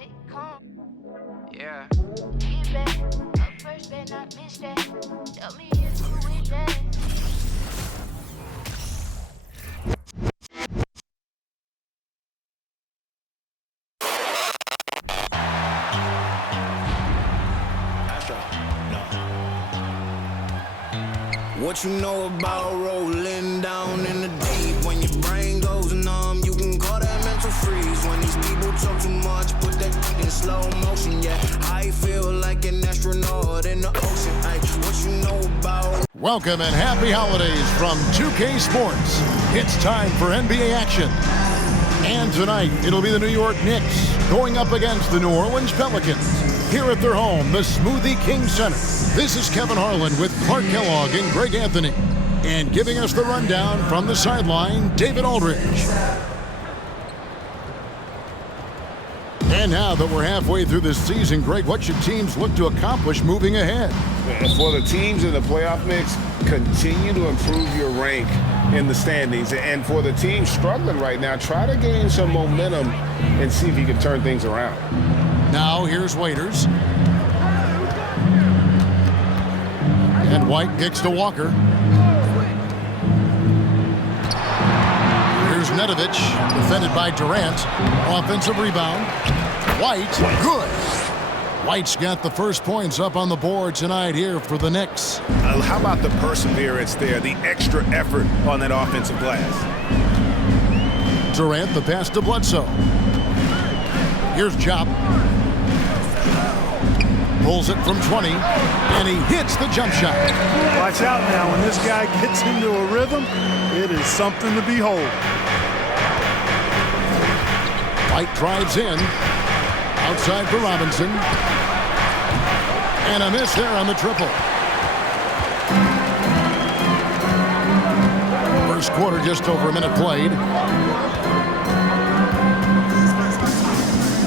it come. Yeah. Get back, up first, better not miss that. Tell me if you with that. What you know about rolling down in the deep? When your brain goes numb, you can call that mental freeze. When these people talk too much, put that in slow motion. Yeah, I feel like an astronaut in the ocean. Ay, what you know about? Welcome and happy holidays from 2K Sports. It's time for NBA action. And tonight, it'll be the New York Knicks going up against the New Orleans Pelicans. Here at their home, the Smoothie King Center. This is Kevin Harlan with Clark Kellogg and Greg Anthony. And giving us the rundown from the sideline, David Aldridge. And now that we're halfway through this season, Greg, what should teams look to accomplish moving ahead? For the teams in the playoff mix, continue to improve your rank in the standings. And for the teams struggling right now, try to gain some momentum and see if you can turn things around. Now here's Waiters. And White kicks to Walker. Here's Nedovic, defended by Durant. Offensive rebound. White, good. White's got the first points up on the board tonight here for the Knicks. How about the perseverance there, the extra effort on that offensive glass? Durant, the pass to Bledsoe. Here's Chop. Pulls it from 20, and he hits the jump shot. Watch out now. When this guy gets into a rhythm, it is something to behold. White drives in. Outside for Robinson. And a miss there on the triple. First quarter, just over a minute played.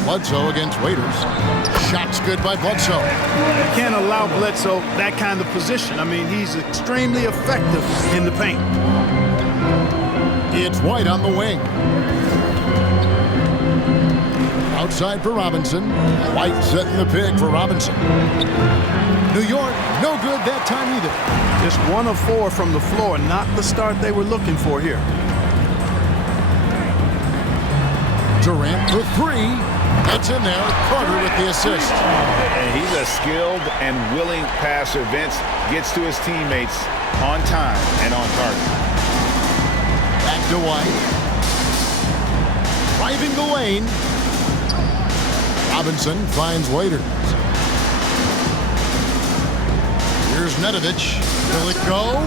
Bledsoe against Waiters. Shot's good by Bledsoe. You can't allow Bledsoe that kind of position. I mean, he's extremely effective in the paint. It's White on the wing. Outside for Robinson. White setting the pick for Robinson. New York, no good that time either. Just 1 of 4 from the floor, not the start they were looking for here. Durant for 3. It's in there. Carter with the assist. And he's a skilled and willing passer. Vince gets to his teammates on time and on target. Back to White. Driving the lane. Robinson finds Waiters. Here's Nedovic. Will it go?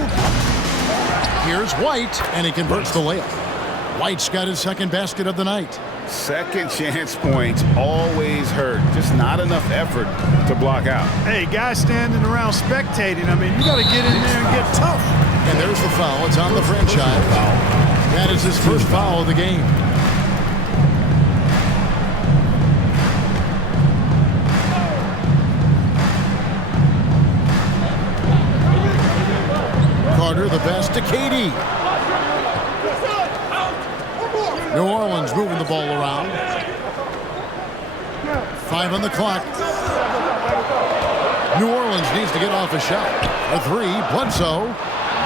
Here's White, and he converts the layup. White's got his second basket of the night. Second chance points always hurt. Just not enough effort to block out. Hey, guys standing around spectating. I mean, you got to get in there and get tough. And there's the foul. It's on the franchise. That is his first foul of the game. Carter, the pass to KD. New Orleans moving the ball around. 5 on the clock. New Orleans needs to get off a shot. A 3, Bledsoe.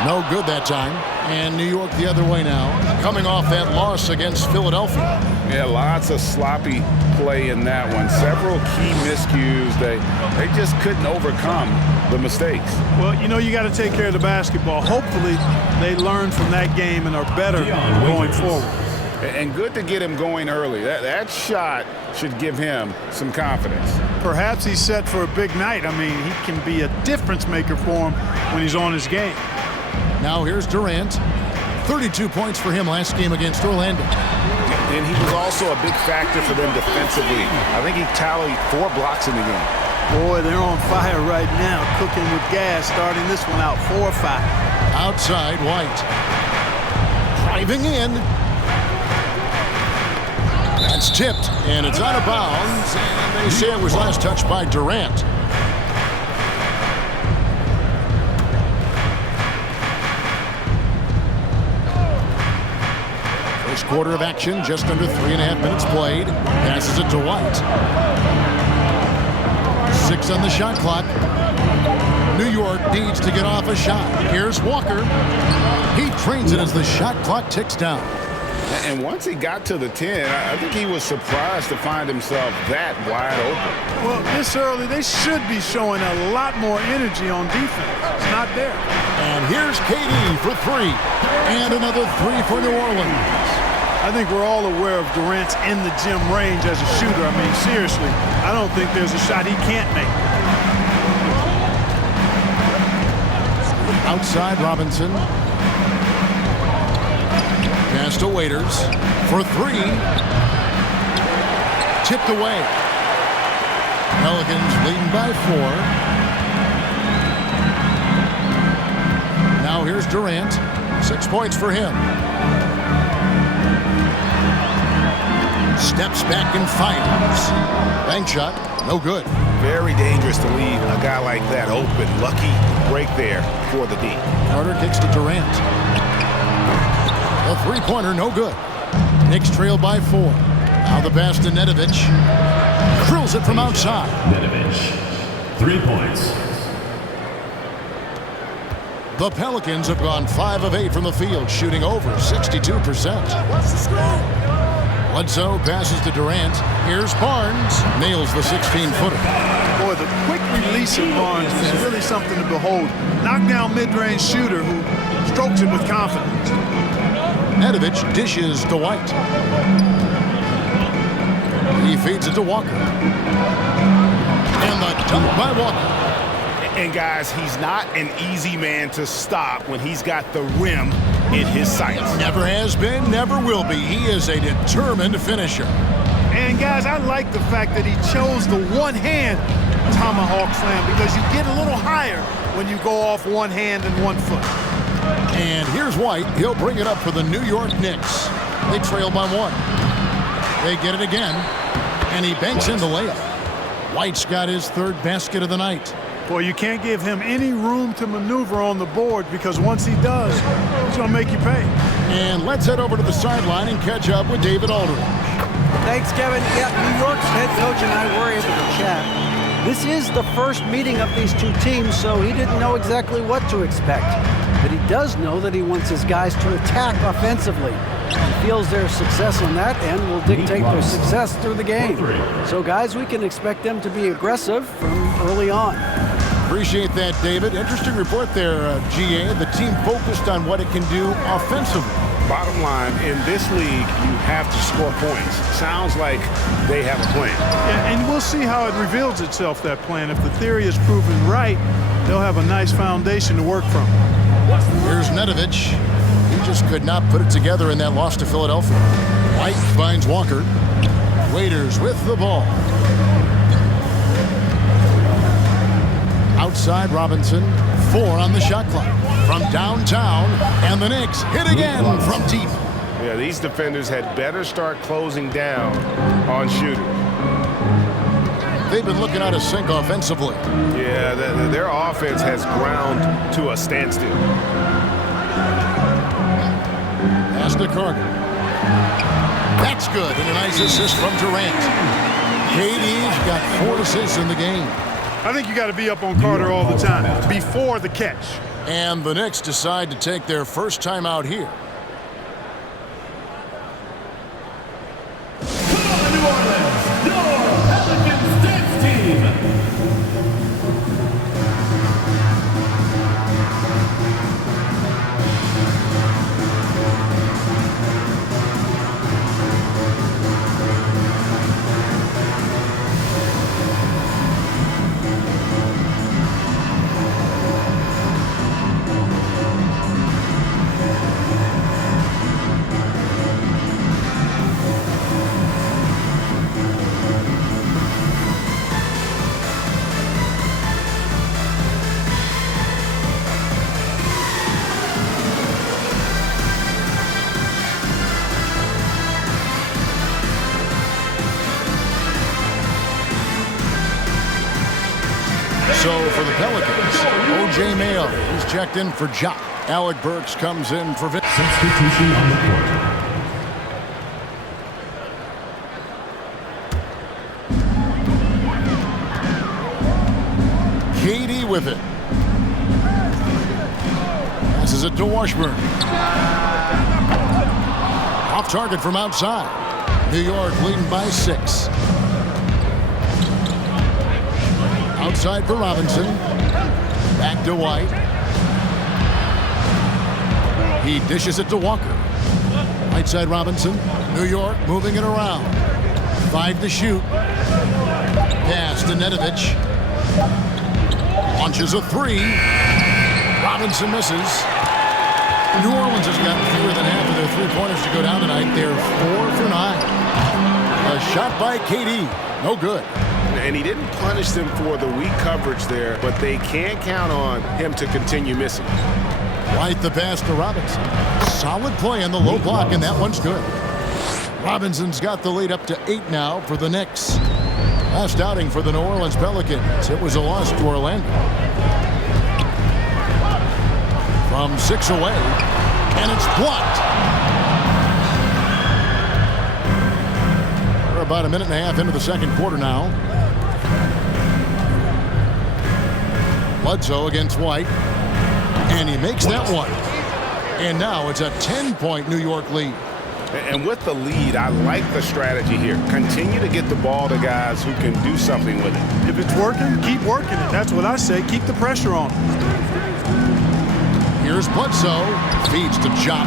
No good that time. And New York the other way now. Coming off that loss against Philadelphia. Yeah, lots of sloppy play in that one. Several key miscues. They just couldn't overcome the mistakes. Well, you know, you got to take care of the basketball. Hopefully, they learn from that game and are better going forward. And good to get him going early. That shot should give him some confidence. Perhaps he's set for a big night. I mean, he can be a difference maker for him when he's on his game. Now here's Durant. 32 points for him last game against Orlando. And he was also a big factor for them defensively. I think he tallied 4 blocks in the game. Boy, they're on fire right now, cooking with gas, starting this one out 4 or 5. Outside, White. Driving in. That's tipped, and it's out of bounds, and they say it was last touched by Durant. quarter of action, just under 3.5 minutes played. Passes it to White. 6 on the shot clock. New York needs to get off a shot. Here's Walker. He trains it as the shot clock ticks down. And once he got to the 10, I think he was surprised to find himself that wide open. Well, this early, they should be showing a lot more energy on defense. It's not there. And here's KD for 3. And another 3 for New Orleans. I think we're all aware of Durant's in the gym range as a shooter. I mean, seriously, I don't think there's a shot he can't make. Outside Robinson. Pass to Waiters for 3. Tipped away. Pelicans leading by 4. Now here's Durant. 6 points for him. Steps back and fires. Bank shot, no good. Very dangerous to leave a guy like that open. Lucky break there for the D. Carter kicks to Durant. A three-pointer, no good. Knicks trail by 4. Now the pass to Nedovic. Drills it from outside. Nedovic, 3 points. The Pelicans have gone 5 of 8 from the field, shooting over 62%. Bledsoe passes to Durant. Here's Barnes. Nails the 16-footer. Boy, the quick release of Barnes is really something to behold. Knockdown mid-range shooter who strokes it with confidence. Nedovic dishes to White. He feeds it to Walker. And the dunk by Walker. And guys, he's not an easy man to stop when he's got the rim in his sights. Never has been, never will be. He is a determined finisher. And guys, I like the fact that he chose the one-hand tomahawk slam because you get a little higher when you go off one hand and 1 foot. And here's White. He'll bring it up for the New York Knicks. They trail by 1. They get it again, and he banks in the layup. White's got his 3rd basket of the night. Boy, you can't give him any room to maneuver on the board because once he does, he's going to make you pay. And let's head over to the sideline and catch up with David Aldridge. Thanks, Kevin. Yeah, New York's head coach and I were able to chat. This is the first meeting of these two teams, so he didn't know exactly what to expect. But he does know that he wants his guys to attack offensively. He feels their success on that end will dictate their success through the game. So, guys, we can expect them to be aggressive from early on. Appreciate that, David. Interesting report there, GA. The team focused on what it can do offensively. Bottom line, in this league, you have to score points. Sounds like they have a plan. And we'll see how it reveals itself, that plan. If the theory is proven right, they'll have a nice foundation to work from. Here's Nedovic. He just could not put it together in that loss to Philadelphia. White finds Walker. Waiters with the ball. Outside Robinson. 4 on the shot clock. From downtown. And the Knicks hit again from deep. Yeah, these defenders had better start closing down on shooters. They've been looking out of sync offensively. Yeah, their offense has ground to a standstill. Pass to Carter. That's good, and a nice assist from Durant. KD's got 4 assists in the game. I think you got to be up on Carter all the time before the catch. And the Knicks decide to take their first time out here. New Orleans, your Pelicans dance team. So for the Pelicans, O.J. Mayo, he's checked in for Jock. Alec Burks comes in for Vince. Substitution on the court. with it. Passes it to Washburn. Off target from outside. New York leading by 6. Outside for Robinson. Back to White. He dishes it to Walker. Right side Robinson. New York moving it around. 5 to shoot. Pass to Nedovic. Launches a 3. Robinson misses. New Orleans has gotten fewer than half of their three-pointers to go down tonight. They're 4 for 9. A shot by KD. No good. And he didn't punish them for the weak coverage there, but they can't count on him to continue missing. Right the pass to Robinson. Solid play on the low block, and that one's good. Robinson's got the lead up to 8 now for the Knicks. Last outing for the New Orleans Pelicans. It was a loss to Orlando. From 6 away, and it's blocked. We're about a minute and a half into the second quarter now. Bledsoe against White, and he makes that one. And now it's a 10-point New York lead. And with the lead, I like the strategy here. Continue to get the ball to guys who can do something with it. If it's working, keep working it. That's what I say. Keep the pressure on. Here's Bledsoe. Feeds to Chop.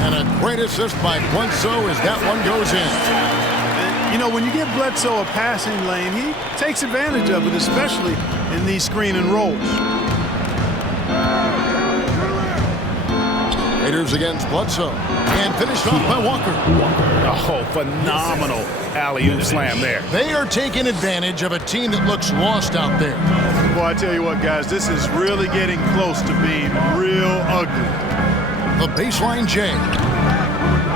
And a great assist by Bledsoe as that one goes in. You know, when you give Bledsoe a passing lane, he takes advantage of it, especially in these screen and rolls. Raiders against Bledsoe. And finished off by Walker. Oh, phenomenal alley-oop slam there. They are taking advantage of a team that looks lost out there. Boy, I tell you what, guys, this is really getting close to being real ugly. The baseline J.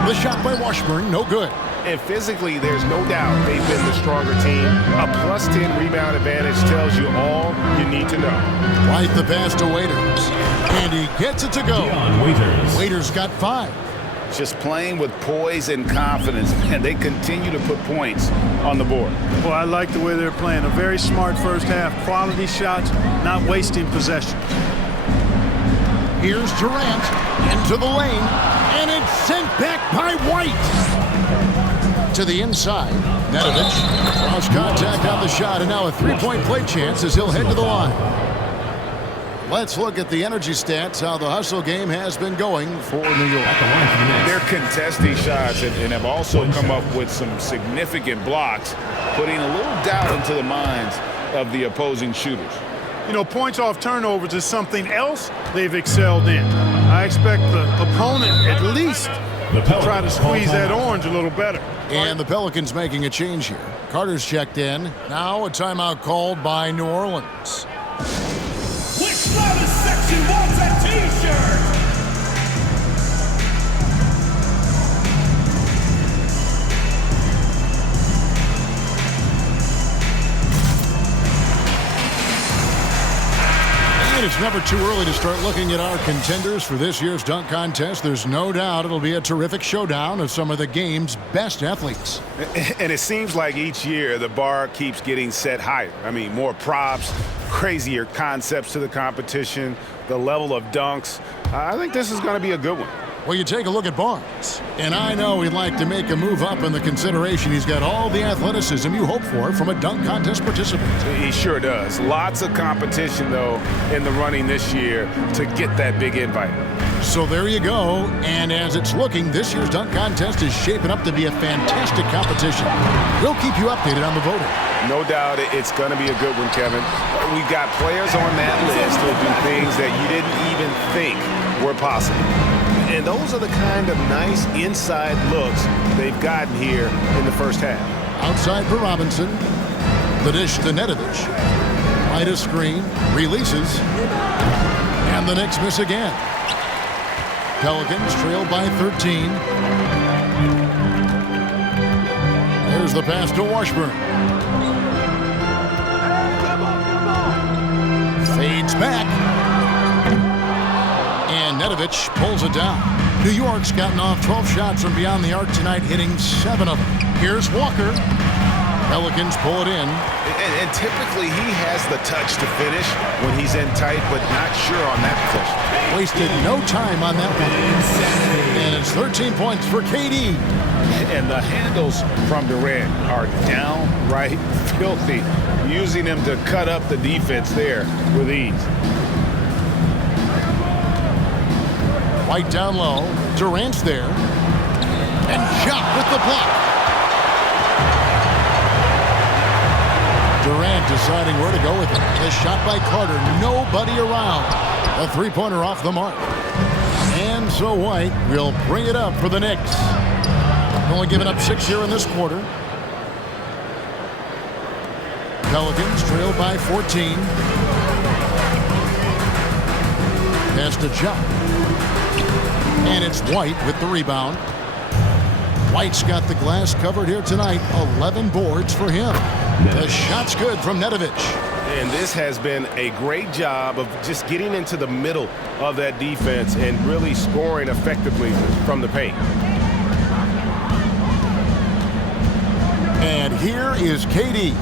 The shot by Washburn, no good. And physically, there's no doubt they've been the stronger team. A +10 rebound advantage tells you all you need to know. Right the pass to Waiters. And he gets it to go. Waiters got 5. Just playing with poise and confidence, and they continue to put points on the board. Well, I like the way they're playing. A very smart first half. Quality shots, not wasting possession. Here's Durant into the lane, and it's sent back by White. To the inside, Nedovic. Cross contact on the shot, and now a 3-point play chance as he'll head to the line. Let's look at the energy stats, how the hustle game has been going for New York. They're contesting shots and have also come up with some significant blocks, putting a little doubt into the minds of the opposing shooters. You know, points off turnovers is something else they've excelled in. I expect the opponent at least to try to squeeze that orange a little better. And the Pelicans making a change here. Carter's checked in. Now a timeout called by New Orleans. Which Travis section wants a t-shirt? It's never too early to start looking at our contenders for this year's dunk contest. There's no doubt it'll be a terrific showdown of some of the game's best athletes. And it seems like each year the bar keeps getting set higher. I mean, more props, crazier concepts to the competition, the level of dunks. I think this is going to be a good one. Well, you take a look at Barnes, and I know he'd like to make a move up in the consideration. He's got all the athleticism you hope for from a dunk contest participant. He sure does. Lots of competition, though, in the running this year to get that big invite. So there you go, and as it's looking, this year's dunk contest is shaping up to be a fantastic competition. We'll keep you updated on the voting. No doubt it's going to be a good one, Kevin. We've got players on that list who'll do things that you didn't even think were possible. And those are the kind of nice inside looks they've gotten here in the first half. Outside for Robinson. The dish to Nedovic. Right a screen. Releases. And the Knicks miss again. Pelicans trail by 13. There's the pass to Washburn. Fades back. And Nedovic pulls it down. New York's gotten off 12 shots from beyond the arc tonight, hitting 7 of them. Here's Walker. Pelicans pull it in. And typically he has the touch to finish when he's in tight, but not sure on that possession. Wasted no time on that one. And it's 13 points for KD. And the handles from Durant are downright filthy, using him to cut up the defense there with ease. White down low. Durant's there. And shot with the block. Durant deciding where to go with it. The shot by Carter. Nobody around. A three-pointer off the mark. And so White will bring it up for the Knicks. Only giving up 6 here in this quarter. Pelicans trail by 14. Pass to Ja. And it's White with the rebound. White's got the glass covered here tonight. 11 boards for him. The shot's good from Nedovic. And this has been a great job of just getting into the middle of that defense and really scoring effectively from the paint. And here is KD.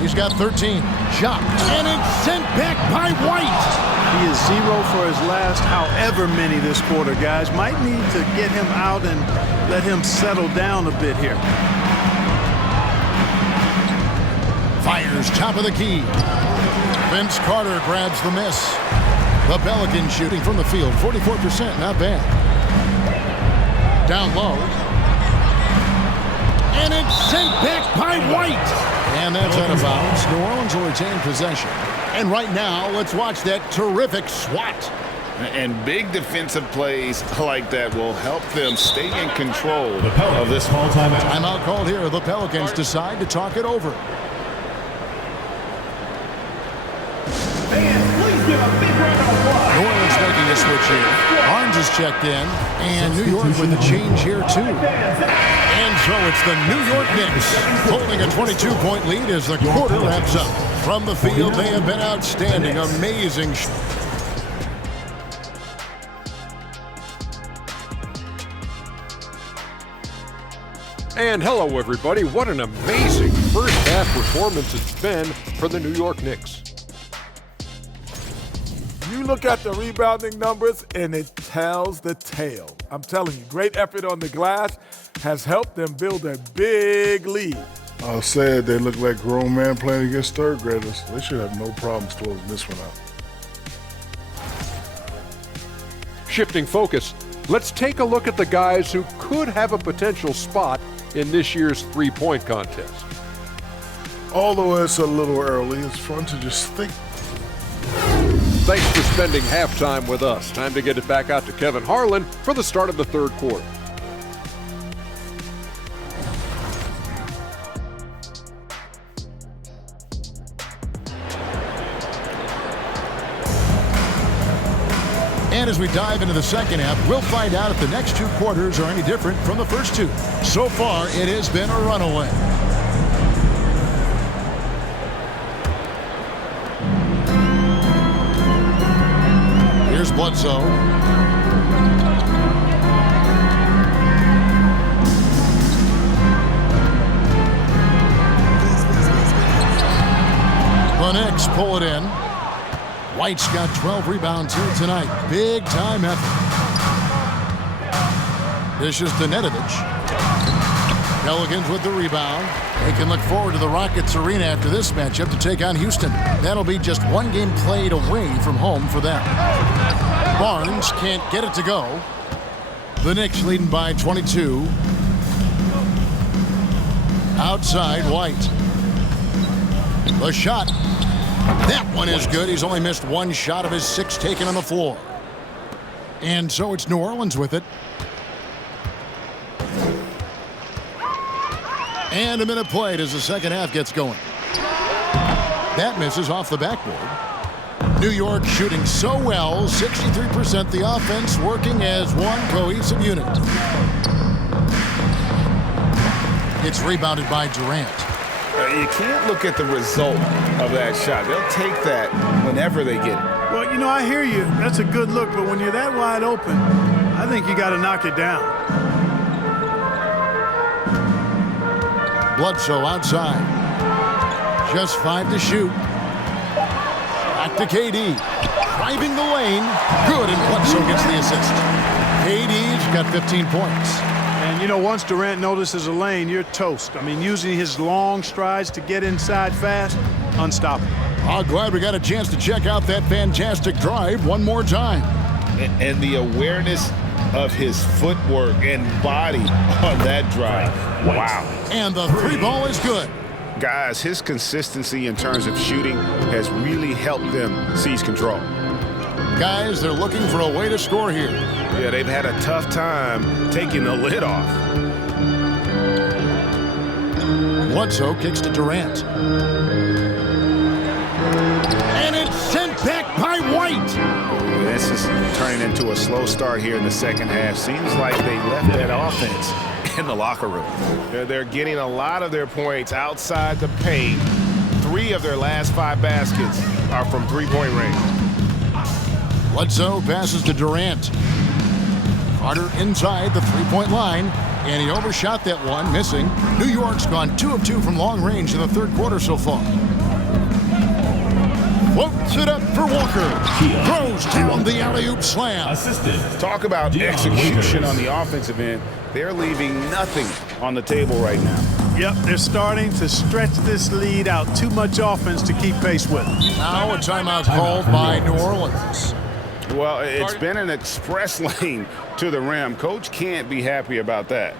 He's got 13. Shot. And it's sent back by White. He is 0 for his last however many this quarter, guys. Might need to get him out and let him settle down a bit here. Fires top of the key. Vince Carter grabs the miss. The Pelicans shooting from the field. 44%, not bad. Down low. And it's sent back by White. And that's out of bounds. New Orleans will retain possession. And right now, let's watch that terrific swat. And big defensive plays like that will help them stay in control of this whole time. Timeout called here. The Pelicans decide to talk it over. New Orleans making a switch here. Barnes is checked in. And New York with a change here, too. And so it's the New York Knicks holding a 22-point lead as the quarter wraps up. From the field, they have been outstanding. Amazing. And hello, everybody. What an amazing first-half performance it's been for the New York Knicks. You look at the rebounding numbers, and it tells the tale. I'm telling you, great effort on the glass has helped them build a big lead. I said they look like grown men playing against third graders. They should have no problems closing this one out. Shifting focus, let's take a look at the guys who could have a potential spot in this year's three-point contest. Although it's a little early, it's fun to just think. Thanks for spending halftime with us. Time to get it back out to Kevin Harlan for the start of the third quarter. And as we dive into the second half, we'll find out if the next two quarters are any different from the first two. So far, it has been a runaway. Here's Bledsoe. The Knicks pull it in. White's got 12 rebounds here tonight. Big time effort. This is Nedovic. Pelicans with the rebound. They can look forward to the Rockets Arena after this matchup to take on Houston. That'll be just one game played away from home for them. Barnes can't get it to go. The Knicks leading by 22. Outside, White. The shot. That one is good. He's only missed one shot of his 6 taken on the floor. And so it's New Orleans with it. And a minute played as the second half gets going. That misses off the backboard. New York shooting so well, 63%. The offense working as one cohesive unit. It's rebounded by Durant. You can't look at the result of that shot. They'll take that whenever they get it. Well, you know, I hear you. That's a good look, but when you're that wide open, I think you got to knock it down. Bledsoe outside. Just 5 to shoot. Back to KD. Driving the lane. Good, and Bledsoe gets the assist. KD's got 15 points. And, you know, once Durant notices a lane, you're toast. I mean, using his long strides to get inside fast, unstoppable. I'm glad we got a chance to check out that fantastic drive one more time. And the awareness of his footwork and body on that drive. Wow. And the three ball is good. Guys, his consistency in terms of shooting has really helped them seize control. Guys, they're looking for a way to score here. Yeah, they've had a tough time taking the lid off. Bledsoe kicks to Durant. And it's sent back by White. This is turning into a slow start here in the second half. Seems like they left that offense in the locker room. They're getting a lot of their points outside the paint. 3 of their last 5 baskets are from three-point range. Bledsoe passes to Durant. Carter inside the three-point line, and he overshot that one, missing. New York's gone 2 of 2 from long range in the third quarter so far. Floats it up for Walker. Throws down the alley-oop slam. Talk about execution on the offensive end. They're leaving nothing on the table right now. Yep, they're starting to stretch this lead out. Too much offense to keep pace with. Now a timeout called by New Orleans. Well, it's been an express lane to the rim. Coach can't be happy about that.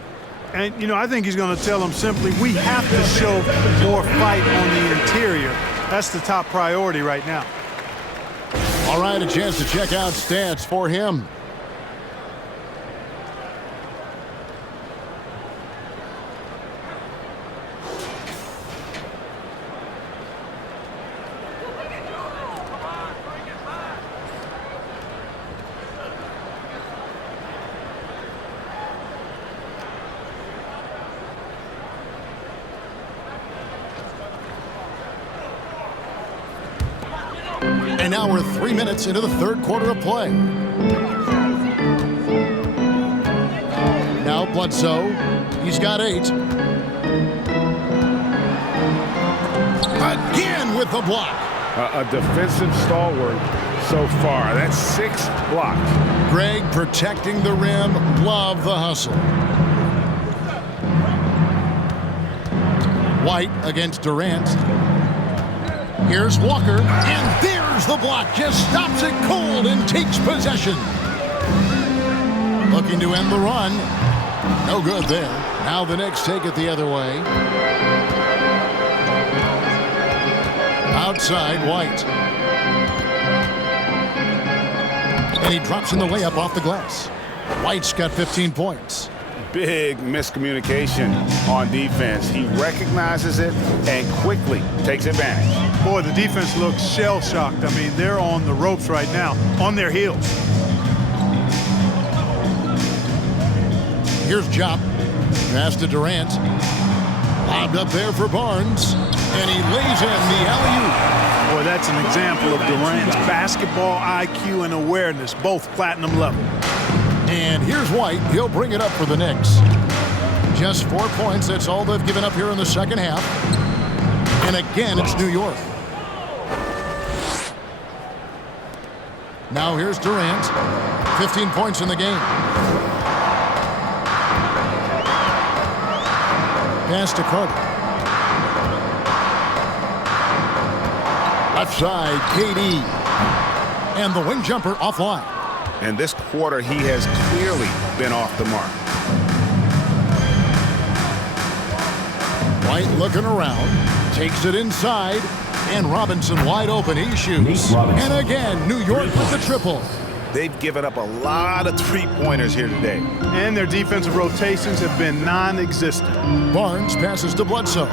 And, you know, I think he's going to tell them simply, we have to show more fight on the interior. That's the top priority right now. All right, a chance to check out stats for him. And now we're 3 minutes into the third quarter of play. Now Bledsoe, he's got 8. Again with the block. A defensive stalwart so far. That's 6 blocks. Greg protecting the rim. Love the hustle. White against Durant. Here's Walker, and there's the block. Just stops it cold and takes possession. Looking to end the run. No good there. Now the Knicks take it the other way. Outside, White. And he drops in the layup off the glass. White's got 15 points. Big miscommunication on defense. He recognizes it and quickly takes advantage. Boy, the defense looks shell-shocked. I mean, they're on the ropes right now, on their heels. Here's Jop. Pass to Durant. Lobbed up there for Barnes. And he lays in the alley-oop. Boy, that's an example of Durant's basketball IQ and awareness, both platinum level. And here's White. He'll bring it up for the Knicks. Just 4 points. That's all they've given up here in the second half. And again, it's New York. Now here's Durant. 15 points in the game. Pass to Carter. Left side, KD. And the wing jumper offline. And this quarter, he has clearly been off the mark. White looking around. Takes it inside. And Robinson wide open. He shoots. And again, New York with the triple. They've given up a lot of three-pointers here today. And their defensive rotations have been non-existent. Barnes passes to Bledsoe.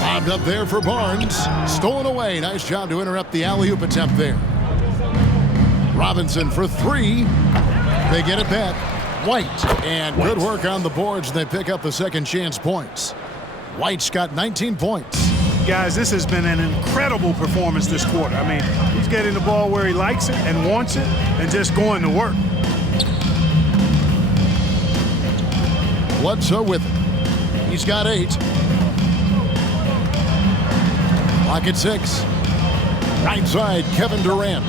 Lobbed up there for Barnes. Stolen away. Nice job to interrupt the alley-oop attempt there. Robinson for 3. They get it back. White. And good work on the boards. They pick up the second chance points. White's got 19 points. Guys, this has been an incredible performance this quarter. I mean, he's getting the ball where he likes it and wants it and just going to work. Bledsoe with it. He's got 8. Clock at 6. Right side, Kevin Durant.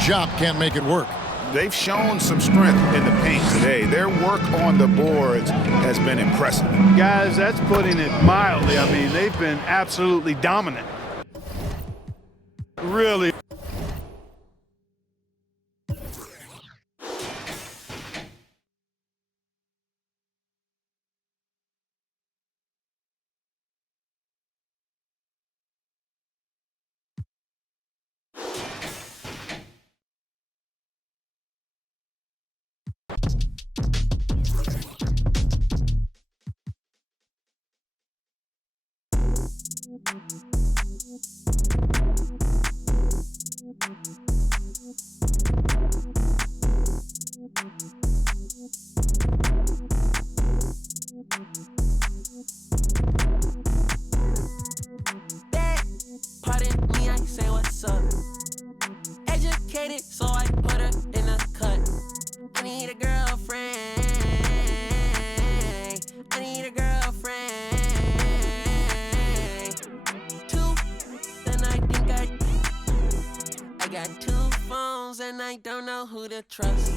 Shop can't make it work. They've shown some strength in the paint today. Their work on the boards has been impressive. Guys, that's putting it mildly. I mean, they've been absolutely dominant. Really. Pardon me, I say what's up. Educated, so I put her in a cut. I need a girlfriend. I need a girlfriend. Two, then I think I got 2 phones and I don't know who to trust.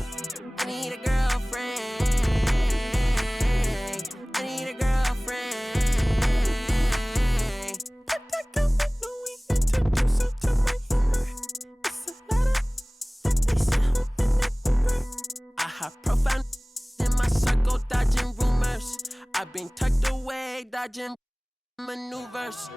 I need a girlfriend. I need a girlfriend. Profile in my circle, dodging rumors. I've been tucked away, dodging maneuvers.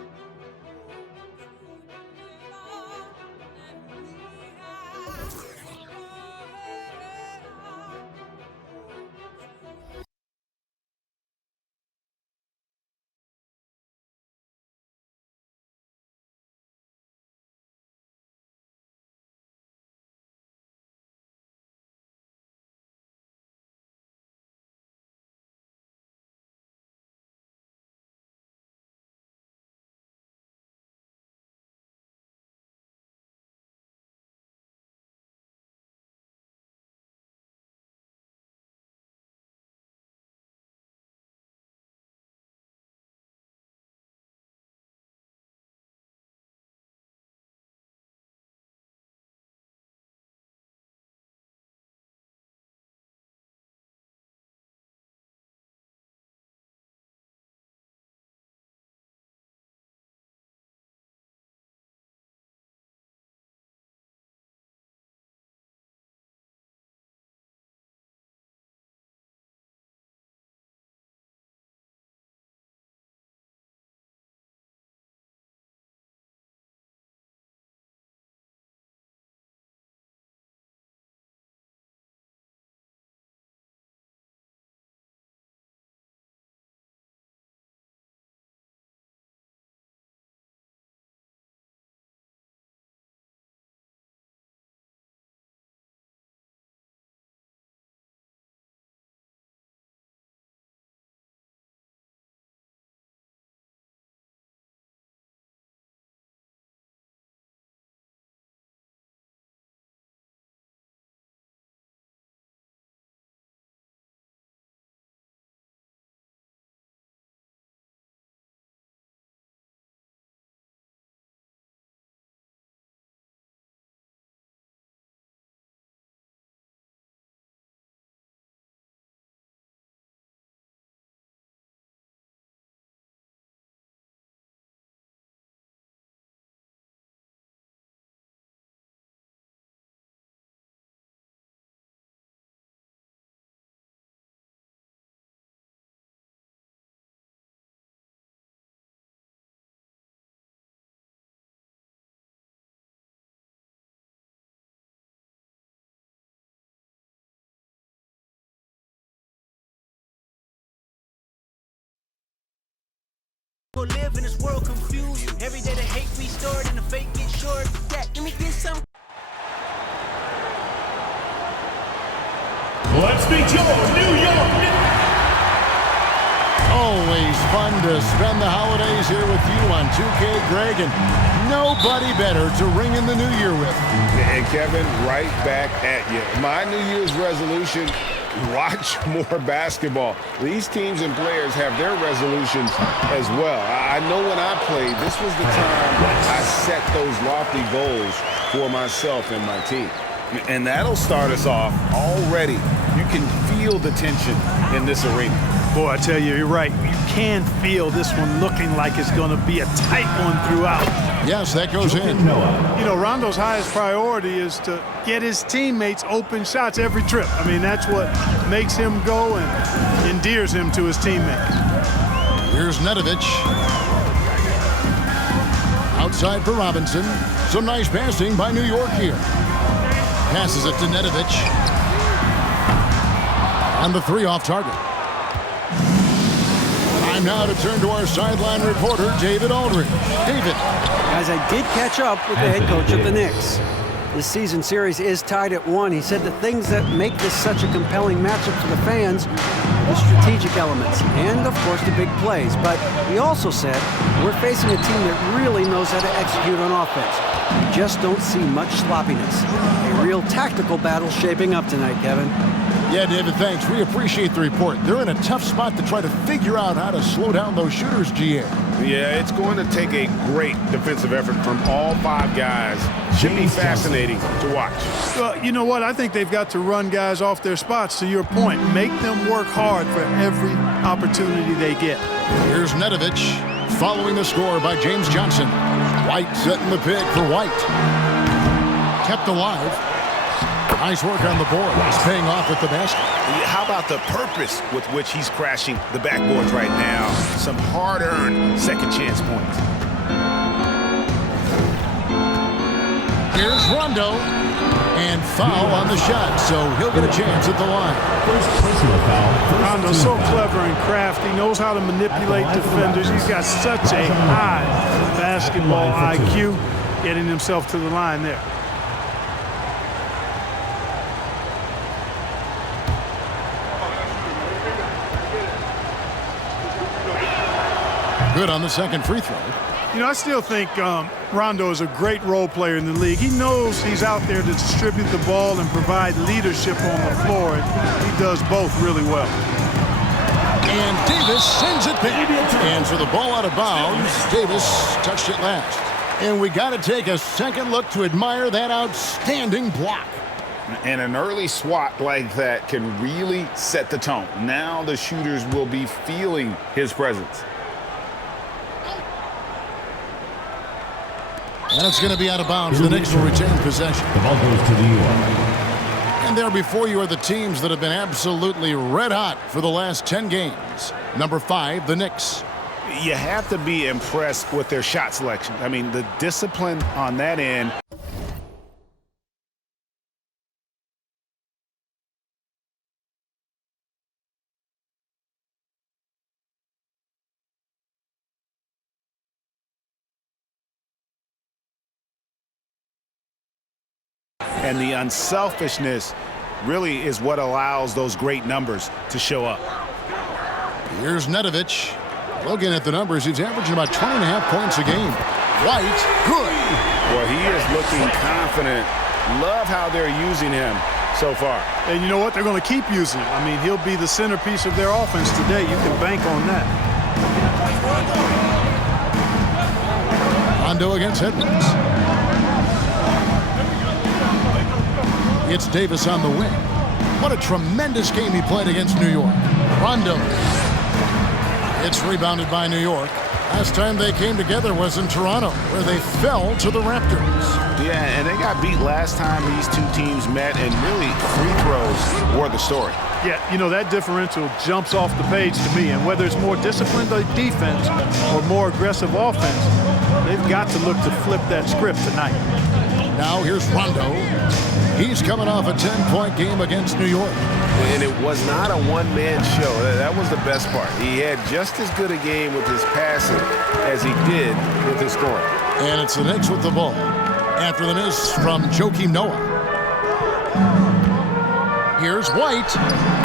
Go live in this world confused. Every day the hate restored and the fake get short. Yeah, let me get some. Let's meet your New York Knicks. Always fun to spend the holidays here with you on 2K, Greg, and nobody better to ring in the new year with. And Kevin, right back at you. My New Year's resolution watch more basketball. These teams and players have their resolutions as well. I know when I played, this was the time I set those lofty goals for myself and my team. And that'll start us off already. You can feel the tension in this arena. Boy, I tell you, you're right. You can feel this one looking like it's going to be a tight one throughout. Yes, that goes in. You know, Rondo's highest priority is to get his teammates open shots every trip. I mean, that's what makes him go and endears him to his teammates. Here's Nedovic. Outside for Robinson. Some nice passing by New York here. Passes it to Nedovic. And the three off target. Time now to turn to our sideline reporter, David Aldridge. David. Guys, I did catch up with the head coach of the Knicks. This season series is tied at 1. He said the things that make this such a compelling matchup for the fans, the strategic elements, and of course the big plays. But he also said we're facing a team that really knows how to execute on offense. We just don't see much sloppiness. A real tactical battle shaping up tonight, Kevin. Yeah, David, thanks. We appreciate the report. They're in a tough spot to try to figure out how to slow down those shooters, GA. Yeah, it's going to take a great defensive effort from all 5 guys. Should be fascinating to watch. Well, you know what? I think they've got to run guys off their spots, to your point. Make them work hard for every opportunity they get. Here's Nedovic following the score by James Johnson. White setting the pick for White. Kept alive. Nice work on the board. He's paying off with the basket. How about the purpose with which he's crashing the backboards right now? Some hard-earned second chance points. Here's Rondo. And foul on the shot, so he'll get a chance at the line. Rondo's so clever and crafty. He knows how to manipulate defenders. He's got such a high basketball IQ, getting himself to the line there. Good on the second free throw. You know, I still think Rondo is a great role player in the league. He knows he's out there to distribute the ball and provide leadership on the floor. And he does both really well. And Davis sends it back. And for the ball out of bounds, Davis touched it last. And we got to take a second look to admire that outstanding block. And an early swat like that can really set the tone. Now the shooters will be feeling his presence. And it's going to be out of bounds. The Knicks will retain possession. The ball goes to New York. And there before you are the teams that have been absolutely red hot for the last 10 games. Number 5, the Knicks. You have to be impressed with their shot selection. I mean, the discipline on that end. And the unselfishness really is what allows those great numbers to show up. Here's Nedovic. Looking at the numbers, he's averaging about 20.5 points a game. White, good. Well, he is looking confident. Love how they're using him so far. And you know what? They're going to keep using him. I mean, he'll be the centerpiece of their offense today. You can bank on that. Rondo against Edwards. It's Davis on the wing. What a tremendous game he played against New York. Rondo. It's rebounded by New York. Last time they came together was in Toronto, where they fell to the Raptors. Yeah, and they got beat last time these two teams met, and really free throws were the story. Yeah, you know, that differential jumps off the page to me, and whether it's more disciplined defense or more aggressive offense, they've got to look to flip that script tonight. Now here's Rondo. He's coming off a 10-point game against New York. And it was not a one-man show. That was the best part. He had just as good a game with his passing as he did with his scoring. And it's the Knicks with the ball. After the miss from Joakim Noah. Here's White.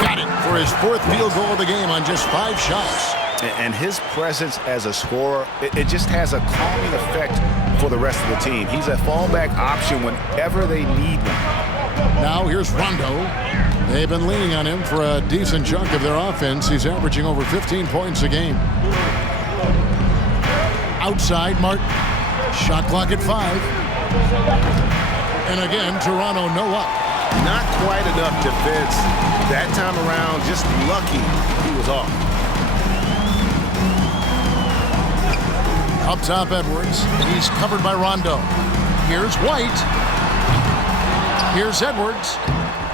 Got it for his 4th field goal of the game on just 5 shots. And his presence as a scorer, it just has a calming effect for the rest of the team. He's a fallback option whenever they need him. Now here's Rondo. They've been leaning on him for a decent chunk of their offense. He's averaging over 15 points a game. Outside, Martin. Shot clock at 5. And again, Toronto no up. Not quite enough defense. That time around, just lucky he was off. Up top, Edwards. He's covered by Rondo. Here's White. Here's Edwards.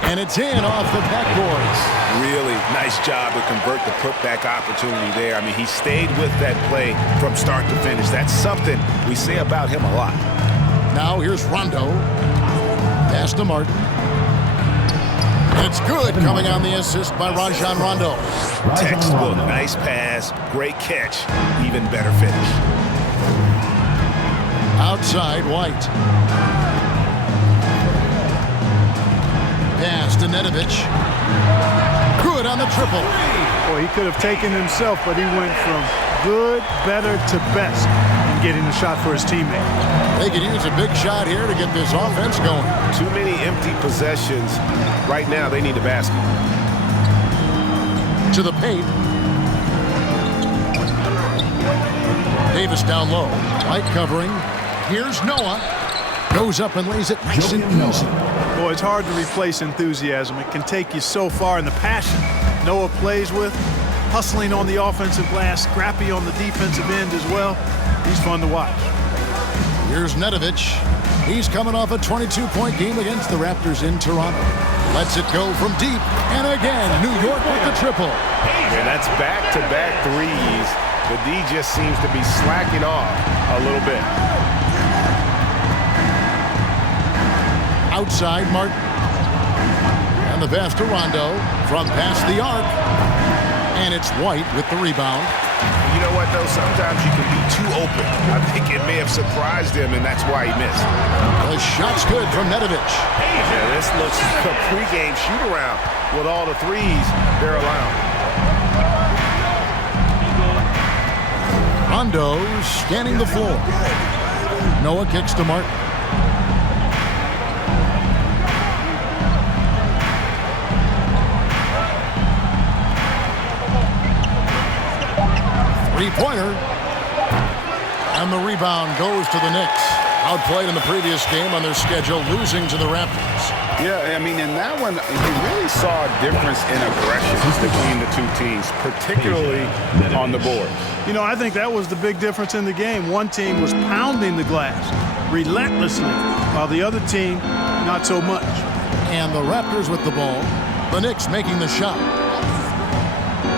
And it's in off the backboards. Really nice job to convert the putback opportunity there. I mean, he stayed with that play from start to finish. That's something we say about him a lot. Now here's Rondo. Pass to Martin. And it's good, coming on the assist by Rajon Rondo. Textbook, nice pass, great catch, even better finish. Outside, White. Pass to Nedovic. Good on the triple. Boy, he could have taken himself, but he went from good, better to best in getting the shot for his teammate. They could use a big shot here to get this offense going. Too many empty possessions. Right now, they need a basket. To the paint. Davis down low. White covering. Here's Noah. Goes up and lays it nice and easy. Boy, it's hard to replace enthusiasm. It can take you so far, in the passion Noah plays with, hustling on the offensive glass, scrappy on the defensive end as well. He's fun to watch. Here's Nedovic. He's coming off a 22-point game against the Raptors in Toronto. Lets it go from deep. And again, New York with the triple. Yeah, that's back-to-back threes. The D just seems to be slacking off a little bit. Outside, Martin. And the pass to Rondo from past the arc. And it's White with the rebound. You know what, though? Sometimes you can be too open. I think it may have surprised him, and that's why he missed. The shot's good from Nedovic. Yeah, this looks like a pregame shoot-around with all the threes they're allowing. Rondo scanning the floor. Noah kicks to Martin. Three-pointer. And the rebound goes to the Knicks. Outplayed in the previous game on their schedule, losing to the Raptors. Yeah, I mean, in that one, you really saw a difference in aggression between the two teams, particularly on the board. You know, I think that was the big difference in the game. One team was pounding the glass relentlessly, while the other team, not so much. And the Raptors with the ball. The Knicks making the shot.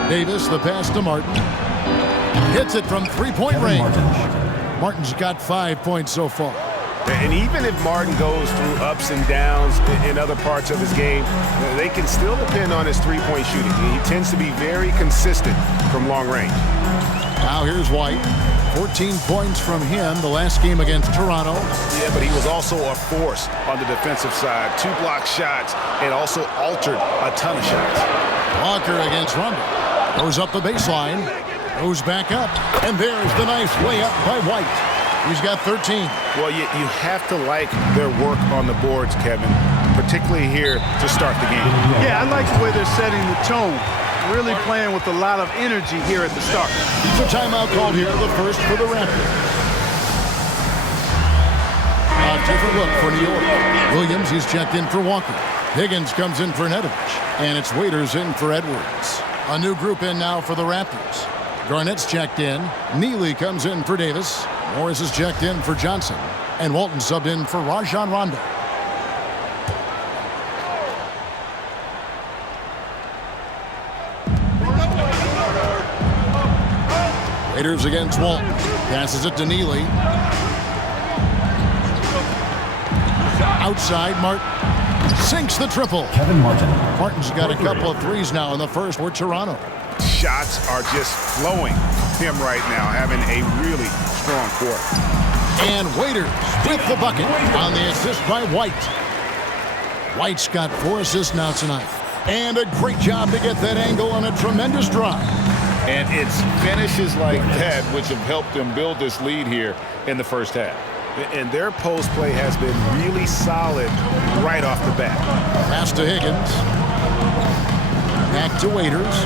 Davis, the pass to Martin. Hits it from three-point range. Martin's got 5 points so far. And even if Martin goes through ups and downs in other parts of his game, they can still depend on his three-point shooting. He tends to be very consistent from long range. Now here's White. 14 points from him the last game against Toronto. Yeah, but he was also a force on the defensive side. 2 block shots and also altered a ton of shots. Walker against Rondo. Goes up the baseline. Goes back up. And there's the nice layup by White. He's got 13. Well, you have to like their work on the boards, Kevin, particularly here to start the game. Yeah, I like the way they're setting the tone. Really playing with a lot of energy here at the start. So timeout called here, the first for the Raptors. A different look for New York. Williams, he's checked in for Walker. Higgins comes in for Nedovic. And it's Waiters in for Edwards. A new group in now for the Raptors. Garnett's checked in. Neely comes in for Davis. Morris is checked in for Johnson. And Walton subbed in for Rajon Rondo. Raiders against Walton. Passes it to Neely. Outside, Martin. Sinks the triple. Kevin Martin. Martin's got a couple of threes now in the first for Toronto. Shots are just flowing him right now, having a really strong quarter. And Waiters with the bucket on the assist by White. White's got 4 assists now tonight. And a great job to get that angle on a tremendous drive. And it's finishes like that which have helped them build this lead here in the first half. And their post play has been really solid right off the bat. Pass to Higgins. Back to Waiters.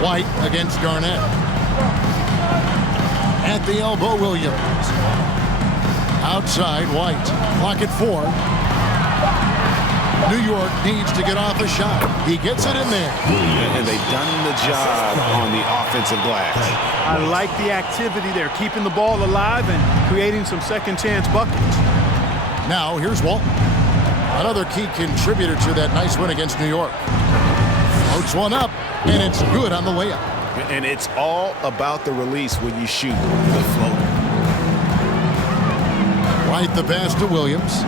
White against Garnett. At the elbow, Williams. Outside, White. Clock at 4. New York needs to get off a shot. He gets it in there. And they've done the job on the offensive glass. I like the activity there, keeping the ball alive and creating some second chance buckets. Now, here's Walton. Another key contributor to that nice win against New York. Floats one up, and it's good on the layup. And it's all about the release when you shoot the floater. Right the pass to Williams.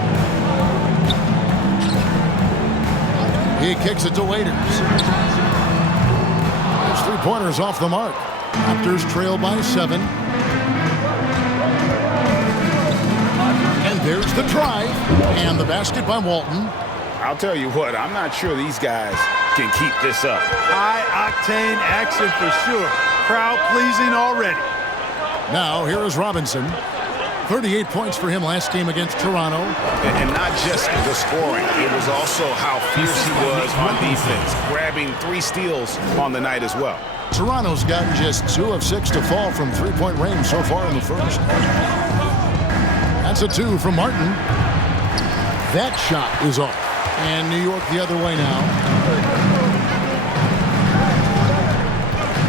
He kicks it to Waiters. His three-pointers off the mark. Raptors trail by 7. And there's the drive. And the basket by Walton. I'll tell you what, I'm not sure these guys can keep this up. High-octane action for sure. Crowd-pleasing already. Now, here is Robinson. 38 points for him last game against Toronto. And not just the scoring, it was also how fierce he was on defense, grabbing 3 steals on the night as well. Toronto's gotten just 2 of 6 to fall from three-point range so far in the first. That's a 2 from Martin. That shot is off. And New York the other way now.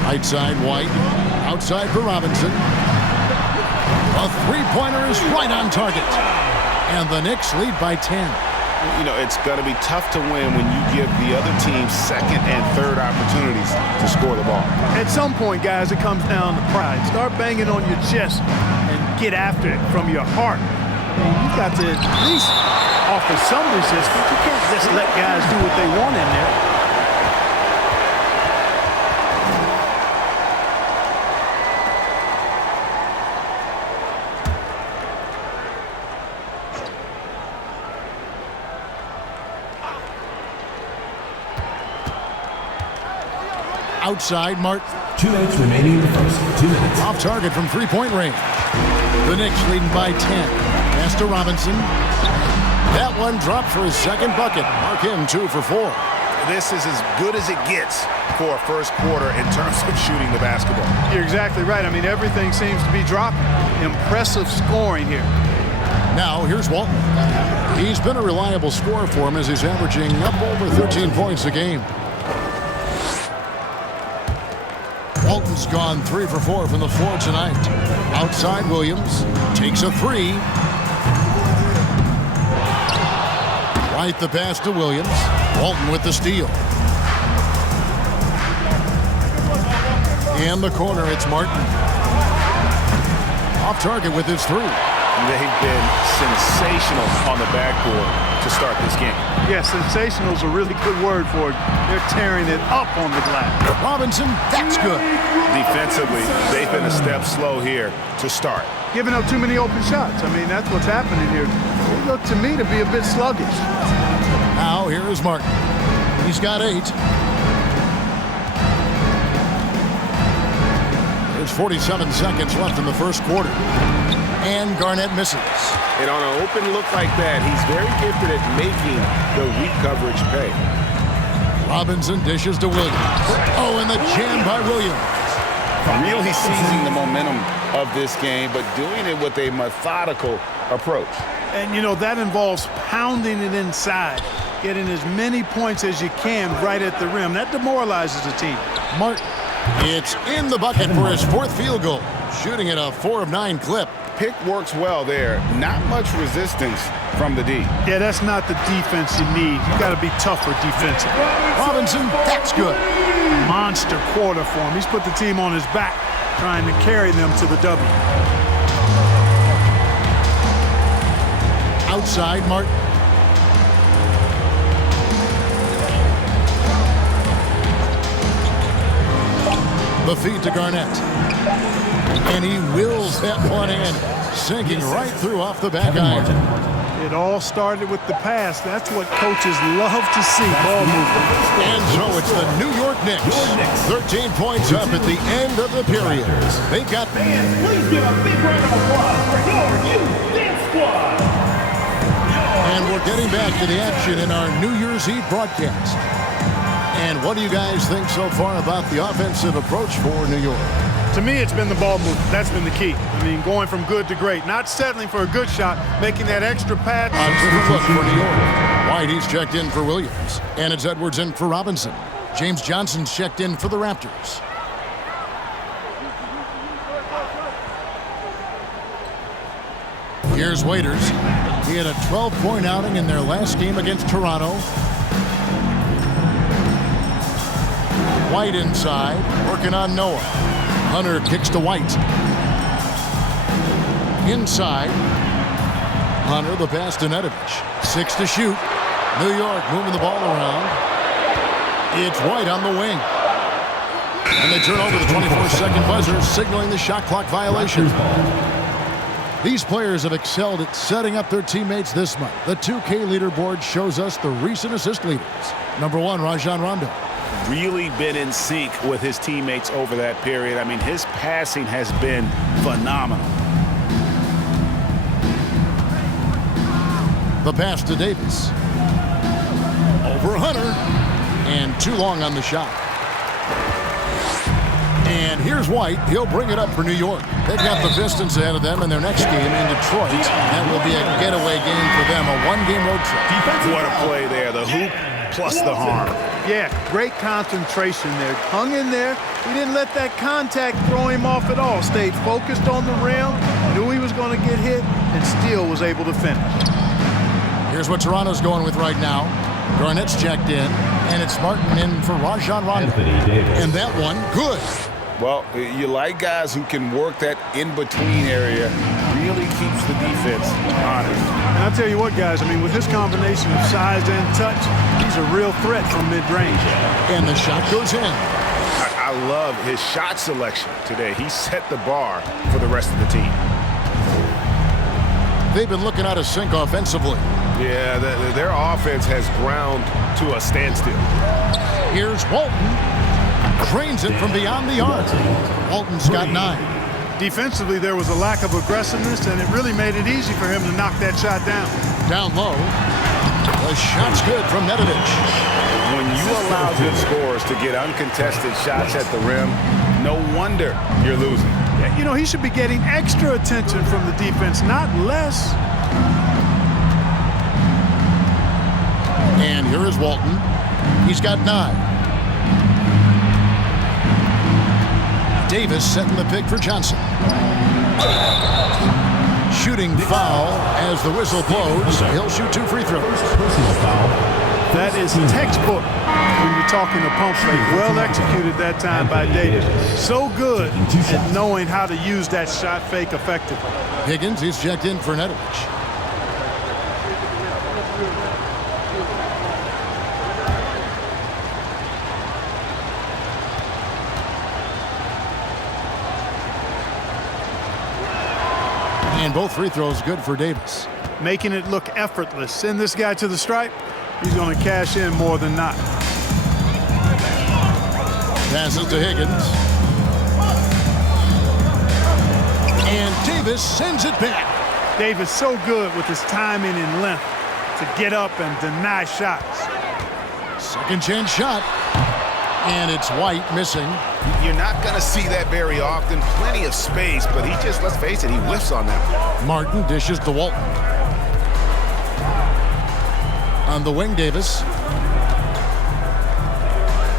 Right side, White. Outside for Robinson. A three-pointer is right on target. And the Knicks lead by 10. You know, it's going to be tough to win when you give the other team second and third opportunities to score the ball. At some point, guys, it comes down to pride. Start banging on your chest and get after it from your heart. You got to at least offer some resistance. You can't just let guys do what they want in there. Outside, Martin. 2 minutes remaining in the first. 2 minutes. Off target from three-point range. The Knicks leading by 10. Pass to Robinson. That one dropped for his second bucket. Mark him 2 for 4. This is as good as it gets for a first quarter in terms of shooting the basketball. You're exactly right. I mean, everything seems to be dropping. Impressive scoring here. Now, here's Walton. He's been a reliable scorer for him as he's averaging up over 13 points a game. Walton's gone 3 for 4 from the floor tonight. Outside, Williams takes a 3. Right the pass to Williams. Walton with the steal. In the corner, it's Martin. Off target with his 3. They've been sensational on the backboard to start this game. Yeah, sensational is a really good word for it. They're tearing it up on the glass. Robinson, that's good. Defensively, they've been a step slow here to start. Giving up too many open shots. I mean, that's what's happening here. They look to me to be a bit sluggish. Now, here is Martin. He's got 8. There's 47 seconds left in the first quarter. And Garnett misses. And on an open look like that, he's very gifted at making the weak coverage pay. Robinson dishes to Williams. Oh, and the jam by Williams. Really seizing the momentum of this game, but doing it with a methodical approach. And, you know, that involves pounding it inside, getting as many points as you can right at the rim. That demoralizes the team. Martin, it's in the bucket for his 4th field goal, shooting at a 4 of 9 clip. Pick works well there. Not much resistance from the D. Yeah, that's not the defense you need. You got to be tougher defensively. Robinson, that's good. Monster quarter for him. He's put the team on his back, trying to carry them to the W. Outside, Martin. The feed to Garnett. And he wills that one in, sinking right through off the back iron. It all started with the pass. That's what coaches love to see, ball movement. And so it's the New York Knicks. 13 points up at the end of the period. They got... Fans, please give a big round of applause for your youth dance squad. And we're getting back to the action in our New Year's Eve broadcast. And what do you guys think so far about the offensive approach for New York? To me, it's been the ball movement. That's been the key. I mean, going from good to great. Not settling for a good shot, making that extra pass. A different look for New York. White, he's checked in for Williams. And it's Edwards in for Robinson. James Johnson's checked in for the Raptors. Here's Waiters. He had a 12-point outing in their last game against Toronto. White inside, working on Noah. Hunter kicks to White. Inside. Hunter, the pass to Nedovic. 6 to shoot. New York moving the ball around. It's White on the wing. And they turn over the 24-second buzzer, signaling the shot clock violation. These players have excelled at setting up their teammates this month. The 2K leaderboard shows us the recent assist leaders. Number 1, Rajon Rondo. Really been in sync with his teammates over that period. I mean, his passing has been phenomenal. The pass to Davis. Over Hunter. And too long on the shot. And here's White. He'll bring it up for New York. They've got the Pistons ahead of them in their next game in Detroit. That will be a getaway game for them, a one-game road trip. What a play there. The hoop plus the harm. Yeah, great concentration there. Hung in there. He didn't let that contact throw him off at all. Stayed focused on the rim, knew he was going to get hit, and still was able to finish. Here's what Toronto's going with right now. Garnett's checked in, and it's Martin in for Rajon Rondo. And that one, good. Well, you like guys who can work that in-between area. Really keeps the defense honest. And I'll tell you what, guys, I mean, with his combination of size and touch, he's a real threat from mid-range. And the shot goes in. I love his shot selection today. He set the bar for the rest of the team. They've been looking out of sync offensively. Yeah, their offense has ground to a standstill. Here's Walton. Drains it from beyond the arc. Walton's got 9. Defensively, there was a lack of aggressiveness, and it really made it easy for him to knock that shot down. Down low. The shot's good from Nedovic. When you allow good scorers to get uncontested shots at the rim, no wonder you're losing. You know, he should be getting extra attention from the defense, not less. And here is Walton. He's got 9. Davis setting the pick for Johnson. Shooting foul as the whistle blows. He'll shoot 2 free throws. That is textbook when you're talking a pump fake. Well executed that time by Davis. So good at knowing how to use that shot fake effectively. Higgins, he's checked in for Nedovic. And both free throws good for Davis. Making it look effortless. Send this guy to the stripe. He's going to cash in more than not. Passes to Higgins. And Davis sends it back. Davis so good with his timing and length to get up and deny shots. Second chance shot. And it's White missing. You're not going to see that very often. Plenty of space, but he just, let's face it, he whiffs on that. Martin dishes to Walton. On the wing, Davis.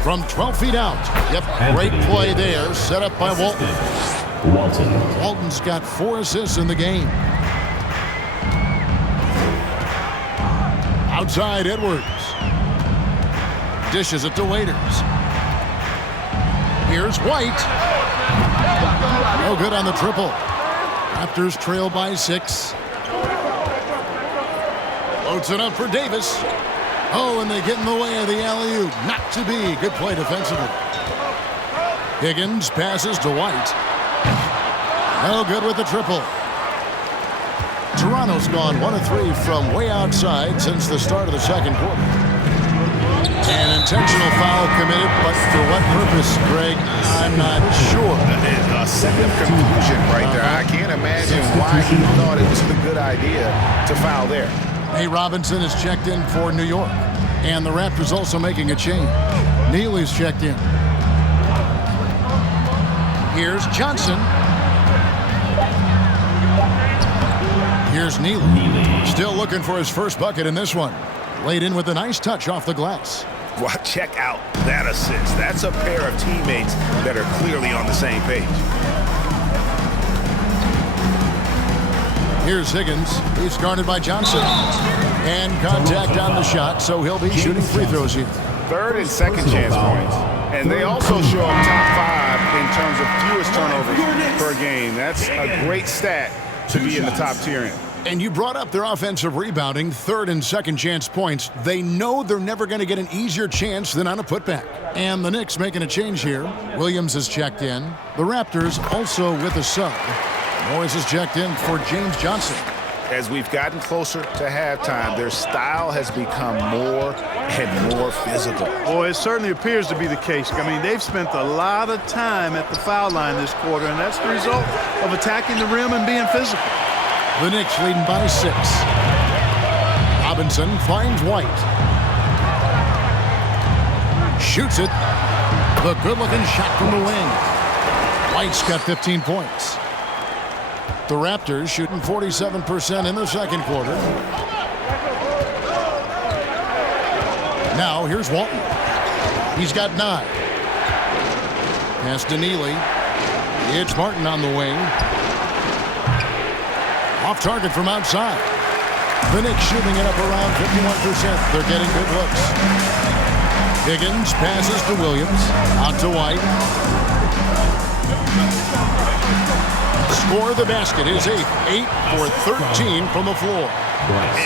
From 12 feet out. Yep, great play there. Set up by Walton. Walton's got 4 assists in the game. Outside, Edwards. Dishes it to Waiters. Here's White. No good on the triple. Raptors trail by 6. Loads it up for Davis. Oh, and they get in the way of the alley-oop. Not to be. Good play defensively. Higgins passes to White. No good with the triple. Toronto's gone 1 of 3 from way outside since the start of the second quarter. An intentional foul committed, but for what purpose, Greg? I'm not sure. A second confusion right there. I can't imagine why he thought it was a good idea to foul there. A. Robinson is checked in for New York. And the Raptors also making a change. Neely's checked in. Here's Johnson. Here's Neely. Still looking for his first bucket in this one. Laid in with a nice touch off the glass. Well, check out that assist. That's a pair of teammates that are clearly on the same page. Here's Higgins. He's guarded by Johnson. And contact on the shot, so he'll be shooting free throws here. Third and second chance points. And they also show up top 5 in terms of fewest turnovers per game. That's a great stat to be in the top tier in. And you brought up their offensive rebounding, third and second chance points. They know they're never going to get an easier chance than on a putback. And the Knicks making a change here. Williams is checked in. The Raptors also with a sub. Morris is checked in for James Johnson. As we've gotten closer to halftime, their style has become more and more physical. Well, it certainly appears to be the case. I mean, they've spent a lot of time at the foul line this quarter, and that's the result of attacking the rim and being physical. The Knicks leading by 6. Robinson finds White. Shoots it. The good-looking shot from the wing. White's got 15 points. The Raptors shooting 47% in the second quarter. Now here's Walton. He's got 9. Pass to Neely. It's Martin on the wing. Off target from outside. The Knicks shooting it up around 51%. They're getting good looks. Higgins passes to Williams. Out to White. Score the basket. His 8th. 8 for 13 from the floor.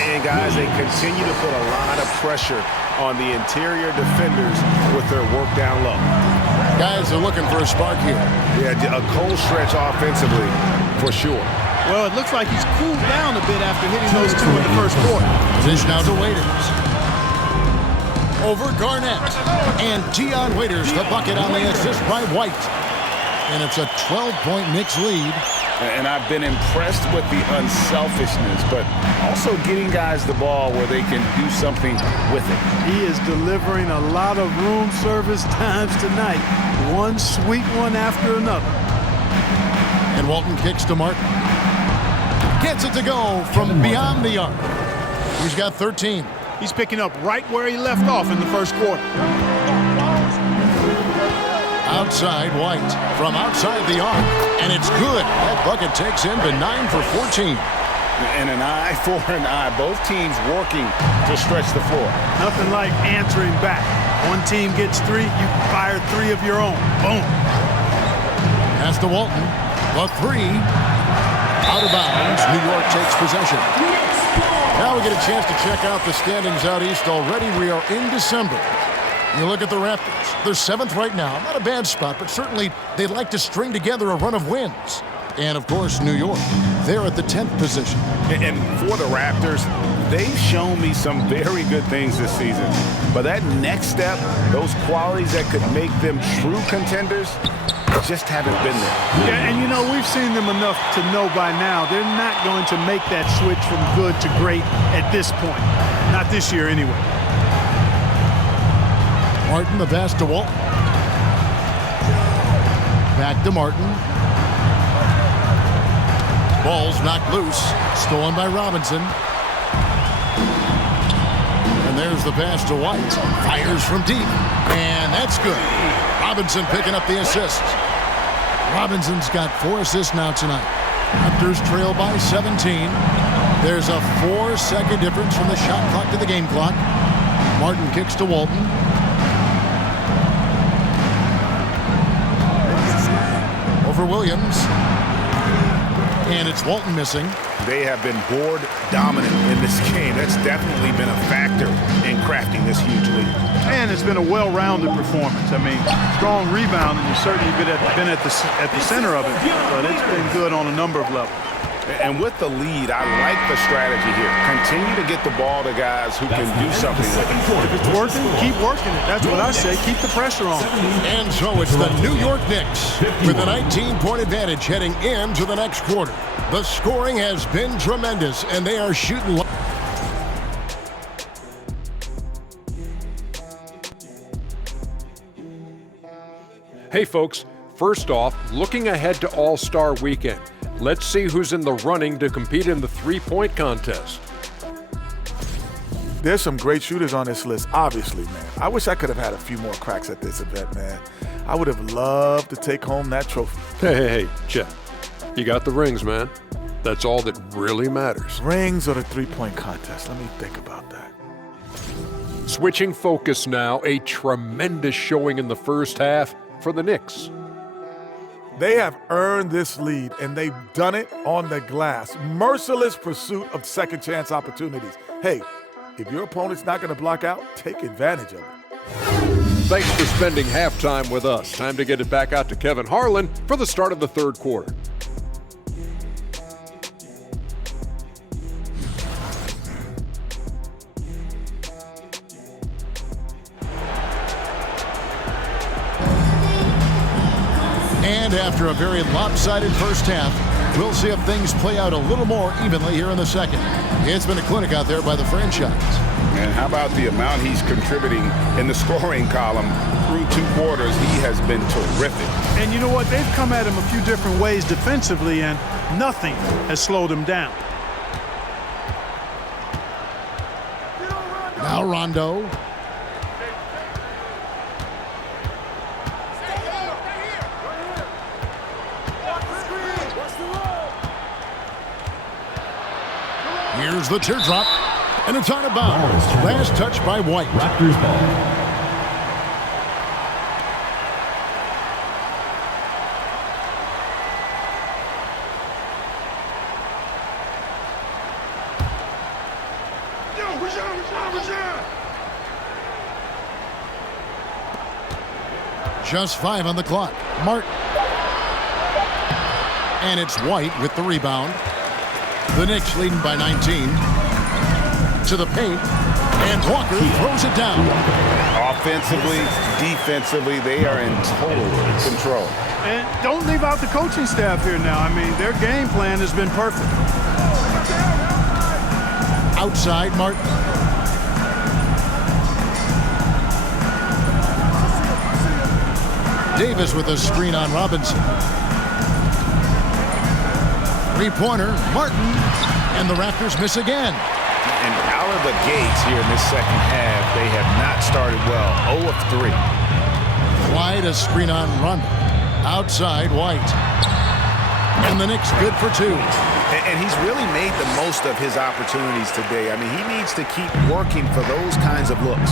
And guys, they continue to put a lot of pressure on the interior defenders with their work down low. Guys are looking for a spark here. Yeah, a cold stretch offensively for sure. Well, it looks like he's cooled down a bit after hitting those 2 in the first quarter. Dish now to Waiters. Over Garnett. And Dion Waiters, the bucket on the assist by White. And it's a 12-point Knicks lead. And I've been impressed with the unselfishness, but also getting guys the ball where they can do something with it. He is delivering a lot of room service times tonight. One sweet one after another. And Walton kicks to Martin. Gets it to go from beyond the arc. He's got 13. He's picking up right where he left off in the first quarter. Outside White from outside the arc, and it's good. That bucket takes him to 9 for 14. And an eye for an eye. Both teams working to stretch the floor. Nothing like answering back. One team gets 3, you fire 3 of your own. Boom. Pass to Walton. The 3. Out of bounds. New York takes possession. Now we get a chance to check out the standings out east already. We are in December. You look at the Raptors. They're 7th right now. Not a bad spot, but certainly they'd like to string together a run of wins. And, of course, New York. They're at the 10th position. And for the Raptors, they've shown me some very good things this season. But that next step, those qualities that could make them true contenders, just haven't been there. Yeah, and you know, we've seen them enough to know by now they're not going to make that switch from good to great at this point. Not this year anyway. Martin, the pass to Walton. Back to Martin. Ball's knocked loose. Stolen by Robinson. And there's the pass to White. Fires from deep. And that's good. Robinson picking up the assist. Robinson's got 4 assists now tonight. Raptors trail by 17. There's a 4-second difference from the shot clock to the game clock. Martin kicks to Walton. Over Williams. And it's Walton missing. They have been board dominant in this game. That's definitely been a factor in crafting this huge lead. And it's been a well-rounded performance. I mean, strong rebounding has certainly been at the center of it, but it's been good on a number of levels. And with the lead, I like the strategy here. Continue to get the ball to guys who can do something with it. If it's working, keep working it. That's what I say. Keep the pressure on. And so it's the New York Knicks with a 19-point advantage heading into the next quarter. The scoring has been tremendous, and they are shooting. Hey folks, first off, looking ahead to All-Star Weekend, let's see who's in the running to compete in the three-point contest. There's some great shooters on this list, obviously, man. I wish I could have had a few more cracks at this event, man. I would have loved to take home that trophy. Hey, Chet. You got the rings, man. That's all that really matters. Rings or the three-point contest? Let me think about that. Switching focus now, a tremendous showing in the first half for the Knicks. They have earned this lead, and they've done it on the glass. Merciless pursuit of second-chance opportunities. Hey, if your opponent's not going to block out, take advantage of it. Thanks for spending halftime with us. Time to get it back out to Kevin Harlan for the start of the third quarter. And after a very lopsided first half, we'll see if things play out a little more evenly here in the second. It's been a clinic out there by the franchise. And how about the amount he's contributing in the scoring column through 2 quarters? He has been terrific. And you know what? They've come at him a few different ways defensively, and nothing has slowed him down. Now Rondo. Here's the teardrop, and it's out of bounds. Last touch by White. Raptors ball. Just 5 on the clock. Martin. And it's White with the rebound. The Knicks leading by 19. To the paint. And Walker throws it down. Offensively, defensively, they are in total control. And don't leave out the coaching staff here now. I mean, their game plan has been perfect. Outside, Martin. Davis with a screen on Robinson. Three-pointer, Martin, and the Raptors miss again. And out of the gates here in this second half, they have not started well. 0 of 3. White, a screen on Rondo. Outside, White. And the Knicks good for 2. And he's really made the most of his opportunities today. I mean, he needs to keep working for those kinds of looks.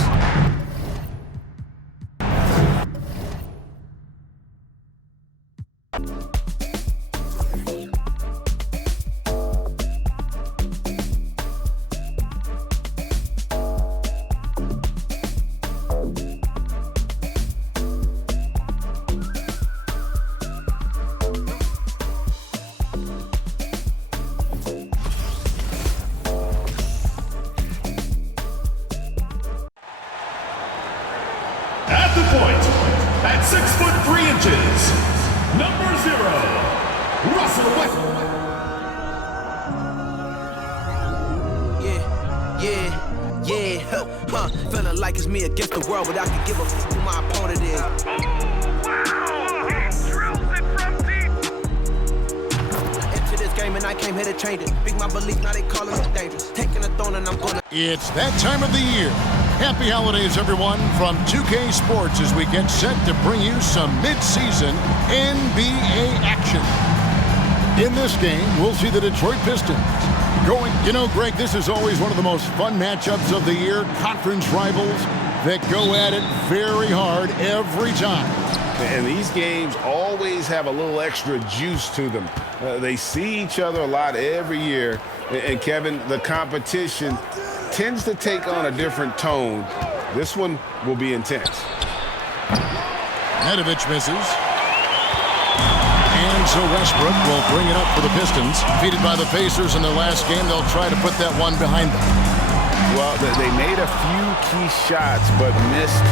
At the point, at 6 foot 3 inches, number 0, Russell Westbrook. Feeling like it's me against the world, but I can give a f who my opponent is. Into this game and I came here to change it. Big my belief, now they calling me dangerous. Taking a throne and I'm gonna. It's that time of the year. Happy holidays, everyone, from 2K Sports as we get set to bring you some mid-season NBA action. In this game, we'll see the Detroit Pistons going. You know, Greg, this is always one of the most fun matchups of the year. Conference rivals that go at it very hard every time. And these games always have a little extra juice to them. They see each other a lot every year. And Kevin, the competition tends to take on a different tone. This one will be intense. Nedovic misses. And so Westbrook will bring it up for the Pistons. Defeated by the Pacers in their last game, they'll try to put that one behind them. Well, they made a few key shots, but missed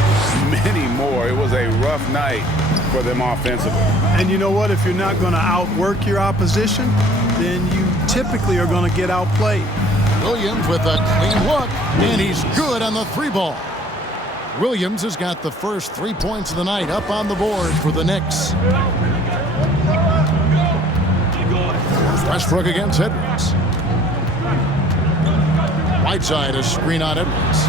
many more. It was a rough night for them offensively. And you know what? If you're not going to outwork your opposition, then you typically are going to get outplayed. Williams with a clean look, and he's good on the 3 ball. Williams has got the first 3 points of the night up on the board for the Knicks. Westbrook against Edwards. Whiteside a screen on Edwards.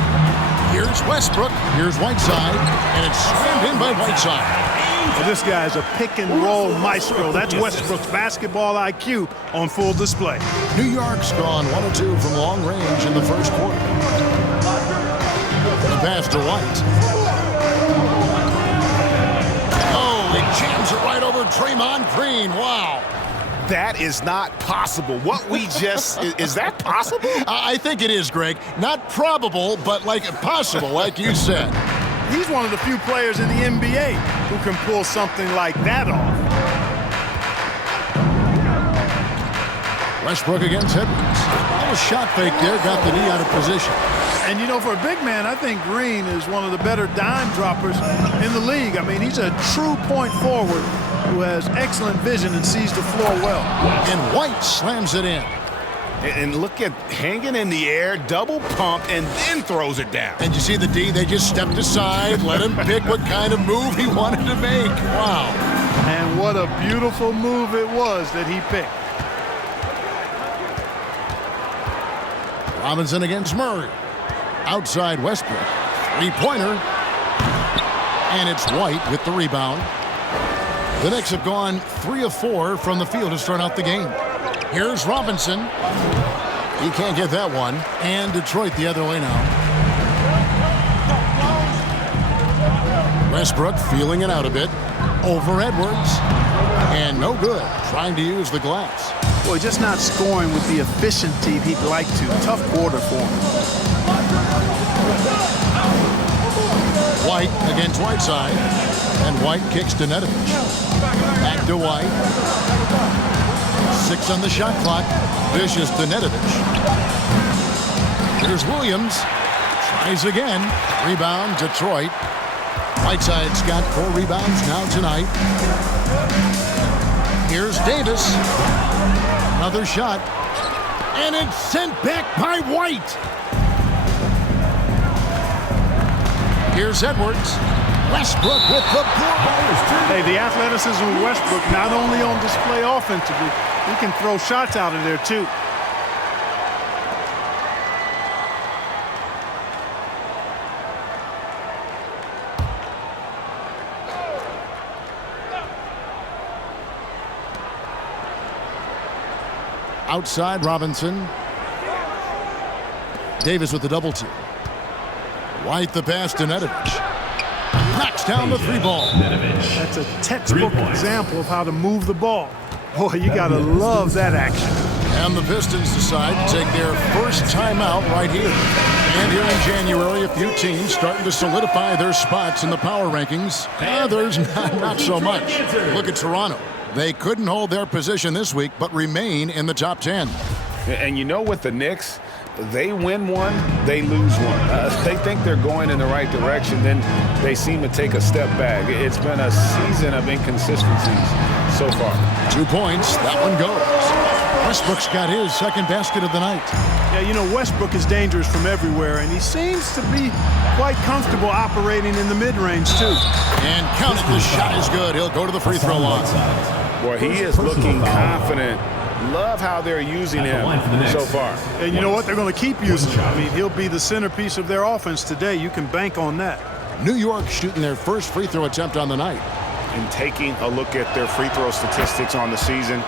Here's Westbrook. Here's Whiteside. And it's slammed in by Whiteside. Well, this guy is a pick-and-roll maestro. That's Westbrook's basketball IQ on full display. New York's gone 1 of 2 from long range in the first quarter. The pass to White. Oh, he jams it right over Draymond Green. Wow. That is not possible. What we just, is that possible? I think it is, Greg. Not probable, but like possible, like you said. He's one of the few players in the NBA who can pull something like that off. Westbrook against Edwards. A little shot fake there, got the knee out of position. And, you know, for a big man, I think Green is one of the better dime droppers in the league. I mean, he's a true point forward who has excellent vision and sees the floor well. And White slams it in. And look at hanging in the air, double pump, and then throws it down. And you see the D, they just stepped aside, let him pick what kind of move he wanted to make. Wow. And what a beautiful move it was that he picked. Robinson against Murray. Outside Westbrook. Three-pointer. And it's White with the rebound. The Knicks have gone 3 of 4 from the field to start out the game. Here's Robinson. He can't get that one. And Detroit the other way now. Westbrook feeling it out a bit. Over Edwards. And no good. Trying to use the glass. Boy, just not scoring with the efficiency he'd like to. Tough quarter for him. White against Whiteside. And White kicks to Nedovic. Back to White. 6 on the shot clock. Vicious to Nedovic. Here's Williams. Tries again. Rebound, Detroit. Whiteside's got 4 rebounds now tonight. Here's Davis. Another shot. And it's sent back by White. Here's Edwards. Westbrook with the block. Hey, the athleticism of Westbrook not only on display offensively, he can throw shots out of there too. Outside Robinson. Davis with the double team. White the pass to Nedovic. Knocks down the 3-ball. That's a textbook example of how to move the ball. Boy, you gotta love that action. And the Pistons decide to take their first timeout right here. And here in January, a few teams starting to solidify their spots in the power rankings. Others not so much. Look at Toronto. They couldn't hold their position this week, but remain in the top 10. And you know, with the Knicks, they win one, they lose one. They think they're going in the right direction, then they seem to take a step back. It's been a season of inconsistencies so far. 2 points, that one goes. Westbrook's got his second basket of the night. Yeah, you know, Westbrook is dangerous from everywhere, and he seems to be quite comfortable operating in the mid-range, too. And count it, the shot is good. He'll go to the free throw line. Boy, he is looking confident. Love how they're using him so far. And you know what? They're going to keep using him. I mean, he'll be the centerpiece of their offense today. You can bank on that. New York shooting their first free throw attempt on the night. And taking a look at their free throw statistics on the season,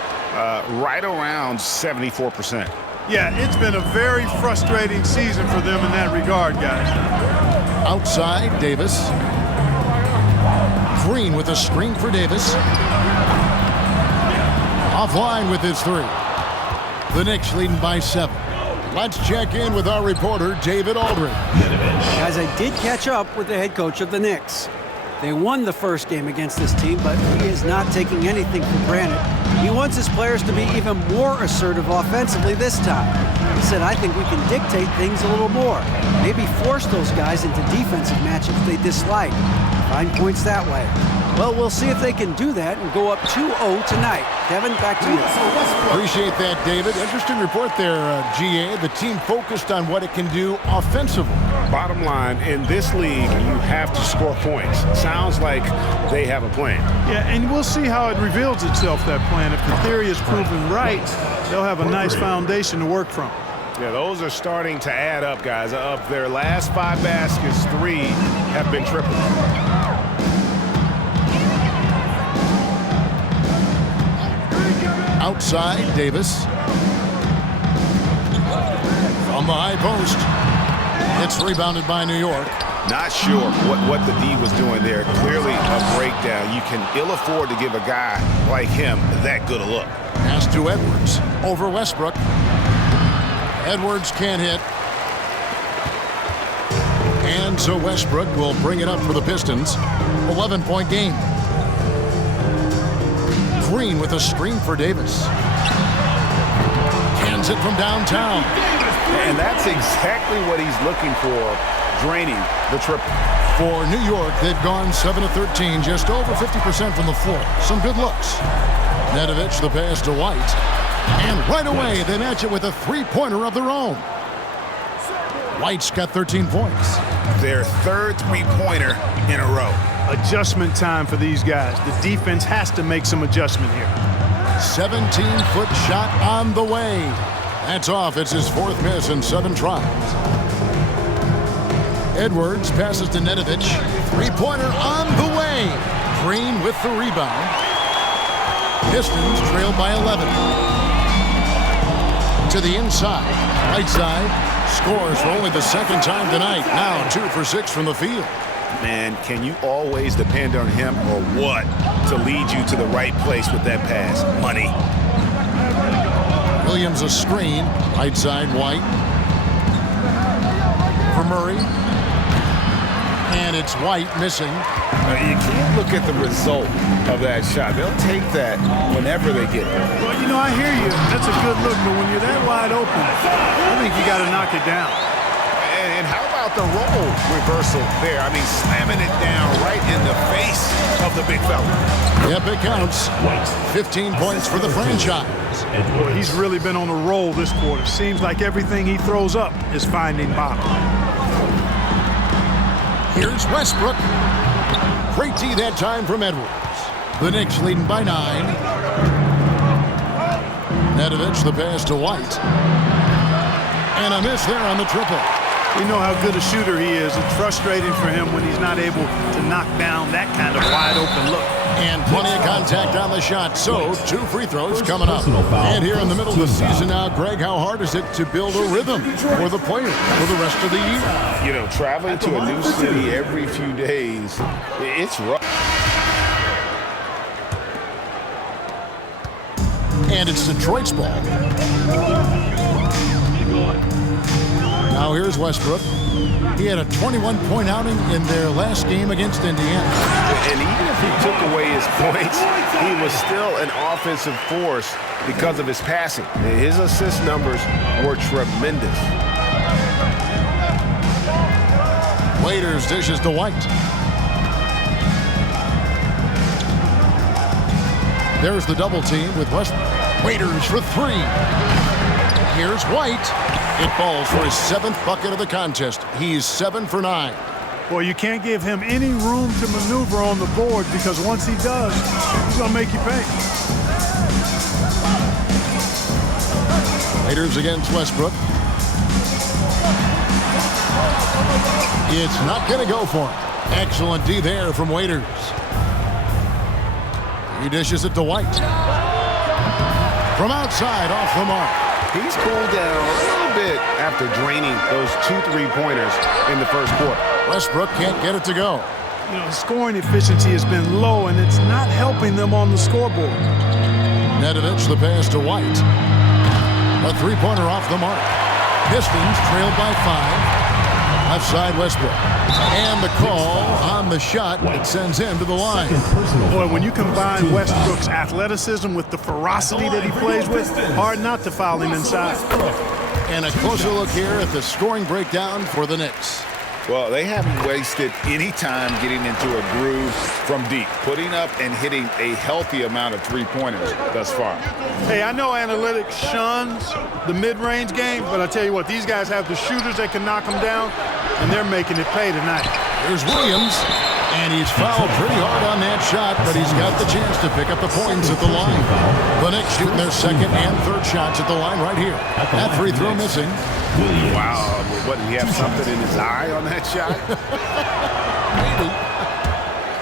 right around 74%. Yeah, it's been a very frustrating season for them in that regard, guys. Outside, Davis. Green with a screen for Davis. Offline with his 3. The Knicks leading by 7. Let's check in with our reporter, David Aldridge. Guys, I did catch up with the head coach of the Knicks. They won the first game against this team, but he is not taking anything for granted. He wants his players to be even more assertive offensively this time. He said, I think we can dictate things a little more. Maybe force those guys into defensive matchups they dislike. Find points that way. Well, we'll see if they can do that and go up 2-0 tonight. Kevin, back to you. Appreciate that, David. Interesting report there, GA. The team focused on what it can do offensively. Bottom line, in this league, you have to score points. Sounds like they have a plan. Yeah, and we'll see how it reveals itself, that plan. If the theory is proven right, they'll have a nice foundation to work from. Yeah, those are starting to add up, guys. Of their last 5 baskets, 3 have been triples. Outside, Davis. From the high post. It's rebounded by New York. Not sure what the D was doing there. Clearly a breakdown. You can ill afford to give a guy like him that good a look. Pass to Edwards. Over Westbrook. Edwards can't hit. And so Westbrook will bring it up for the Pistons. 11-point game. Green with a screen for Davis. Cans it from downtown. And that's exactly what he's looking for, draining the triple. For New York, they've gone 7 of 13, just over 50% from the floor. Some good looks. Nedovic, the pass to White. And right away, they match it with a three-pointer of their own. White's got 13 points. Their third three-pointer in a row. Adjustment time for these guys. The defense has to make some adjustment here. 17-foot shot on the way. That's off. It's his 4th miss in 7 tries. Edwards passes to Nedovic. Three-pointer on the way. Green with the rebound. Pistons trail by 11. To the inside. Right side. Scores for only the 2nd time tonight. Now 2 for 6 from the field. Man, can you always depend on him or what to lead you to the right place with that pass? Money. Williams a screen. Right side, White. For Murray. And it's White missing. You can't look at the result of that shot. They'll take that whenever they get it. Well, you know, I hear you. That's a good look, but when you're that wide open, I think you got to knock it down. And how about the role reversal there? I mean, slamming it down right in the face of the big fella. Yep, it counts. 15 points for the franchise. Well, he's really been on a roll this quarter. Seems like everything he throws up is finding bottom. Here's Westbrook. Great tee that time from Edwards. The Knicks leading by 9. Nedovic, the pass to White. And a miss there on the triple. We know how good a shooter he is. It's frustrating for him when he's not able to knock down that kind of wide open look. And plenty of contact on the shot. So 2 free throws coming up. And here in the middle of the season now, Greg, how hard is it to build a rhythm for the players for the rest of the year? You know, traveling to a new city every few days, it's rough. And it's Detroit's ball. Now here's Westbrook. He had a 21-point outing in their last game against Indiana. And even if he took away his points, he was still an offensive force because of his passing. His assist numbers were tremendous. Waiters dishes to White. There's the double team with Westbrook. Waiters for 3. Here's White. It falls for his 7th bucket of the contest. He's 7 for 9. Boy, you can't give him any room to maneuver on the board because once he does, he's going to make you pay. Waiters against Westbrook. It's not going to go for him. Excellent D there from Waiters. He dishes it to White. From outside, off the mark. He's cooled down a little bit after draining those 2 3-pointers in the first quarter. Westbrook can't get it to go. You know, scoring efficiency has been low, and it's not helping them on the scoreboard. Nedovic, the pass to White. A 3-pointer off the mark. Pistons trailed by 5. Left side, Westbrook. And the call on the shot that sends him to the line. Boy, when you combine Westbrook's athleticism with the ferocity that he plays with, hard not to foul him inside. And a closer look here at the scoring breakdown for the Knicks. Well, they haven't wasted any time getting into a groove from deep, putting up and hitting a healthy amount of three-pointers thus far. Hey, I know analytics shuns the mid-range game, but I tell you what, these guys have the shooters that can knock them down, and they're making it pay tonight. Here's Williams, and he's fouled pretty hard on that shot, but he's got the chance to pick up the points at the line. The Knicks shooting their second and third shots at the line right here. That free throw missing. Wow, what, did he have something in his eye on that shot?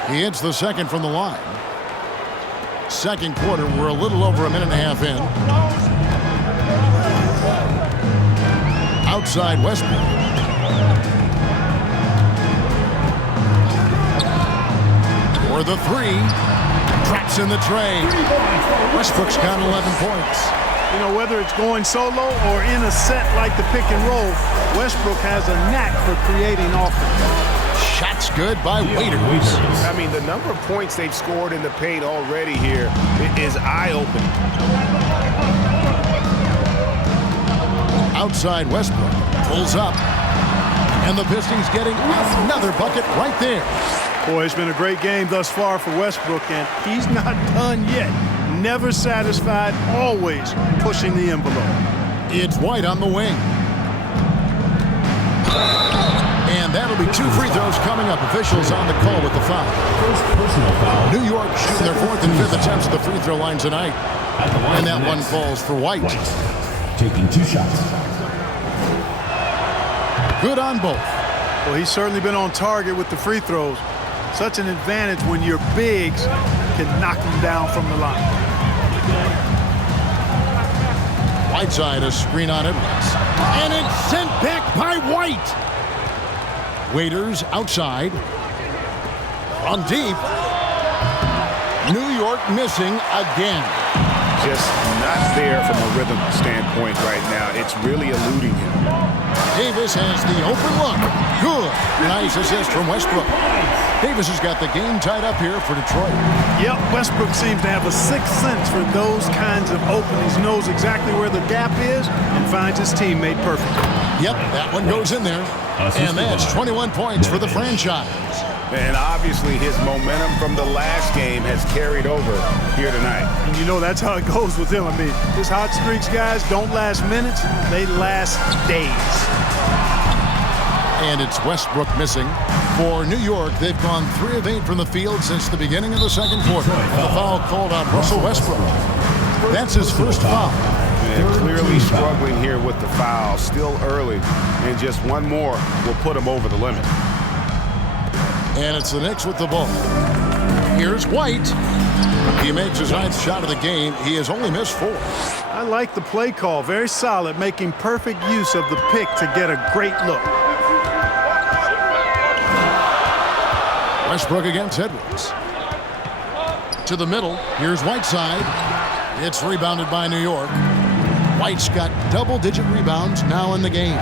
Maybe. He hits the second from the line. Second quarter, we're a little over a minute and a half in. Outside Westbrook. For the three. Traps in the tray. Westbrook's got 11 points. You know, whether it's going solo or in a set like the pick and roll, Westbrook has a knack for creating offense. Shots good by Waiters. I mean, the number of points they've scored in the paint already here is eye-opening. Outside Westbrook. Pulls up. And the Pistons getting another bucket right there. Boy, it's been a great game thus far for Westbrook, and he's not done yet. Never satisfied, always pushing the envelope. It's White on the wing. And that'll be two free throws coming up. Officials on the call with the foul. First personal foul. New York shooting their fourth and fifth attempts at the free throw line tonight. And that one falls for White. Taking 2 shots. Good on both. Well, he's certainly been on target with the free throws. Such an advantage when your bigs can knock them down from the line. Whiteside, a screen on Edwards. And it's sent back by White. Waiters outside. On deep. New York missing again. Just not there from a rhythm standpoint right now. It's really eluding him. Davis has the open look. Good. Nice assist from Westbrook. Davis has got the game tied up here for Detroit. Yep, Westbrook seems to have a sixth sense for those kinds of openings. Knows exactly where the gap is and finds his teammate perfect. Yep, that one goes in there. And that's 21 points for the franchise. And obviously his momentum from the last game has carried over here tonight. And you know that's how it goes with him. I mean, his hot streaks, guys, don't last minutes. They last days. And it's Westbrook missing. For New York, they've gone 3 of 8 from the field since the beginning of the second quarter. The foul called on Russell Westbrook. That's his first foul. And clearly struggling here with the foul. Still early. And just one more will put him over the limit. And it's the Knicks with the ball. Here's White. He makes his 9th shot of the game. He has only missed 4. I like the play call. Very solid, making perfect use of the pick to get a great look. Westbrook against Edwards. To the middle. Here's Whiteside. It's rebounded by New York. White's got double-digit rebounds now in the game.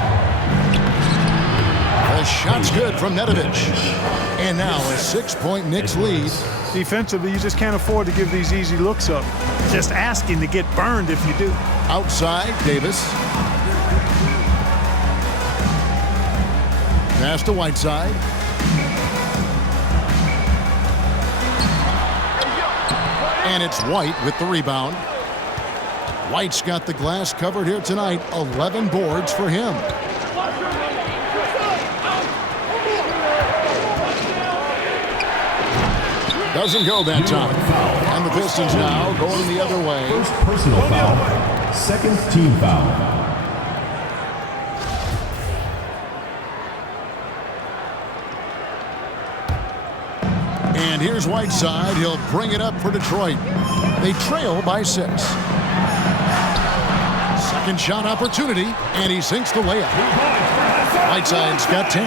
The shot's good from Nedovic. And now a 6-point Knicks lead. Defensively, you just can't afford to give these easy looks up. Just asking to get burned if you do. Outside, Davis. Pass to Whiteside. And it's White with the rebound. White's got the glass covered here tonight. 11 boards for him. Doesn't go that time. And the Pistons now going the other way. First personal foul. Second team foul. And here's Whiteside. He'll bring it up for Detroit. They trail by 6. Second shot opportunity, and he sinks the layup. Whiteside's got 10.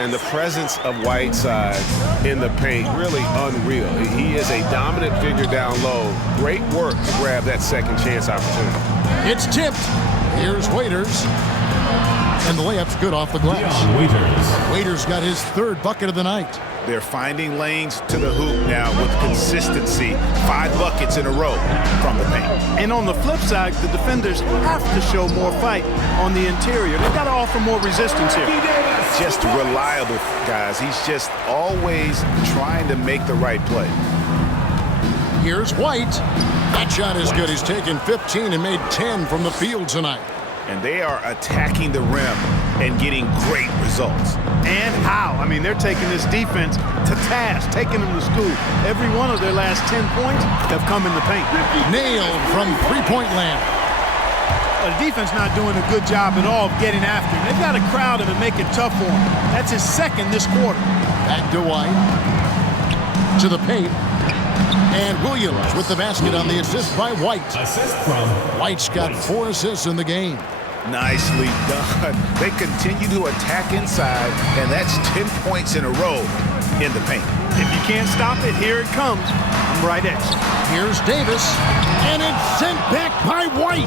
And the presence of Whiteside in the paint, really unreal. He is a dominant figure down low. Great work to grab that second chance opportunity. It's tipped. Here's Waiters. And the layup's good off the glass. Waiters. Waiters got his 3rd bucket of the night. They're finding lanes to the hoop now with consistency. 5 buckets in a row from the paint. And on the flip side, the defenders have to show more fight on the interior. They've got to offer more resistance here. Just reliable, guys. He's just always trying to make the right play. Here's White. That shot is good. He's taken 15 and made 10 from the field tonight. And they are attacking the rim and getting great results. And how? I mean, they're taking this defense to task, taking them to school. Every one of their last 10 points have come in the paint. Nailed from three-point land. The defense not doing a good job at all of getting after him. They've got to crowd him and make it tough for him. That's his second this quarter. Back to White. To the paint. And Williams with the basket on the assist by White. Assist from White's got 4 assists in the game. Nicely done. They continue to attack inside, and that's 10 points in a row in the paint. If you can't stop it, here it comes. I'm right next. Here's Davis, and it's sent back by White.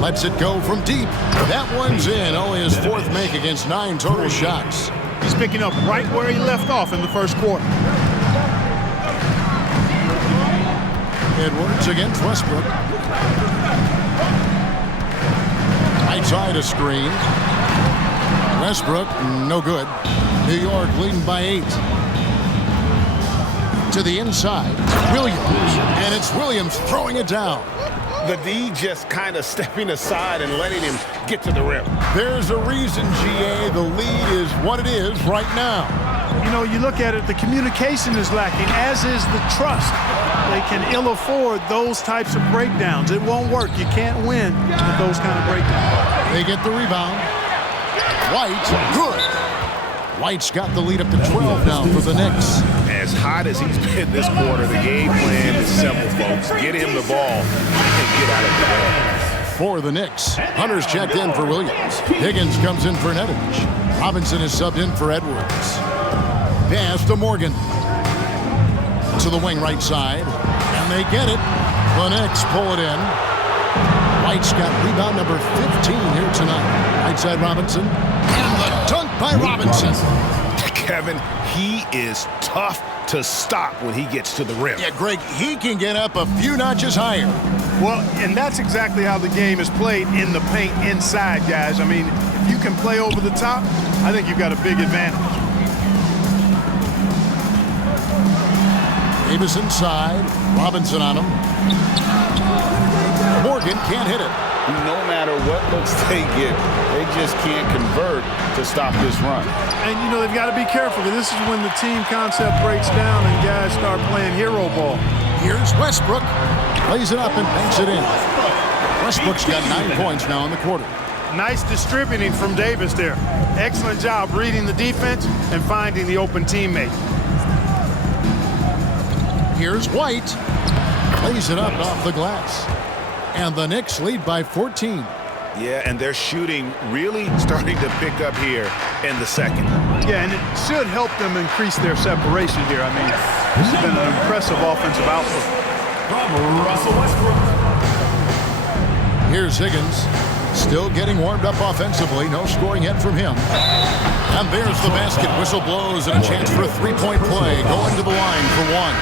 Lets it go from deep. That one's in. Only his 4th make against 9 total shots. He's picking up right where he left off in the first quarter. Edwards against Westbrook. Right side a screen. Westbrook, no good. New York leading by 8. To the inside, Williams. And it's Williams throwing it down. The D just kind of stepping aside and letting him get to the rim. There's a reason, GA, the lead is what it is right now. You know, you look at it, the communication is lacking, as is the trust. They can ill afford those types of breakdowns. It won't work. You can't win with those kind of breakdowns. They get the rebound. White, good. White's got the lead up to 12 now for the Knicks. As hot as he's been this quarter, the game plan is simple, folks. Get him the ball and get out of the way. For the Knicks, Hunter's checked in for Williams. Higgins comes in for Nedovich. Robinson is subbed in for Edwards. Pass to Morgan. To the wing right side. And they get it. The Knicks pull it in. White's got rebound number 15 here tonight. Right side Robinson. And the dunk by Robinson. Kevin, he is tough to stop when he gets to the rim. Yeah, Greg, he can get up a few notches higher. Well, and that's exactly how the game is played in the paint inside, guys. I mean, if you can play over the top, I think you've got a big advantage. Davis inside. Robinson on him. Morgan can't hit it. No matter what looks they get, they just can't convert to stop this run. And, you know, they've got to be careful, because this is when the team concept breaks down and guys start playing hero ball. Here's Westbrook. Plays it up and banks it in. Westbrook's got 9 points now in the quarter. Nice distributing from Davis there. Excellent job reading the defense and finding the open teammate. Here's White. Plays it up off the glass. And the Knicks lead by 14. Yeah, and their shooting really starting to pick up here in the second. Yeah, and it should help them increase their separation here. I mean, this has been an impressive offensive output. From Russell Westbrook. Here's Higgins. Still getting warmed up offensively. No scoring yet from him. And there's the basket. Whistle blows and a chance for a three-point play. Going to the line for 1.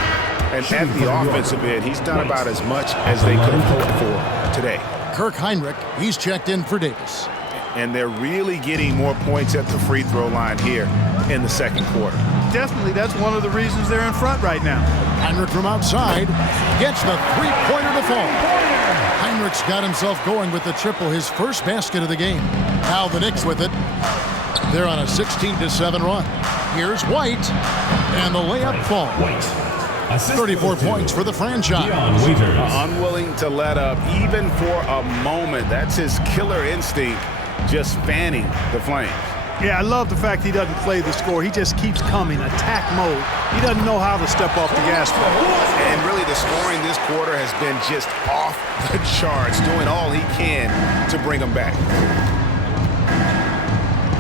And at the offensive end, he's done about as much as they could have hoped for today. Kirk Heinrich, he's checked in for Davis. And they're really getting more points at the free throw line here in the second quarter. Definitely, that's one of the reasons they're in front right now. Heinrich from outside gets the three-pointer to fall. Heinrich's got himself going with the triple, his first basket of the game. Now the Knicks with it. They're on a 16-7 run. Here's White, and the layup falls. 34 points for the franchise. Unwilling to let up even for a moment. That's his killer instinct, just fanning the flames. Yeah, I love the fact he doesn't play the score. He just keeps coming, attack mode. He doesn't know how to step off the gas pedal. And really the scoring this quarter has been just off the charts, doing all he can to bring them back.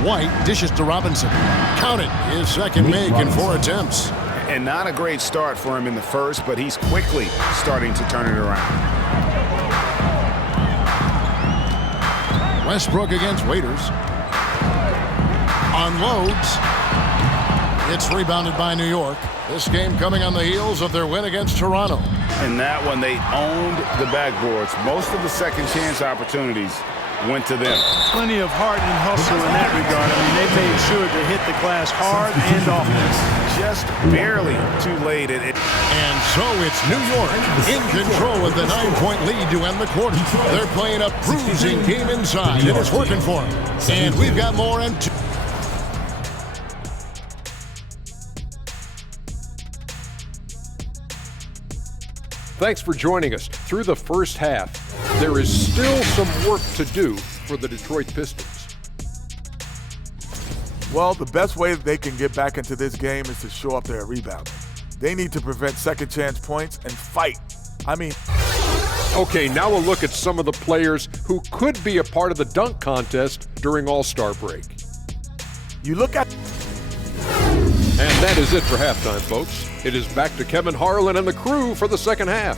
White dishes to Robinson. Count it, his second make in 4 attempts. And not a great start for him in the first, but he's quickly starting to turn it around. Westbrook against Waiters. unloads. It's rebounded by New York. This game coming on the heels of their win against Toronto. In that one, they owned the backboards. Most of the second chance opportunities went to them. Plenty of heart and hustle in that regard. I mean, they made sure to hit the glass hard and often. Just barely too late. And so it's New York in control with the 9-point lead to end the quarter. They're playing a bruising game inside, and it's working for them. And we've got more and two. Thanks for joining us. Through the first half, there is still some work to do for the Detroit Pistons. Well, the best way that they can get back into this game is to show up their rebounding. They need to prevent second chance points and fight. Okay, now a look at some of the players who could be a part of the dunk contest during All-Star break. You look at... And that is it for halftime, folks. It is back to Kevin Harlan and the crew for the second half.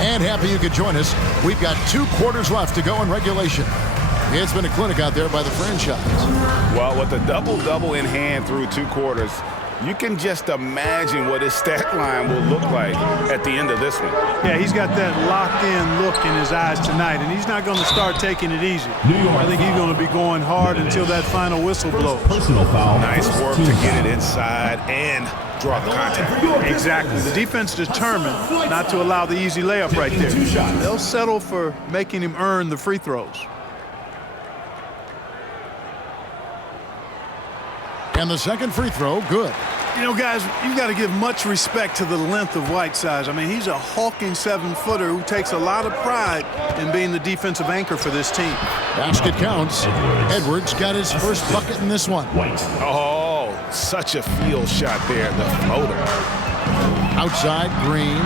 And happy you could join us. We've got 2 quarters left to go in regulation. It's been a clinic out there by the franchise. Well, with a double-double in hand through 2 quarters, you can just imagine what his stat line will look like at the end of this one. Yeah, he's got that locked-in look in his eyes tonight, and he's not going to start taking it easy. I think he's going to be going hard until that final whistle blows. Personal foul. Nice work to get it inside and draw the contact. Exactly. The defense determined not to allow the easy layup right there. They'll settle for making him earn the free throws. And the second free throw, good. You know, guys, you've got to give much respect to the length of Whiteside. I mean, he's a hulking 7-footer who takes a lot of pride in being the defensive anchor for this team. Basket counts. Edwards got his first bucket in this one. Oh, such a field shot there, the floater. Outside, Green.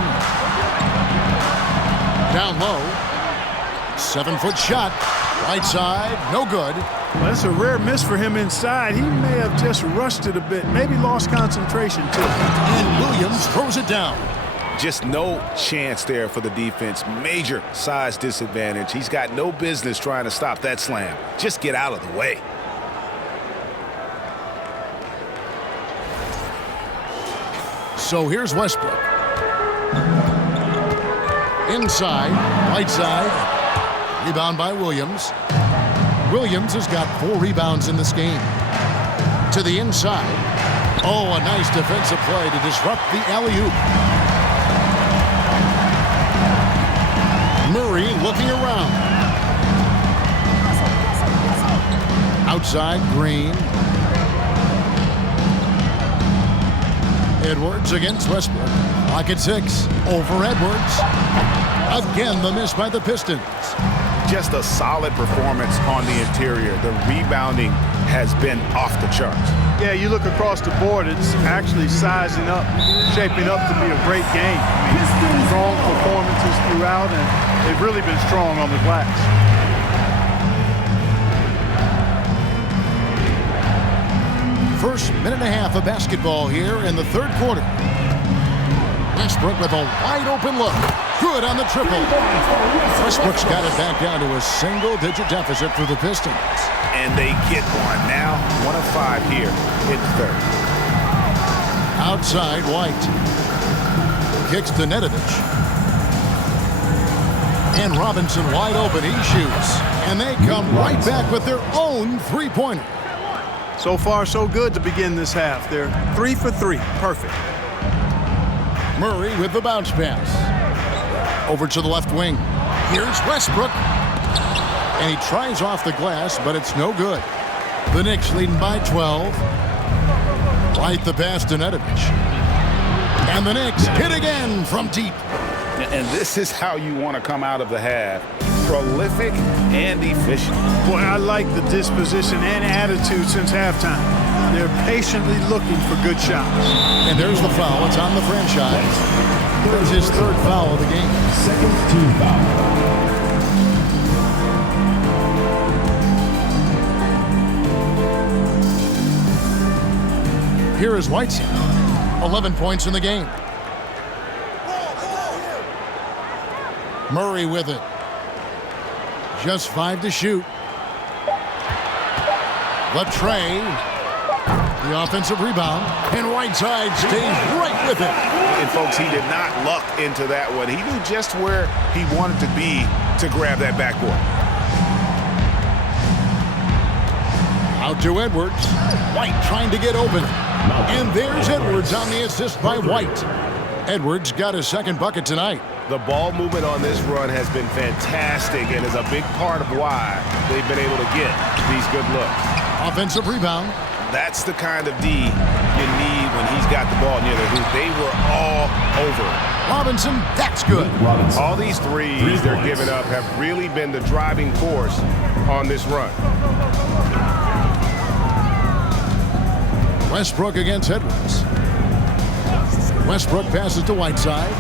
Down low. 7-foot shot. Right side, no good. Well, that's a rare miss for him inside. He may have just rushed it a bit, maybe lost concentration too. And Williams throws it down. Just no chance there for the defense. Major size disadvantage. He's got no business trying to stop that slam. Just get out of the way. So here's Westbrook. Inside, right side. Rebound by Williams. Williams has got 4 rebounds in this game. To the inside. Oh, a nice defensive play to disrupt the alley-oop. Murray looking around. Outside, Green. Edwards against Westbrook. Lock at 6. Over Edwards. Again, the miss by the Pistons. Just a solid performance on the interior. The rebounding has been off the charts. Yeah, you look across the board, it's actually sizing up, shaping up to be a great game. I mean, strong performances throughout, and they've really been strong on the glass. First minute and a half of basketball here in the third quarter. Westbrook with a wide open look. Good on the triple. Westbrook's got it back down to a single-digit deficit for the Pistons. And they get one now. 1 of 5 here in the third. Outside, White. Kicks to Nedovic. And Robinson wide open. He shoots. And they come right back with their own three-pointer. So far, so good to begin this half. They're 3 for 3. Perfect. Murray with the bounce pass. Over to the left wing. Here's Westbrook. And he tries off the glass, but it's no good. The Knicks leading by 12. Right the pass to Nedovic. And the Knicks hit again from deep. And this is how you want to come out of the half. Prolific and efficient. Boy, I like the disposition and attitude since halftime. They're patiently looking for good shots. And there's the foul. It's on the franchise. There's his third foul of the game. Second team foul. Here is Whiteside. 11 points in the game. Murray with it. Just 5 to shoot. Latrey. The offensive rebound. And Whiteside stays right with it. And folks, he did not luck into that one. He knew just where he wanted to be to grab that backboard. Out to Edwards. White trying to get open. And there's Edwards on the assist by White. Edwards got his second bucket tonight. The ball movement on this run has been fantastic and is a big part of why they've been able to get these good looks. Offensive rebound. That's the kind of D you need when he's got the ball near the hoop. They were all over it. Robinson, that's good. All these threes they're giving up have really been the driving force on this run. Westbrook against Edwards. Westbrook passes to Whiteside.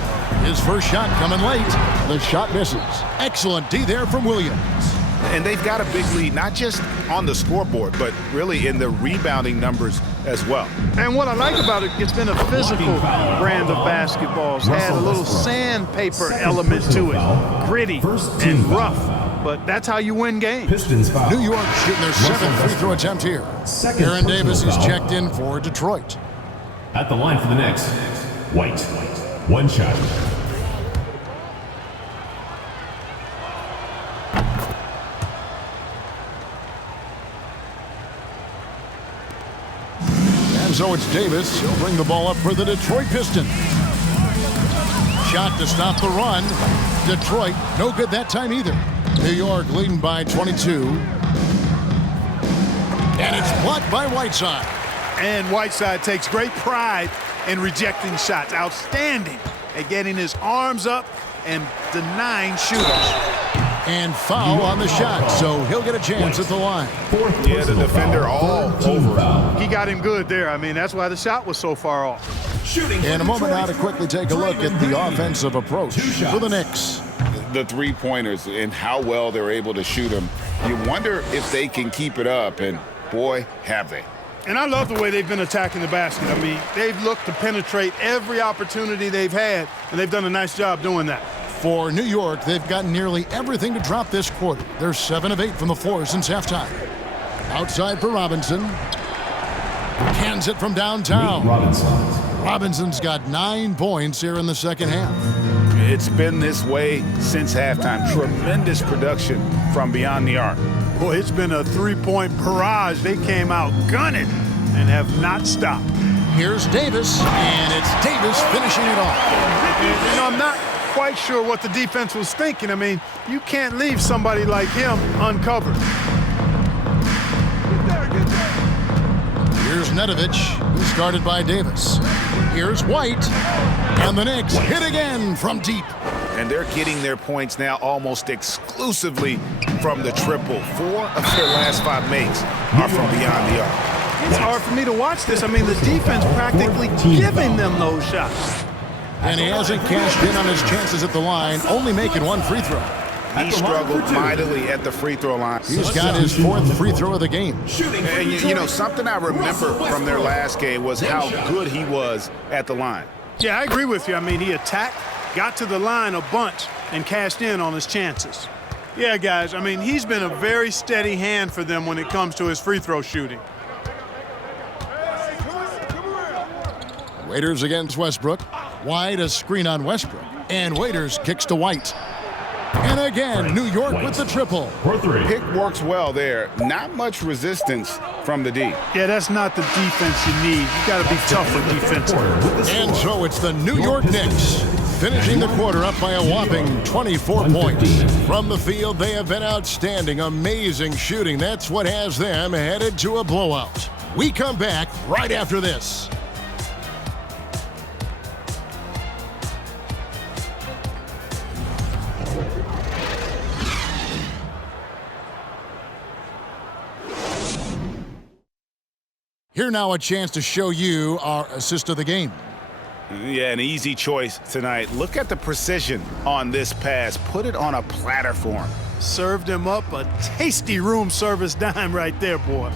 His first shot coming late. The shot misses. Excellent D there from Williams. And they've got a big lead, not just on the scoreboard, but really in the rebounding numbers as well. And what I like about it, it's been a physical brand of basketball. It's had a little sandpaper element to it. Gritty and rough. But that's how you win games. New York shooting their 7th free throw attempt here. Aaron Davis is checked in for Detroit. At the line for the Knicks, White. 1 shot. And so it's Davis. He'll bring the ball up for the Detroit Pistons. Shot to stop the run. Detroit, no good that time either. New York leading by 22. And it's blocked by Whiteside. And Whiteside takes great pride in rejecting shots. Outstanding at getting his arms up and denying shooters. And foul on the shot, so he'll get a chance at the line. Yeah, the defender all over. He got him good there. I mean, that's why the shot was so far off. In a moment now to quickly take a look at the offensive approach for the Knicks. The three-pointers and how well they're able to shoot them. You wonder if they can keep it up, and boy, have they. And I love the way they've been attacking the basket. I mean, they've looked to penetrate every opportunity they've had, and they've done a nice job doing that. For New York, they've gotten nearly everything to drop this quarter. They're 7 of 8 from the floor since halftime. Outside for Robinson. Hands it from downtown. Robinson's got 9 points here in the second half. It's been this way since halftime. Tremendous production from beyond the arc. Boy, it's been a three-point barrage. They came out gunning and have not stopped. Here's Davis, and it's Davis finishing it off. And, you know, I'm not quite sure what the defense was thinking. I mean, you can't leave somebody like him uncovered. Here's Nedovic, who's guarded by Davis. Here's White, and the Knicks hit again from deep. And they're getting their points now almost exclusively from the triple. 4 of their last 5 makes are from beyond the arc. It's hard for me to watch this. I mean, the defense practically giving them those shots. And he hasn't cashed in on his chances at the line, only making 1 free throw. He struggled mightily at the free throw line. He's got his 4th free throw of the game. And you know, something I remember from their last game was how good he was at the line. Yeah, I agree with you. I mean, he attacked, got to the line a bunch, and cashed in on his chances. Yeah, guys, I mean, he's been a very steady hand for them when it comes to his free throw shooting. Waiters against Westbrook. White, a screen on Westbrook. And Waiters kicks to White. And again, New York with the triple. Pick works well there. Not much resistance from the D. Yeah, that's not the defense you need. You got to be tougher defensively. And so it's the New York Knicks finishing the quarter up by a whopping 24 points. From the field, they have been outstanding, amazing shooting. That's what has them headed to a blowout. We come back right after this. Here now a chance to show you our assist of the game. Yeah, an easy choice tonight. Look at the precision on this pass. Put it on a platter for him. Served him up a tasty room service dime right there, boy.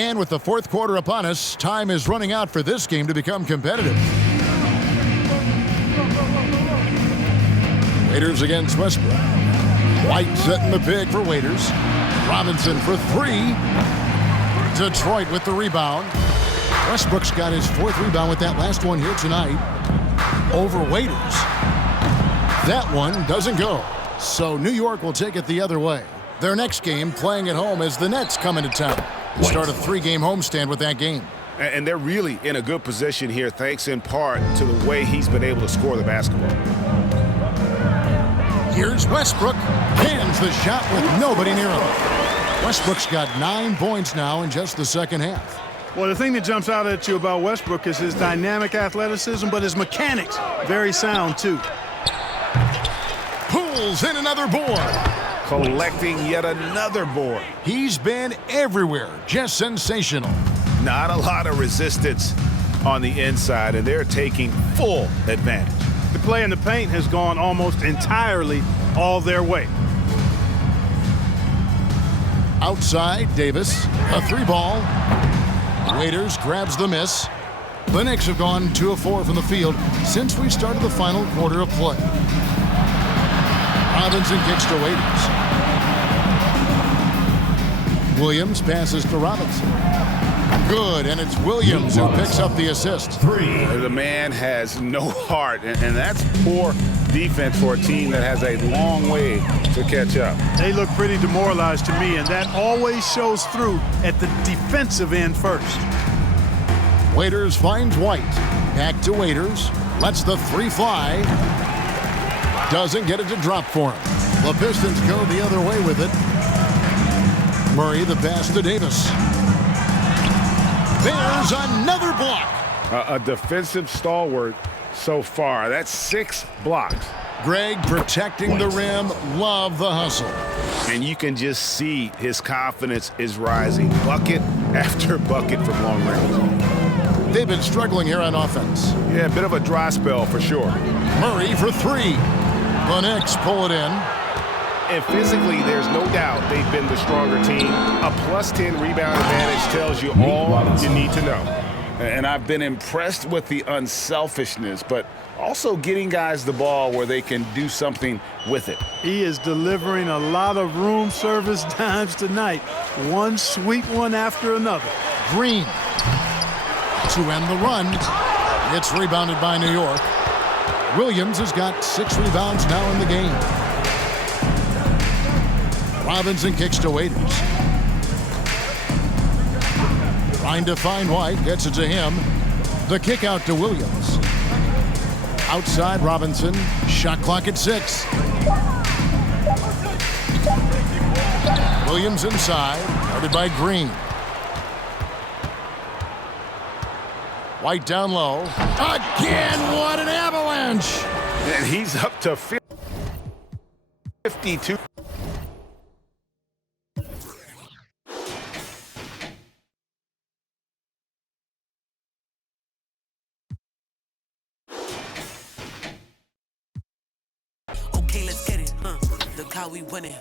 And with the fourth quarter upon us, time is running out for this game to become competitive. Waiters against Westbrook. White setting the pick for Waiters. Robinson for three. Detroit with the rebound. Westbrook's got his fourth rebound with that last one here tonight over Waiters. That one doesn't go. So New York will take it the other way. Their next game playing at home as the Nets come into town. Start a 3-game homestand with that game. And they're really in a good position here, thanks in part to the way he's been able to score the basketball. Here's Westbrook. Hands the shot with nobody near him. Westbrook's got 9 points now in just the second half. Well, the thing that jumps out at you about Westbrook is his dynamic athleticism, but his mechanics, very sound too. Pulls in another board. Collecting yet another board. He's been everywhere, just sensational. Not a lot of resistance on the inside, and they're taking full advantage. The play in the paint has gone almost entirely all their way. Outside, Davis, a 3-ball. Waiters grabs the miss. The Knicks have gone 2 of 4 from the field since we started the final quarter of play. Robinson kicks to Waiters. Williams passes to Robinson. Good, and it's Williams who picks up the assist. The man has no heart, and that's poor defense for a team that has a long way to catch up. They look pretty demoralized to me, and that always shows through at the defensive end first. Waiters finds White. Back to Waiters. Lets the 3 fly. Doesn't get it to drop for him. The Pistons go the other way with it. Murray the pass to Davis. There's another block. A defensive stalwart so far. That's 6 blocks. Greg protecting the rim. Love the hustle. And you can just see his confidence is rising. Bucket after bucket from long range. They've been struggling here on offense. Yeah, a bit of a dry spell for sure. Murray for 3. The Knicks pull it in. And physically, there's no doubt they've been the stronger team. A +10 rebound advantage tells you all you need to know. And I've been impressed with the unselfishness, but also getting guys the ball where they can do something with it. He is delivering a lot of room service dimes tonight. One sweet one after another. Green to end the run. It's rebounded by New York. Williams has got 6 rebounds now in the game. Robinson kicks to Waiters. Trying to find White, gets it to him. The kick out to Williams. Outside Robinson, shot clock at 6. Williams inside, guarded by Green. White down low. Again, what an avalanche! And he's up to 52. Okay, let's get it, Look how we winning,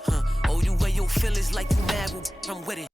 Oh, you wear your feelings like you mad, I'm with it.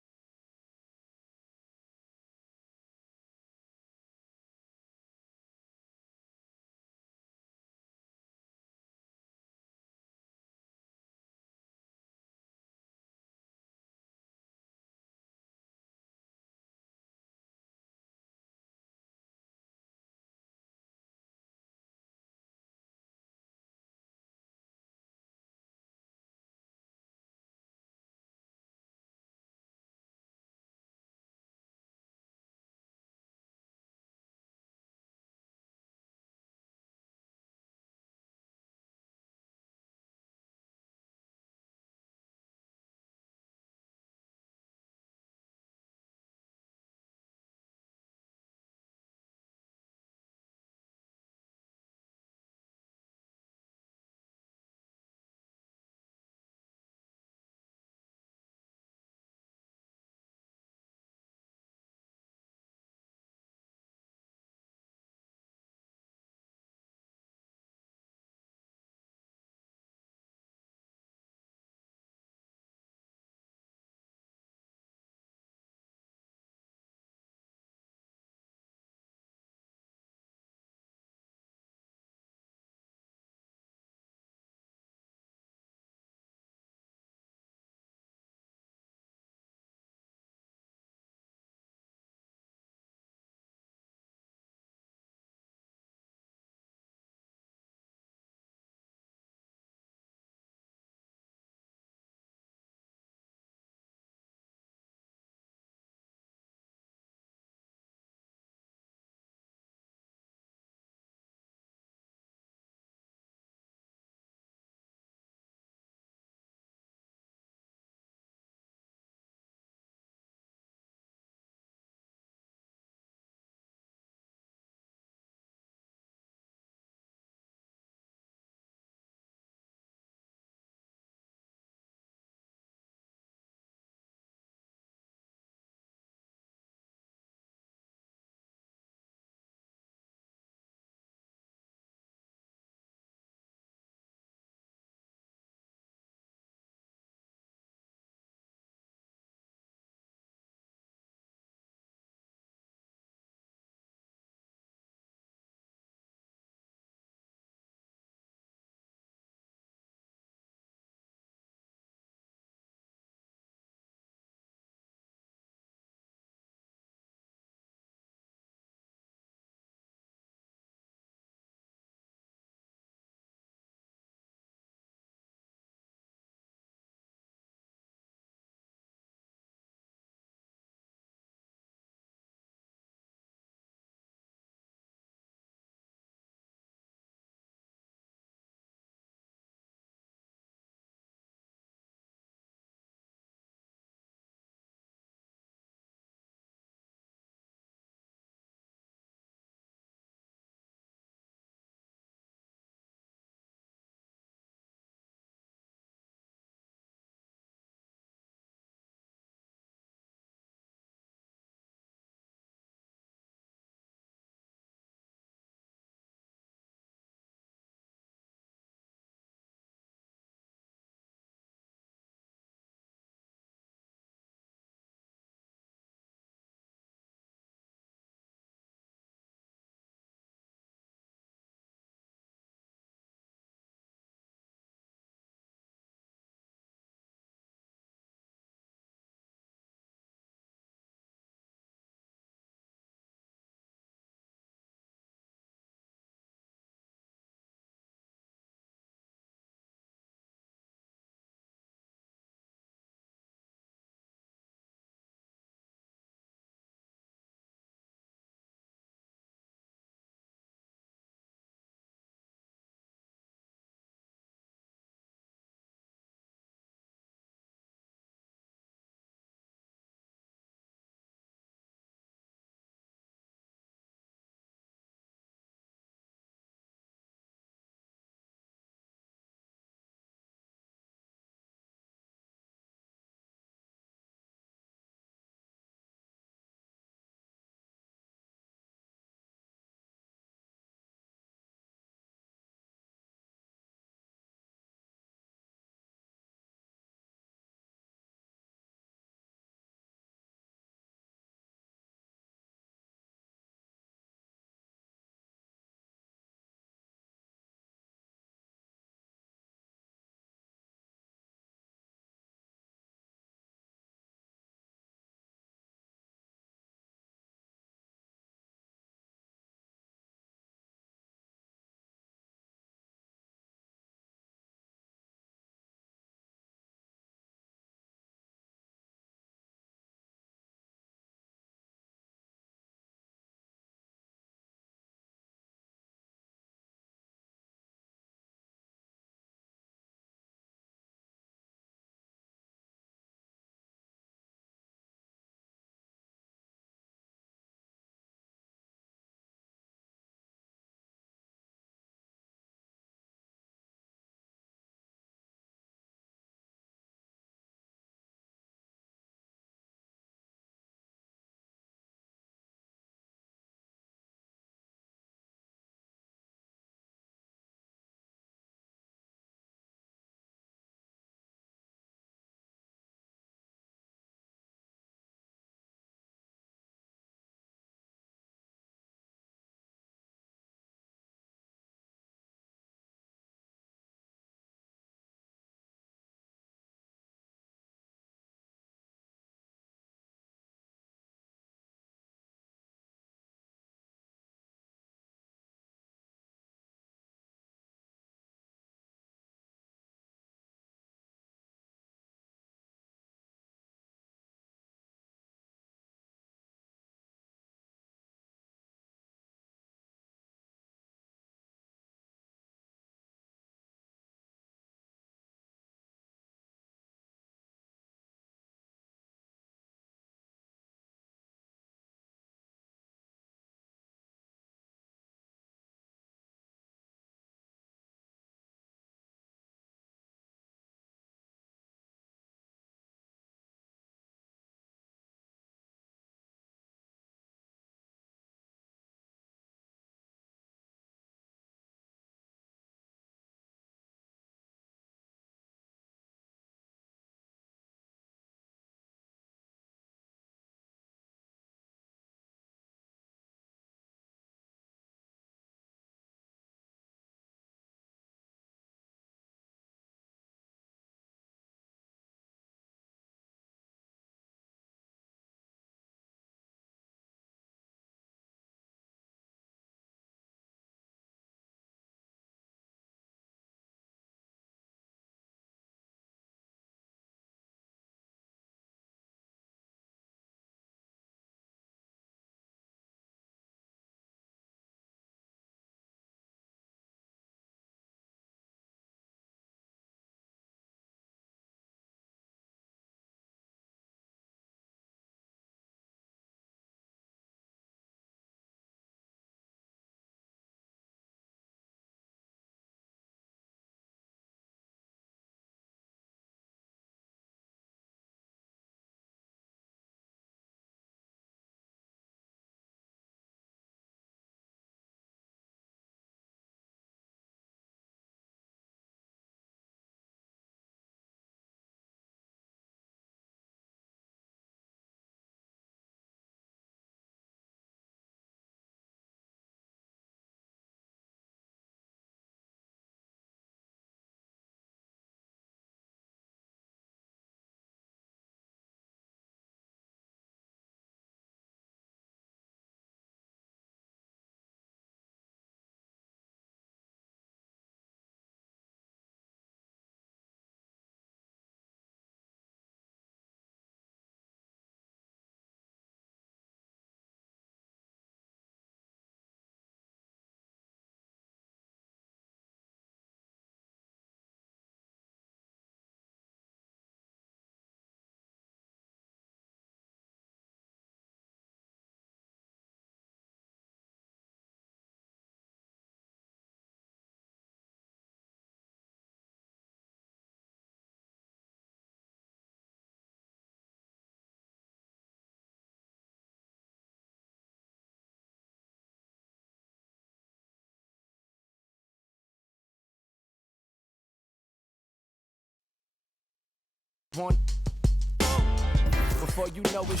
Before you know it,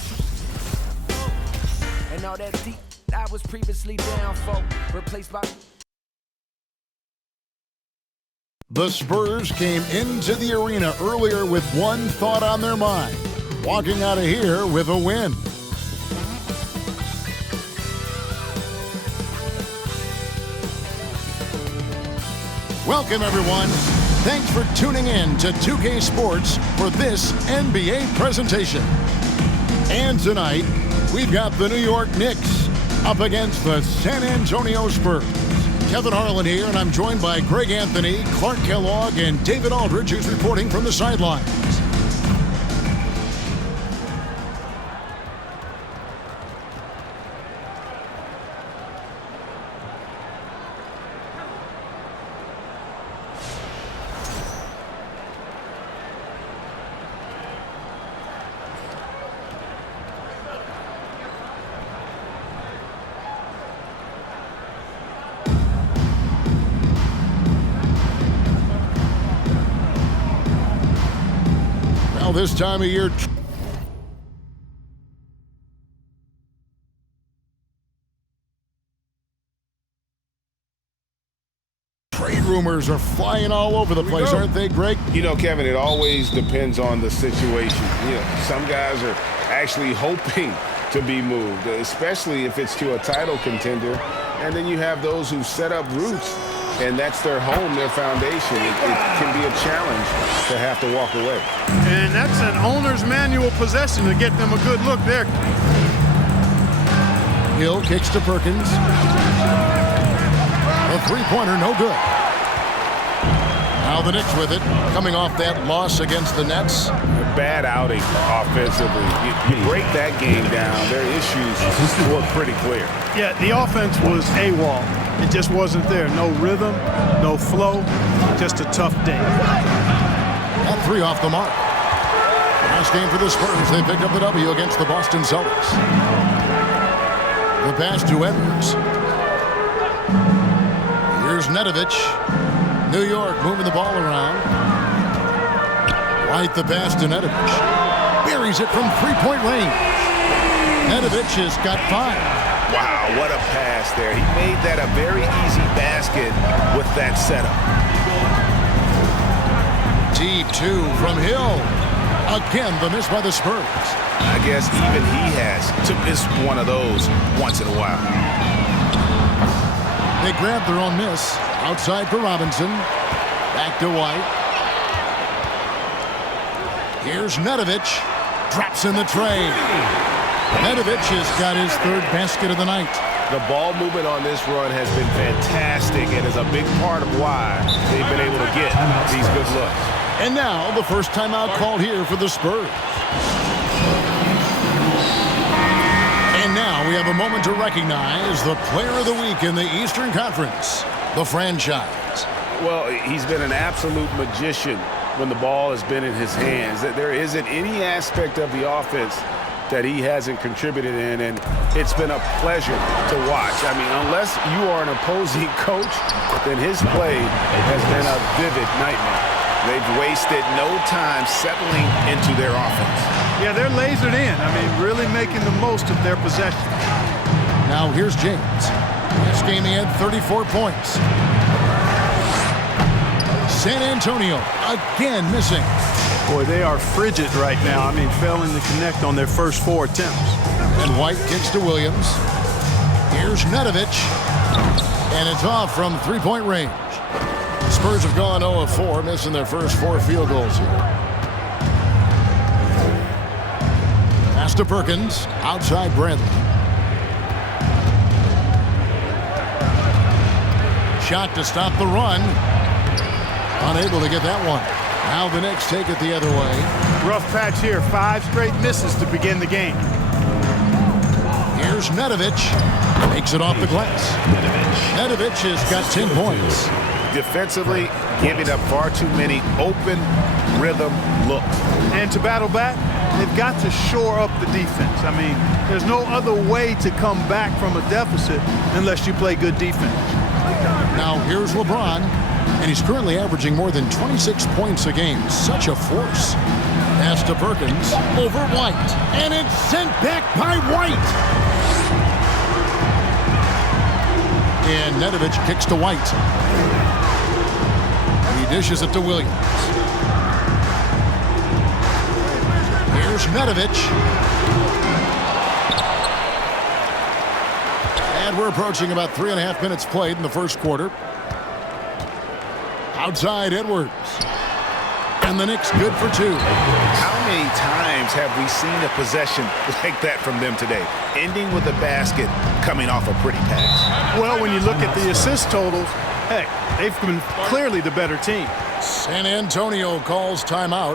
and all that deep I was previously down for, replaced by. The Spurs came into the arena earlier with one thought on their mind, walking out of here with a win. Welcome, everyone. Thanks for tuning in to 2K Sports for this NBA presentation. And tonight, we've got the New York Knicks up against the San Antonio Spurs. Kevin Harlan here, and I'm joined by Greg Anthony, Clark Kellogg, and David Aldridge, who's reporting from the sidelines. This time of year, trade rumors are flying all over the place, aren't they, Greg? You know, Kevin, it always depends on the situation. You know, some guys are actually hoping to be moved, especially if it's to a title contender. And then you have those who set up roots, and that's their home, their foundation. It can be a challenge to have to walk away. And that's an owner's manual possession to get them a good look there. Hill kicks to Perkins. A three-pointer, no good. Now the Knicks with it, coming off that loss against the Nets. A bad outing offensively. You break that game down, their issues were pretty clear. Yeah, the offense was AWOL. It just wasn't there. No rhythm, no flow, just a tough day. That three off the mark. Last game for the Spurs, they picked up the W against the Boston Celtics. The pass to Edwards. Here's Nedovic. New York moving the ball around. White the pass to Nedovic. Buries it from three-point range. Nedovic has got 5. Wow, what a pass there. He made that a very easy basket with that setup. Deep 2 from Hill. Again, the miss by the Spurs. I guess even he has to miss one of those once in a while. They grabbed their own miss. Outside for Robinson. Back to White. Here's Nedovic. Drops in the tray. Nedovic has got his third basket of the night. The ball movement on this run has been fantastic and is a big part of why they've been able to get these good looks. And now the first timeout called here for the Spurs. And now we have a moment to recognize the player of the week in the Eastern Conference, the franchise. Well, he's been an absolute magician when the ball has been in his hands. There isn't any aspect of the offense that he hasn't contributed in, and it's been a pleasure to watch. I mean, unless you are an opposing coach, then his play has been a vivid nightmare. They've wasted no time settling into their offense. Yeah, they're lasered in. I mean, really making the most of their possession. Now here's James. This game he had 34 points. San Antonio again missing. Boy, they are frigid right now. I mean, failing to connect on their first 4 attempts. And White kicks to Williams. Here's Nedovic. And it's off from three-point range. The Spurs have gone 0 of 4, missing their first 4 field goals here. Pass to Perkins. Outside Bradley. Shot to stop the run. Unable to get that one. Now the Knicks take it the other way. Rough patch here. 5 straight misses to begin the game. Here's Nedovic. Makes it off the glass. Nedovic has got 10 points. Defensively, giving up far too many open rhythm looks. And to battle back, they've got to shore up the defense. I mean, there's no other way to come back from a deficit unless you play good defense. Now here's LeBron. And he's currently averaging more than 26 points a game. Such a force. Pass to Perkins. Over White. And it's sent back by White. And Nedovic kicks to White. He dishes it to Williams. Here's Nedovic. And we're approaching about 3.5 minutes played in the first quarter. Outside Edwards. And the Knicks good for 2. How many times have we seen a possession like that from them today? Ending with a basket coming off a pretty pass. Well, when you look at the assist totals, heck, they've been clearly the better team. San Antonio calls timeout.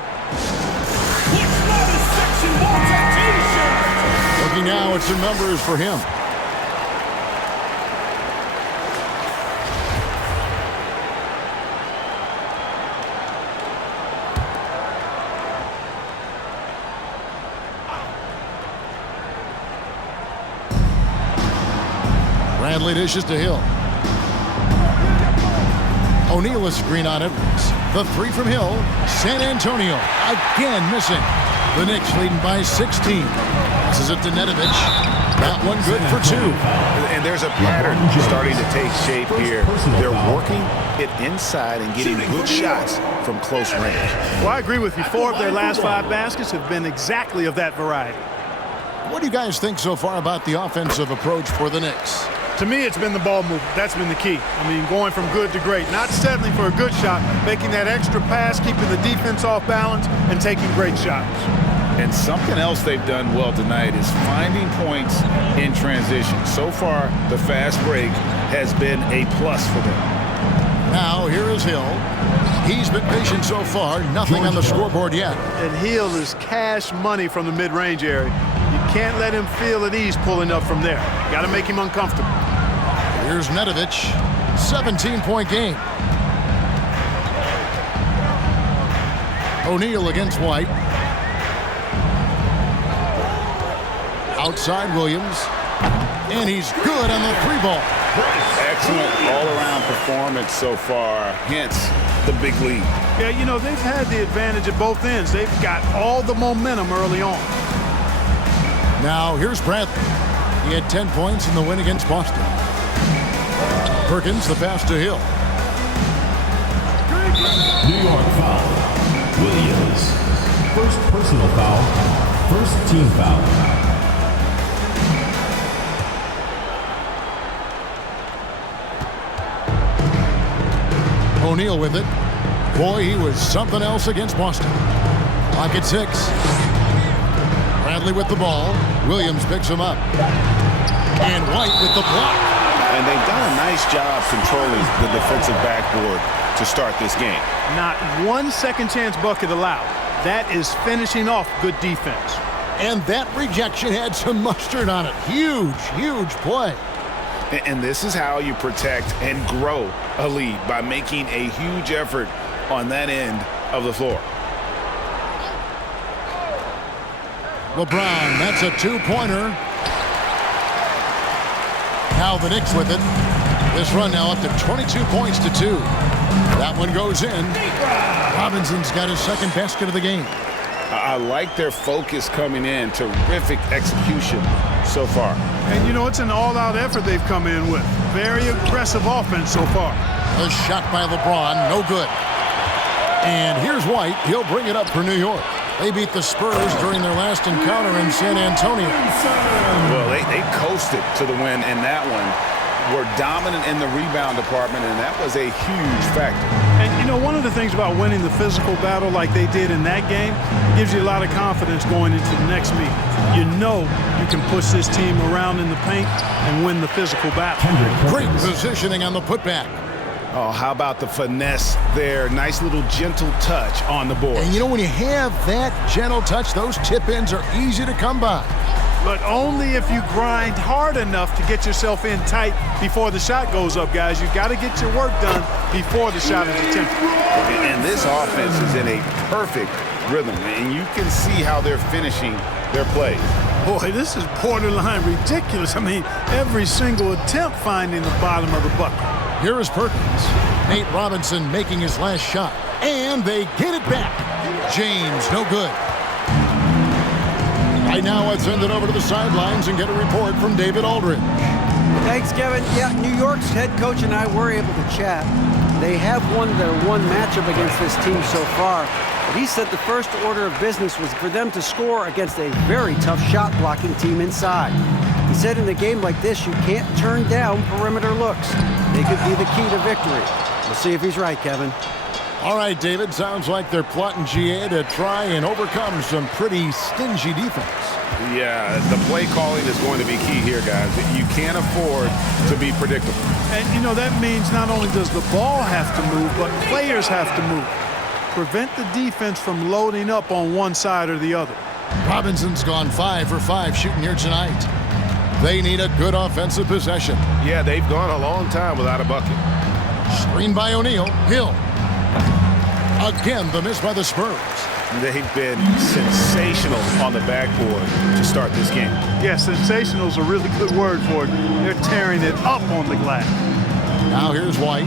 Looking now at some numbers for him. Bradley dishes to Hill. O'Neal is screen on Edwards. The 3 from Hill. San Antonio again missing. The Knicks leading by 16. Passes it to Nedovic. That one good for 2. And there's a pattern starting to take shape here. They're working it inside and getting good shots from close range. Well, I agree with you. 4 of their last 5 baskets have been exactly of that variety. What do you guys think so far about the offensive approach for the Knicks? To me, it's been the ball movement. That's been the key. I mean, going from good to great. Not settling for a good shot, making that extra pass, keeping the defense off balance, and taking great shots. And something else they've done well tonight is finding points in transition. So far, the fast break has been a plus for them. Now, here is Hill. He's been patient so far. Nothing on the scoreboard yet. And Hill is cash money from the mid-range area. You can't let him feel at ease pulling up from there. Got to make him uncomfortable. Here's Nedovic. 17-point game. O'Neal against White. Outside Williams. And he's good on the 3-ball. Excellent all-around performance so far, hence the big lead. Yeah, you know, they've had the advantage at both ends. They've got all the momentum early on. Now, here's Bradley. He had 10 points in the win against Boston. Perkins, the pass to Hill. New York foul. Williams. First personal foul. First team foul. O'Neal with it. Boy, he was something else against Boston. Clock at 6. Bradley with the ball. Williams picks him up. And White with the block. And they've done a nice job controlling the defensive backboard to start this game. Not one second chance bucket allowed. That is finishing off good defense. And that rejection had some mustard on it. Huge, huge play. And this is how you protect and grow a lead, by making a huge effort on that end of the floor. LeBron, that's a 2-pointer. Now the Knicks with it. This run now up to 22 points to 2. That one goes in. Robinson's got his second basket of the game. I like their focus coming in. Terrific execution so far. And, you know, it's an all-out effort they've come in with. Very aggressive offense so far. A shot by LeBron, no good. And here's White. He'll bring it up for New York. They beat the Spurs during their last encounter in San Antonio. Well, they coasted to the win in that one. Were dominant in the rebound department, and that was a huge factor. And, you know, one of the things about winning the physical battle like they did in that game, it gives you a lot of confidence going into the next meeting. You know you can push this team around in the paint and win the physical battle. Great positioning on the putback. Oh, how about the finesse there? Nice little gentle touch on the board. And, you know, when you have that gentle touch, those tip-ins are easy to come by. But only if you grind hard enough to get yourself in tight before the shot goes up, guys. You've got to get your work done before the shot is attempted. And this offense is in a perfect rhythm, and you can see how they're finishing their plays. Boy, this is borderline ridiculous. I mean, every single attempt finding the bottom of the bucket. Here is Perkins. Nate Robinson making his last shot. And they get it back. James, no good. Right now, let's send it over to the sidelines and get a report from David Aldridge. Thanks, Kevin. Yeah, New York's head coach and I were able to chat. They have won their one matchup against this team so far. But he said the first order of business was for them to score against a very tough shot-blocking team inside. He said in a game like this, you can't turn down perimeter looks. They could be the key to victory. We'll see if he's right, Kevin. All right, David, sounds like they're plotting GA to try and overcome some pretty stingy defense. Yeah, the play calling is going to be key here, guys. You can't afford to be predictable. And, you know, that means not only does the ball have to move, but players have to move. Prevent the defense from loading up on one side or the other. Robinson's gone 5 for 5 shooting here tonight. They need a good offensive possession. Yeah, they've gone a long time without a bucket. Screen by O'Neal. Hill. Again, the miss by the Spurs. They've been sensational on the backboard to start this game. Yeah, sensational is a really good word for it. They're tearing it up on the glass. Now here's White.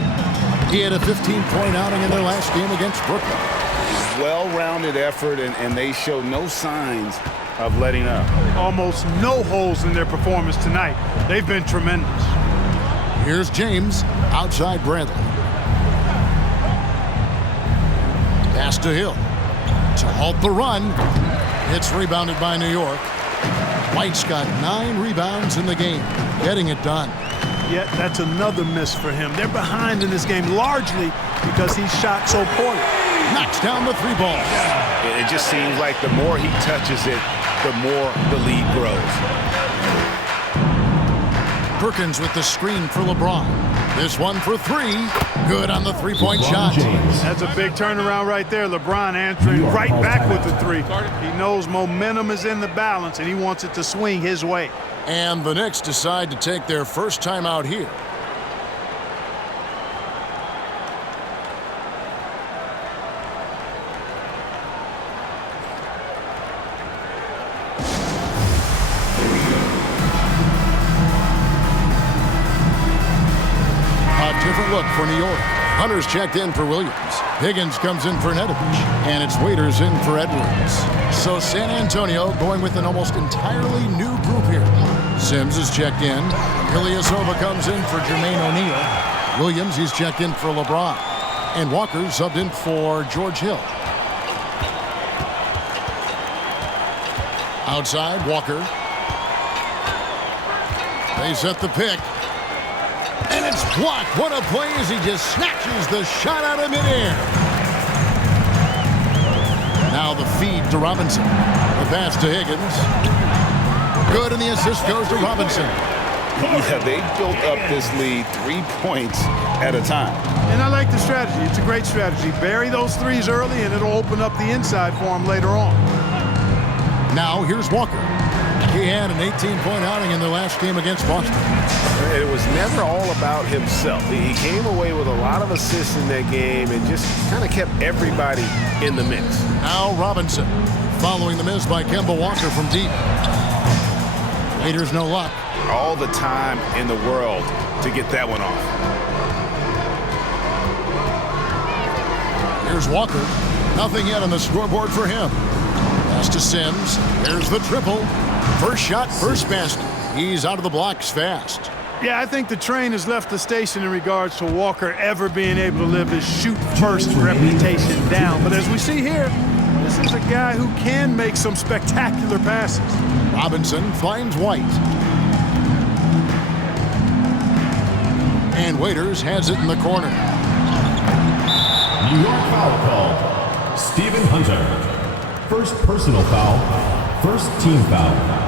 He had a 15-point outing in their last game against Brooklyn. Well-rounded effort, and they show no signs of letting up. Almost no holes in their performance tonight. They've been tremendous. Here's James outside Bradley. Pass to Hill to halt the run. It's rebounded by New York. White's got 9 rebounds in the game, getting it done. Yet that's another miss for him. They're behind in this game largely because he shot so poorly. Knocks down the 3-ball. It just seems like the more he touches it, the more the lead grows. Perkins with the screen for LeBron. This one for 3. Good on the 3-point shot. James. That's a big turnaround right there. LeBron answering right back with the 3. He knows momentum is in the balance, and he wants it to swing his way. And the Knicks decide to take their first time out here. Different look for New York. Hunter's checked in for Williams. Higgins comes in for Nedovich. And it's Waiters in for Edwards. So San Antonio going with an almost entirely new group here. Sims is checked in. Ilyasova comes in for Jermaine O'Neal. Williams, he's checked in for LeBron. And Walker subbed in for George Hill. Outside, Walker. They set the pick. And it's blocked. What a play as he just snatches the shot out of midair. Now the feed to Robinson. The pass to Higgins. Good, and the assist goes to Robinson. Yeah, they built up this lead 3 points at a time. And I like the strategy. It's a great strategy. Bury those 3s early, and it'll open up the inside for him later on. Now here's Walker. He had an 18-point outing in their last game against Boston. It was never all about himself. He came away with a lot of assists in that game and just kind of kept everybody in the mix. Now Robinson, following the miss by Kemba Walker from deep. Waiters no luck. All the time in the world to get that one off. Here's Walker. Nothing yet on the scoreboard for him. Pass to Sims. There's the triple. First shot, first basket. He's out of the blocks fast. Yeah, I think the train has left the station in regards to Walker ever being able to live his shoot-first reputation down. But as we see here, this is a guy who can make some spectacular passes. Robinson finds White. And Waiters has it in the corner. New York foul call. Stephen Hunter. First personal foul. First team foul.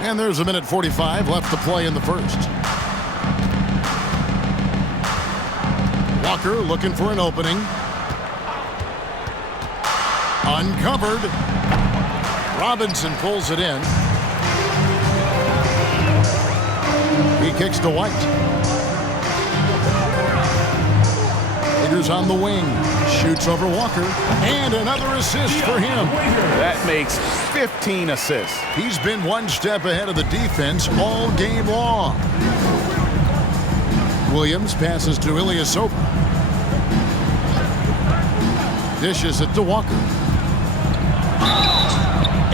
And there's a minute 45 left to play in the first. Walker looking for an opening. Uncovered. Robinson pulls it in. He kicks to White. Waiters on the wing. Shoots over Walker. And another assist for him. That makes 15 assists. He's been one step ahead of the defense all game long. Williams passes to Ilyasova. Dishes it to Walker.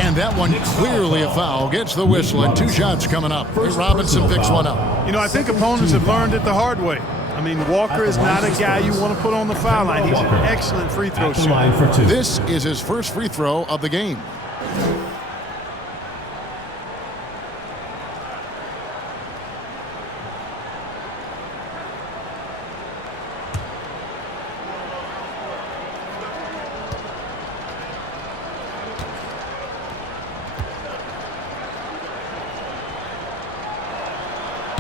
And that one clearly a foul. Gets the whistle, and 2 shots coming up. Robinson picks one up. You know, I think opponents have learned it the hard way. I mean, Walker is not a guy you want to put on the foul line. He's an excellent free throw shooter. This is his first free throw of the game.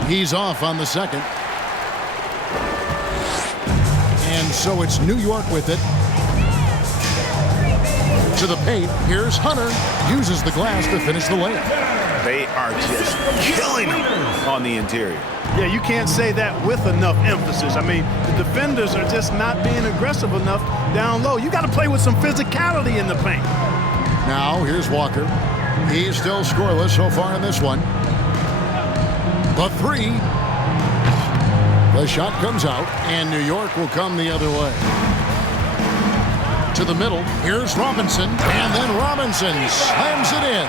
He's off on the second. And so it's New York with it. To the paint. Here's Hunter. Uses the glass to finish the layup. They are just killing him on the interior. Yeah, you can't say that with enough emphasis. I mean, the defenders are just not being aggressive enough down low. You got to play with some physicality in the paint. Now, here's Walker. He's still scoreless so far in this one. The 3. The shot comes out, and New York will come the other way. To the middle, here's Robinson, and then Robinson slams it in.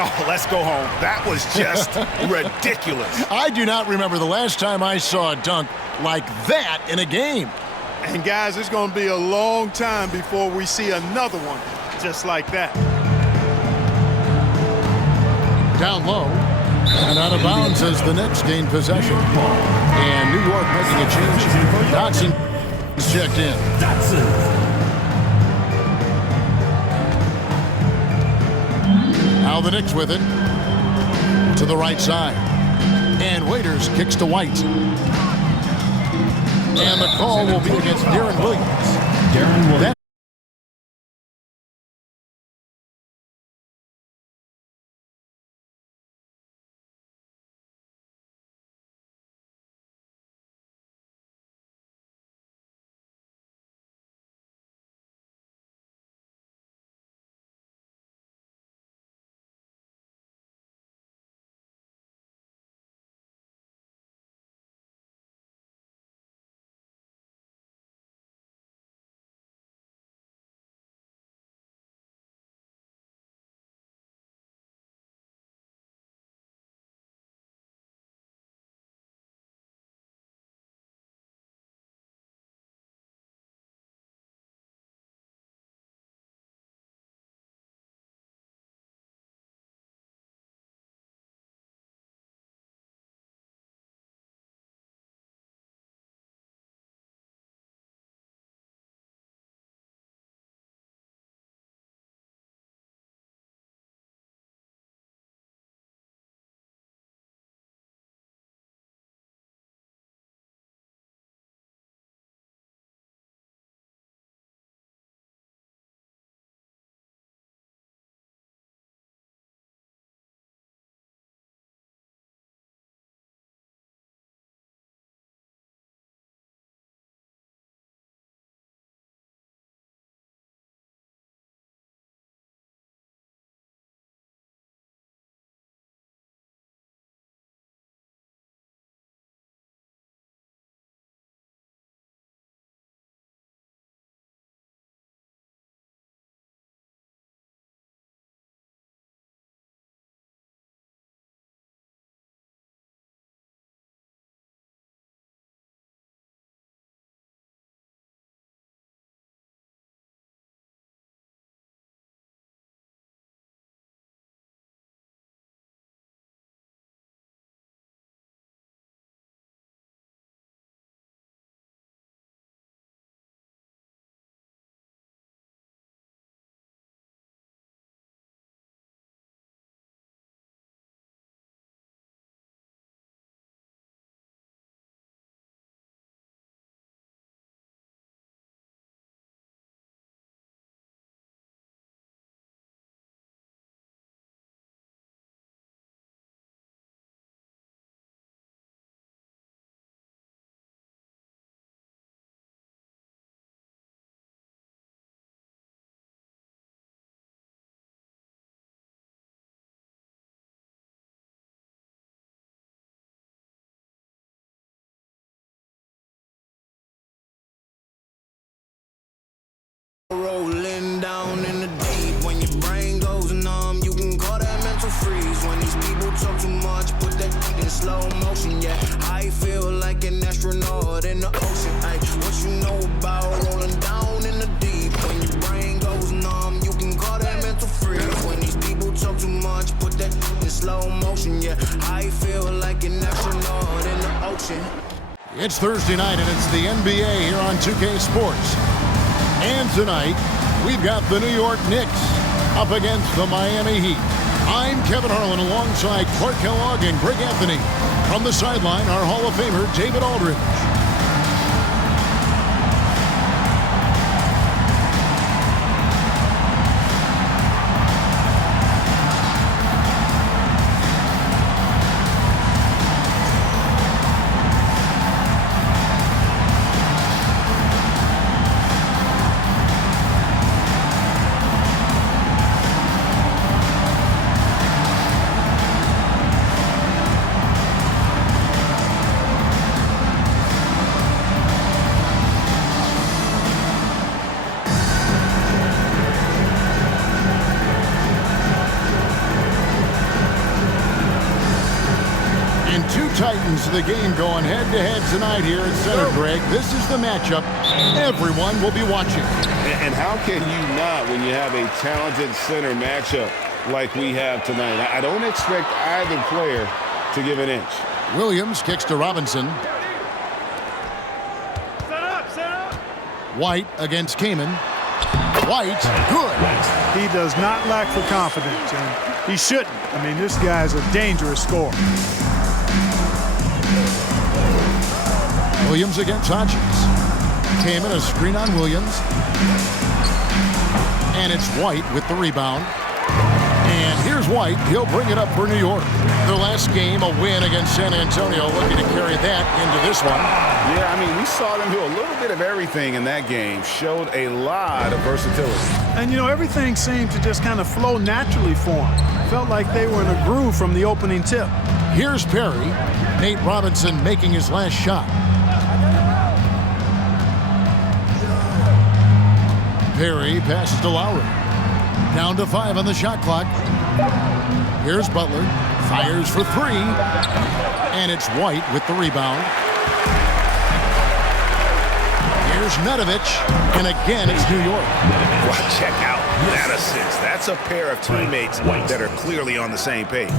Oh, let's go home. That was just ridiculous. I do not remember the last time I saw a dunk like that in a game. And guys, it's going to be a long time before we see another one just like that. Down low. And out of bounds as the Knicks gain possession. And New York making a change. Dotson is checked in. Now the Knicks with it. To the right side. And Waiters kicks to White. And the call will be against Darren Williams. slow motion, yeah. I feel like an astronaut in the ocean. Ay, what you know about rolling down in the deep? When your brain goes numb, you can call that mental freeze. When these people talk too much, put that in slow motion, yeah. I feel like an astronaut in the ocean. It's Thursday night, and it's the NBA here on 2K Sports. And tonight, we've got the New York Knicks up against the Miami Heat. I'm Kevin Harlan alongside Clark Kellogg and Greg Anthony. From the sideline, our Hall of Famer, David Aldridge. Titans of the game going head-to-head tonight here at Center, Greg. This is the matchup everyone will be watching. And how can you not when you have a talented center matchup like we have tonight? I don't expect either player to give an inch. Williams kicks to Robinson. Set up. White against Kaman. White, good. He does not lack for confidence, and he shouldn't. I mean, this guy's a dangerous scorer. Williams against Hodgins. Kaman, a screen on Williams. And it's White with the rebound. And here's White. He'll bring it up for New York. Their last game, a win against San Antonio, looking to carry that into this one. Yeah, I mean, we saw them do a little bit of everything in that game. Showed a lot of versatility. And, you know, everything seemed to just kind of flow naturally for them. Felt like they were in a groove from the opening tip. Here's Perry. Nate Robinson making his last shot. Perry passes to Lowry. Down to 5 on the shot clock. Here's Butler. Fires for 3. And it's White with the rebound. Here's Nedovic. And again, it's New York. Well, check out that assist. That's a pair of teammates that are clearly on the same page.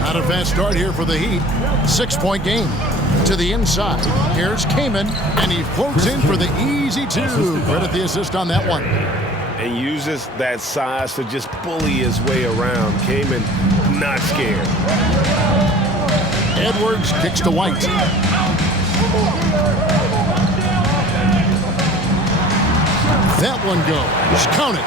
Not a fast start here for the Heat. 6-point game. To the inside. Here's Kaman, and he floats in for the easy 2. Credit the assist on that one. And uses that size to just bully his way around. Kaman not scared. Edwards kicks to White. That one goes. Count it.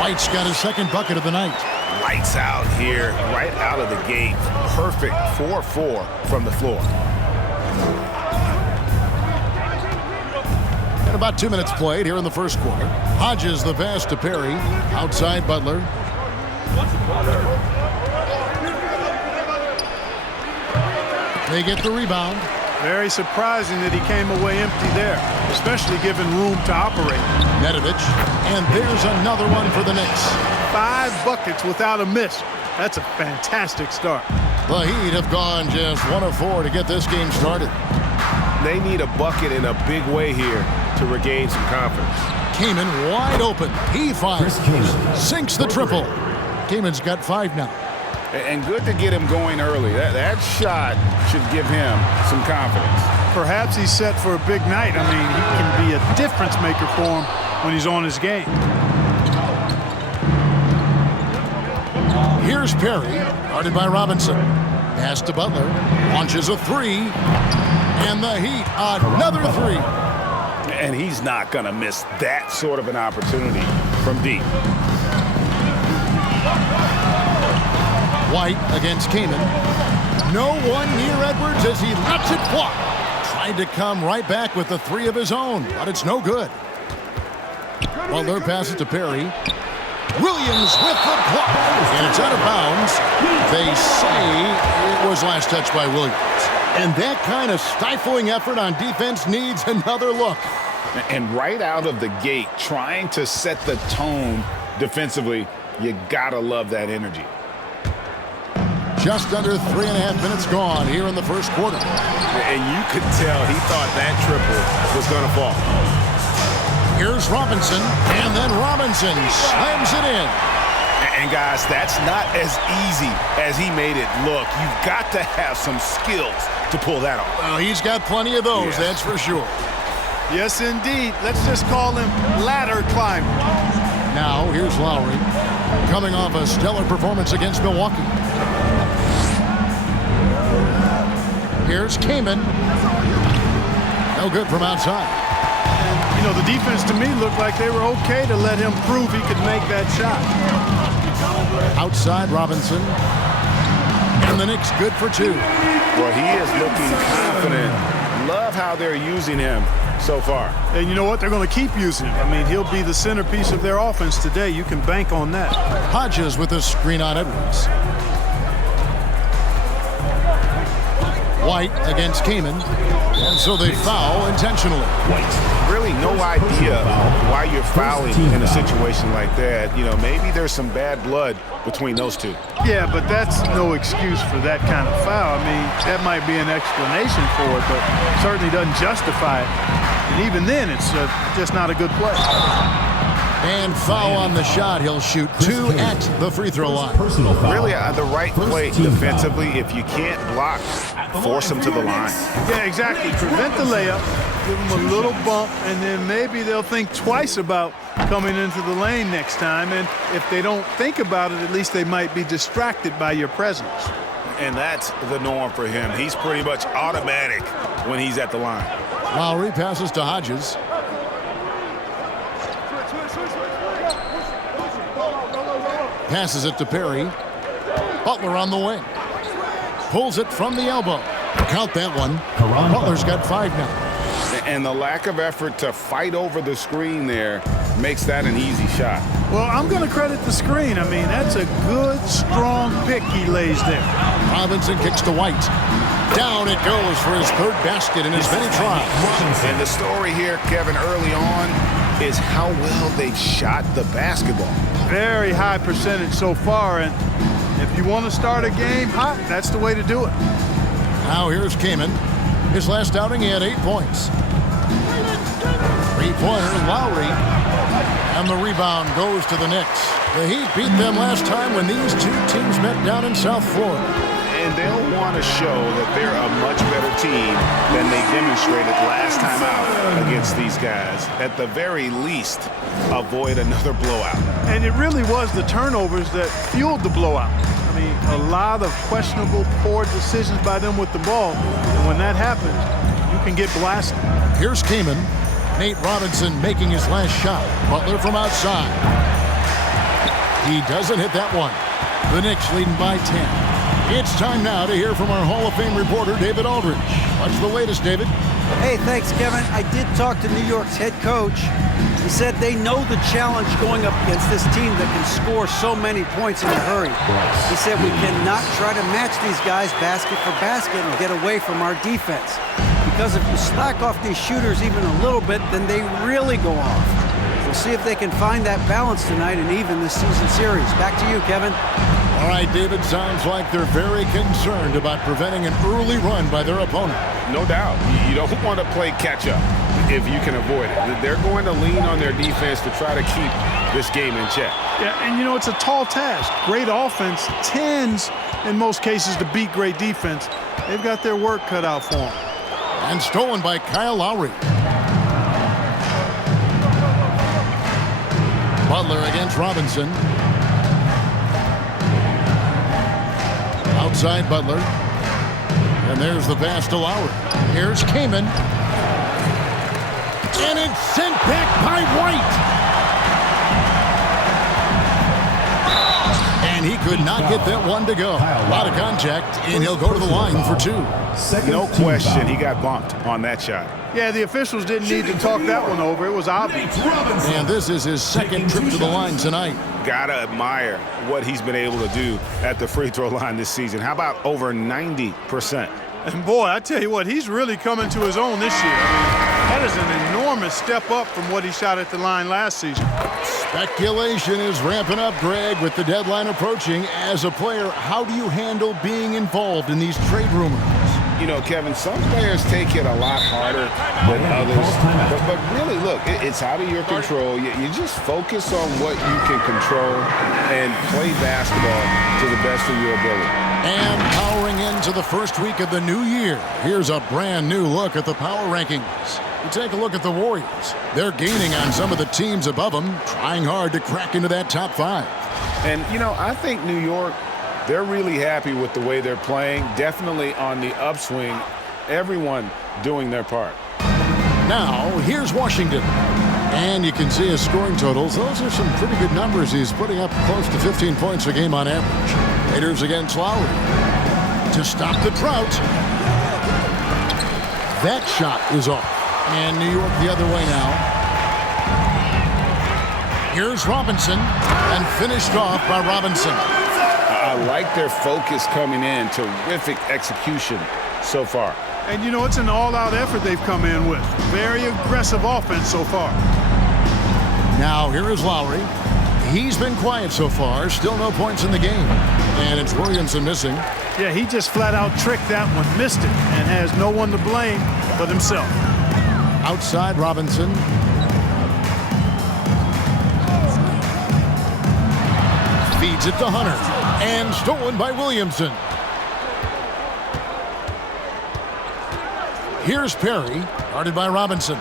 White's got his second bucket of the night. Lights out here, right out of the gate. Perfect 4-4 from the floor. And about 2 minutes played here in the first quarter. Hodges the pass to Perry. Outside Butler. They get the rebound. Very surprising that he came away empty there, especially given room to operate. Nedovic, and there's another one for the Knicks. 5 buckets without a miss. That's a fantastic start. The Heat have gone just 1 of 4 to get this game started. They need a bucket in a big way here to regain some confidence. Kaman wide open. He fires. Sinks the triple. Kaman's got 5 now. And good to get him going early. That shot should give him some confidence. Perhaps he's set for a big night. I mean, he can be a difference maker for him when he's on his game. Here's Perry, guarded by Robinson. Pass to Butler. Launches a 3. And the Heat, another 3. And he's not going to miss that sort of an opportunity from deep. White against Kaman. No one near Edwards as he lets it fly. Tried to come right back with the 3 of his own, but it's no good. Butler passes to Perry. Williams with the block. And it's out of bounds. They say it was last touched by Williams. And that kind of stifling effort on defense needs another look. And right out of the gate, trying to set the tone defensively, you gotta love that energy. Just under 3.5 minutes gone here in the first quarter. And you could tell he thought that triple was going to fall. Here's Robinson, and then Robinson slams it in. And guys, that's not as easy as he made it look. You've got to have some skills to pull that off. Well, he's got plenty of those, that's for sure. Yes, indeed. Let's just call him ladder climber. Now, here's Lowry, coming off a stellar performance against Milwaukee. Here's Kaman. No good from outside. And, you know, the defense to me looked like they were okay to let him prove he could make that shot. Outside Robinson. And the Knicks good for 2. Well, he is looking confident. Love how they're using him so far. And you know what? They're going to keep using him. I mean, he'll be the centerpiece of their offense today. You can bank on that. Hodges with a screen on Edwards. White against Kaman. And so they foul intentionally. Really no idea why you're fouling in a situation like that. You know, maybe there's some bad blood between those two. Yeah, but that's no excuse for that kind of foul. I mean, that might be an explanation for it, but certainly doesn't justify it. And even then, it's just not a good play. And foul on the shot. He'll shoot 2 at the free throw line. Really the right play defensively. If you can't block, force him to the line. Yeah, exactly. Prevent the layup, give him a little bump, and then maybe they'll think twice about coming into the lane next time. And if they don't think about it, at least they might be distracted by your presence. And that's the norm for him. He's pretty much automatic when he's at the line. Lowry passes to Hodges. Passes it to Perry. Butler on the wing. Pulls it from the elbow. Count that one. Butler's got 5 now. And the lack of effort to fight over the screen there makes that an easy shot. Well, I'm going to credit the screen. I mean, that's a good, strong pick he lays there. Robinson kicks to White. Down it goes for his 3rd basket in as many tries. And the story here, Kevin, early on is how well they've shot the basketball. Very high percentage so far, and if you want to start a game hot, that's the way to do it. Now here's Kaman. His last outing, he had 8 points. 3-pointer, Lowry. And the rebound goes to the Knicks. The Heat beat them last time when these 2 teams met down in South Florida. And they'll want to show that they're a much better team than they demonstrated last time out against these guys. At the very least, avoid another blowout. And it really was the turnovers that fueled the blowout. I mean, a lot of questionable, poor decisions by them with the ball. And when that happens, you can get blasted. Here's Kaman. Nate Robinson making his last shot. Butler from outside. He doesn't hit that one. The Knicks leading by 10. It's time now to hear from our Hall of Fame reporter, David Aldridge. What's the latest, David? Hey, thanks, Kevin. I did talk to New York's head coach. He said they know the challenge going up against this team that can score so many points in a hurry. He said we cannot try to match these guys basket for basket and get away from our defense. Because if you slack off these shooters even a little bit, then they really go off. We'll see if they can find that balance tonight and even this season series. Back to you, Kevin. All right, David, sounds like they're very concerned about preventing an early run by their opponent. No doubt. You don't want to play catch-up if you can avoid it. They're going to lean on their defense to try to keep this game in check. Yeah, and you know, it's a tall task. Great offense tends, in most cases, to beat great defense. They've got their work cut out for them. And stolen by Kyle Lowry. Butler against Robinson. Outside Butler. And there's the pass to Lowry. Here's Kaman. And it's sent back by White. And he could not get that one to go. A lot of contact, and he'll go to the line for 2. No question, he got bumped on that shot. Yeah, the officials didn't need to talk that one over. It was obvious. And this is his 2nd trip to the line tonight. Gotta admire what he's been able to do at the free throw line this season. How about over 90%? And boy, I tell you what, he's really coming to his own this year. I mean, That is an enormous step up from what he shot at the line last season. Speculation is ramping up, Greg, with the deadline approaching. As a player, how do you handle being involved in these trade rumors? You know, Kevin, some players take it a lot harder than others. But really, look, it's out of your control. You just focus on what you can control and play basketball to the best of your ability. And powering into the first week of the new year, here's a brand new look at the power rankings. You take a look at the Warriors. They're gaining on some of the teams above them, trying hard to crack into that top 5. And, you know, I think New York, they're really happy with the way they're playing, definitely on the upswing, everyone doing their part. Now, here's Washington. And you can see his scoring totals. Those are some pretty good numbers. He's putting up close to 15 points a game on average. Raiders against Lowry. To stop the drought. That shot is off. And New York the other way now. Here's Robinson. And finished off by Robinson. I like their focus coming in. Terrific execution so far. And, you know, it's an all-out effort they've come in with. Very aggressive offense so far. Now, here is Lowry. He's been quiet so far. Still no points in the game. And it's Williamson missing. Yeah, he just flat-out tricked that one, missed it, and has no one to blame but himself. Outside Robinson. Feeds it to Hunter. And stolen by Williamson. Here's Perry, guarded by Robinson.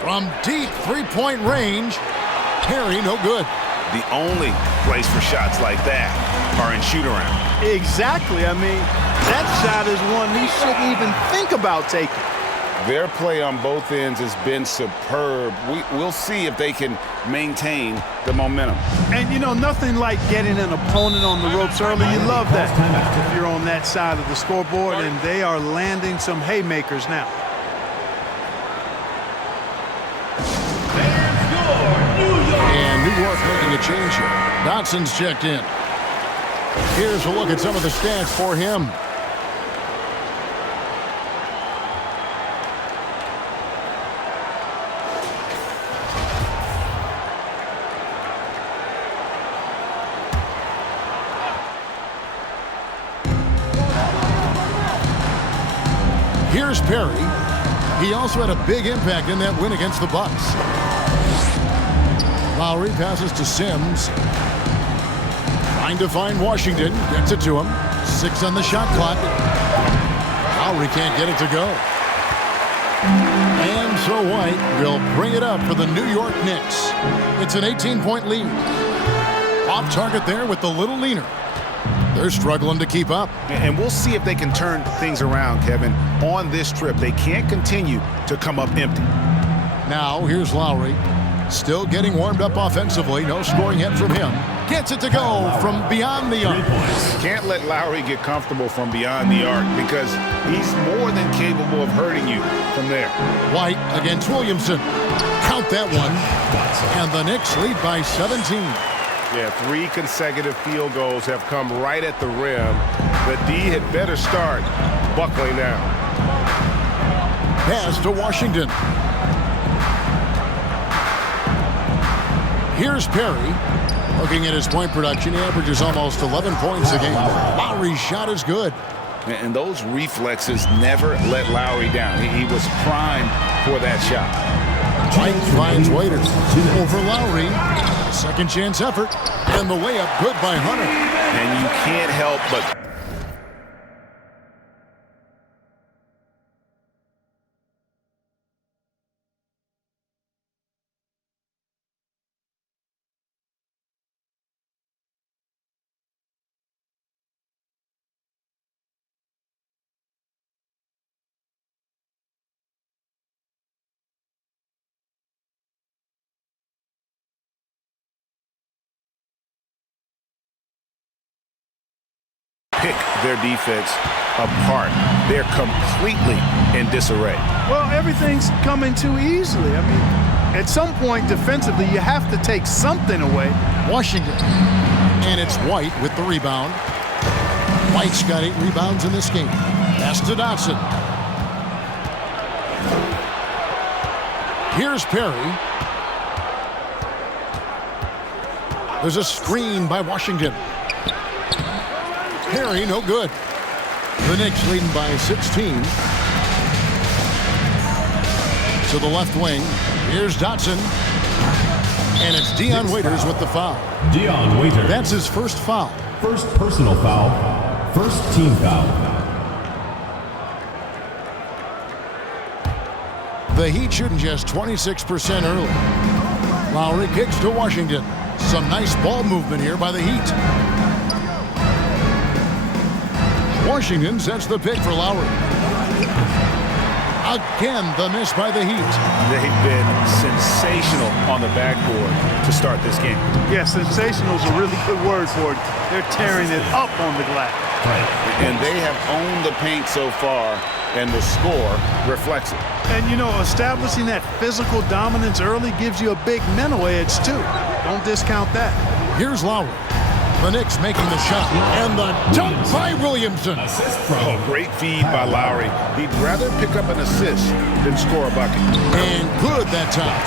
From deep three-point range, Perry no good. The only place for shots like that are in shoot-around. Exactly. I mean, that shot is one he shouldn't even think about taking. Their play on both ends has been superb. We'll see if they can maintain the momentum. And, you know, nothing like getting an opponent on the ropes early. You love that if you're on that side of the scoreboard, and they are landing some haymakers now. And New York making a change here. Dotson's checked in. Here's a look at some of the stats for him. Here's Perry. He also had a big impact in that win against the Bucks. Lowry passes to Sims. Trying to find Washington. Gets it to him. 6 on the shot clock. Lowry can't get it to go. And so White will bring it up for the New York Knicks. It's an 18-point lead. Off target there with the little leaner. They're struggling to keep up. And we'll see if they can turn things around, Kevin. On this trip, they can't continue to come up empty. Now, here's Lowry. Still getting warmed up offensively. No scoring yet from him. Gets it to go from beyond the arc. Can't let Lowry get comfortable from beyond the arc because he's more than capable of hurting you from there. White against Williamson. Count that one. And the Knicks lead by 17. Yeah, 3 consecutive field goals have come right at the rim. The D had better start buckling down. Pass to Washington. Here's Perry. Looking at his point production, he averages almost 11 points a game. Lowry's shot is good. And those reflexes never let Lowry down. He was primed for that shot. White finds Waiters over Lowry. Second chance effort. And the layup good by Hunter. And you can't help but... pick their defense apart. They're completely in disarray. Well, everything's coming too easily. I mean, at some point defensively, you have to take something away. Washington. And it's White with the rebound. White's got 8 rebounds in this game. Pass to Dotson. Here's Perry. There's a screen by Washington. Perry, no good. The Knicks leading by 16. To the left wing. Here's Dotson. And it's Dion Waiters with the foul. Dion Waiters. That's his first foul. First personal foul. First team foul. The Heat shooting just 26% early. Lowry kicks to Washington. Some nice ball movement here by the Heat. Washington sets the pick for Lowry. Again, the miss by the Heat. They've been sensational on the backboard to start this game. Yeah, sensational is a really good word for it. They're tearing it up on the glass. And they have owned the paint so far, and the score reflects it. And, you know, establishing that physical dominance early gives you a big mental edge, too. Don't discount that. Here's Lowry. The Knicks making the shot. And the dunk by Williamson. Oh, great feed by Lowry. He'd rather pick up an assist than score a bucket. And good that time.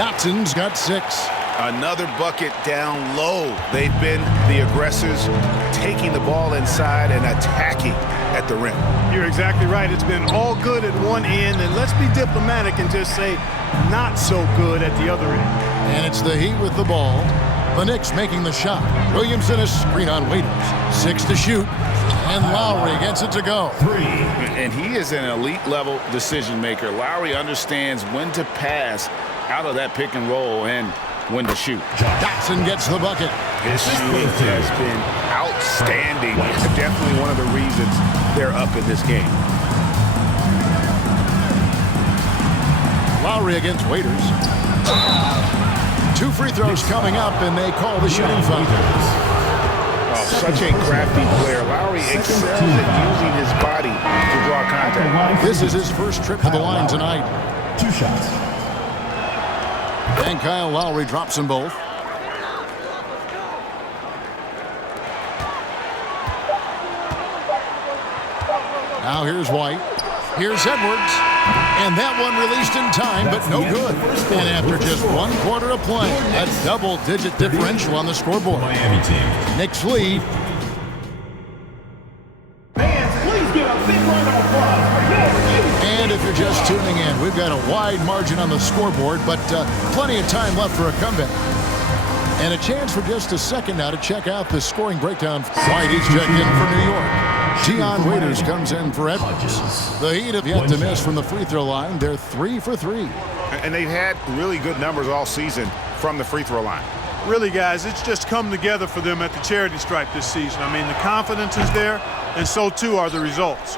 Dotson's got 6. Another bucket down low. They've been the aggressors, taking the ball inside and attacking at the rim. You're exactly right. It's been all good at one end, and let's be diplomatic and just say not so good at the other end. And it's the Heat with the ball. The Knicks making the shot. Williamson is screen on Waiters. 6 to shoot. And Lowry gets it to go. 3. And he is an elite level decision maker. Lowry understands when to pass out of that pick and roll and when to shoot. Dotson gets the bucket. His shooting has been outstanding. Definitely one of the reasons they're up in this game. Lowry against Waiters. 2 free throws coming up, and they call the shooting foul. Oh, such a crafty player. Lowry excels at using his body to draw contact. This is his first trip to the line tonight. 2 shots. And Kyle Lowry drops them both. Now here's White. Here's Edwards. And that one released in time, but no good. And after just 1 quarter of play, a double-digit differential on the scoreboard. Miami team. Knicks lead. Fans, please give a big round of applause for your And if you're just tuning in, we've got a wide margin on the scoreboard, but plenty of time left for a comeback. And a chance for just a second now to check out the scoring breakdown. White is checked in for New York. Dion Waiters comes in for Edwards. The Heat have yet to miss from the free throw line. They're 3 for 3. And they've had really good numbers all season from the free throw line. Really, guys, it's just come together for them at the charity stripe this season. I mean, the confidence is there, and so too are the results.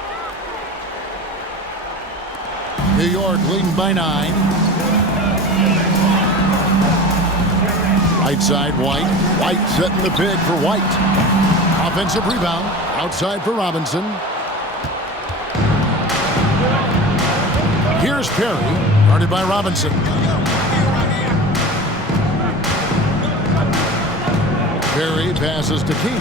New York leading by 9. Right side, White. White setting the pick for White. Offensive rebound. Outside for Robinson. Here's Perry. Guarded by Robinson. Perry passes to Key.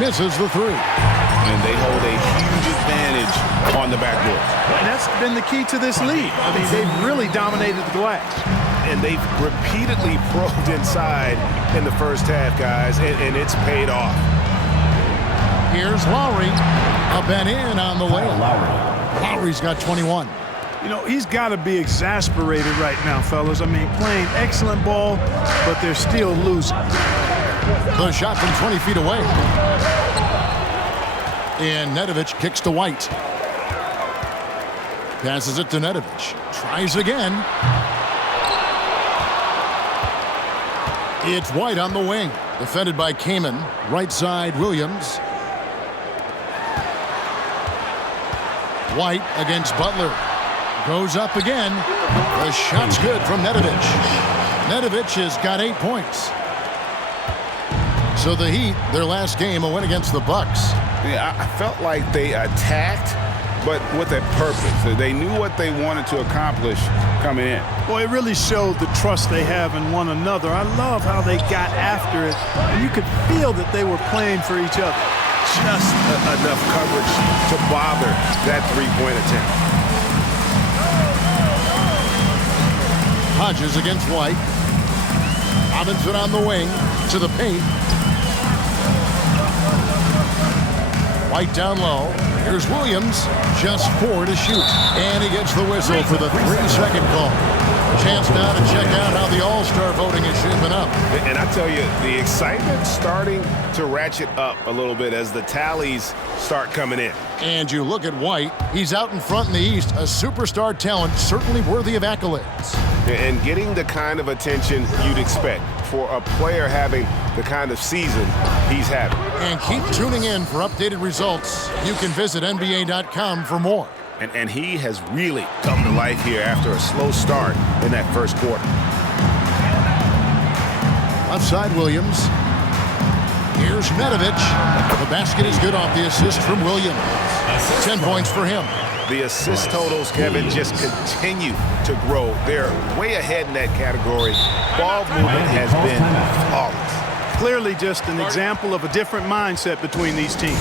Misses the 3. And they hold a huge advantage on the backboard. And that's been the key to this league. I mean, they've really dominated the glass. And they've repeatedly probed inside in the first half, guys, and it's paid off. Here's Lowry. Up and in on the way. Lowry's got 21. You know, he's got to be exasperated right now, fellas. I mean, playing excellent ball, but they're still losing. The shot from 20 feet away. And Nedovic kicks to White. Passes it to Nedovic. Tries again. It's White on the wing. Defended by Kaman. Right side, Williams. White against Butler. Goes up again. The shot's good from Nedovic. Nedovic has got 8 points. So the Heat, their last game, a win against the Bucks. Yeah, I felt like they attacked, but with a purpose. They knew what they wanted to accomplish coming in. Boy, it really showed the trust they have in one another. I love how they got after it, and you could feel that they were playing for each other. Just enough coverage to bother that 3-point attempt. Hodges against White. Robinson on the wing to the paint. White down low. Here's Williams. Just 4 to shoot. And he gets the whistle for the 3-second call. Chance now to check out how the All-Star voting is shaping up. And I tell you, the excitement starting to ratchet up a little bit as the tallies start coming in. And you look at White. He's out in front in the East. A superstar talent, certainly worthy of accolades. And getting the kind of attention you'd expect for a player having the kind of season he's having. And keep tuning in for updated results. You can visit NBA.com for more. And he has really come to life here after a slow start in that first quarter. Left side, Williams. Here's Medovich. The basket is good off the assist from Williams. 10 points for him. The assist totals, Kevin, just continue to grow. They're way ahead in that category. Ball movement has been flawless. Clearly just an example of a different mindset between these teams.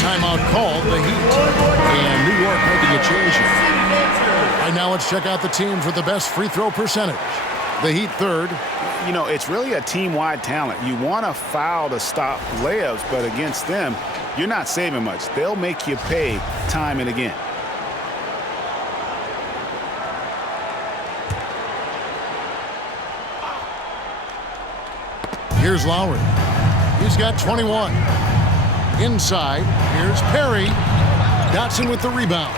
Timeout called, the Heat. And New York making a change here. Right now, let's check out the teams with the best free throw percentage. The Heat third. You know, it's really a team-wide talent. You want to foul to stop layups, but against them, you're not saving much. They'll make you pay time and again. Here's Lowry. He's got 21. Inside, here's Perry. Dotson with the rebound.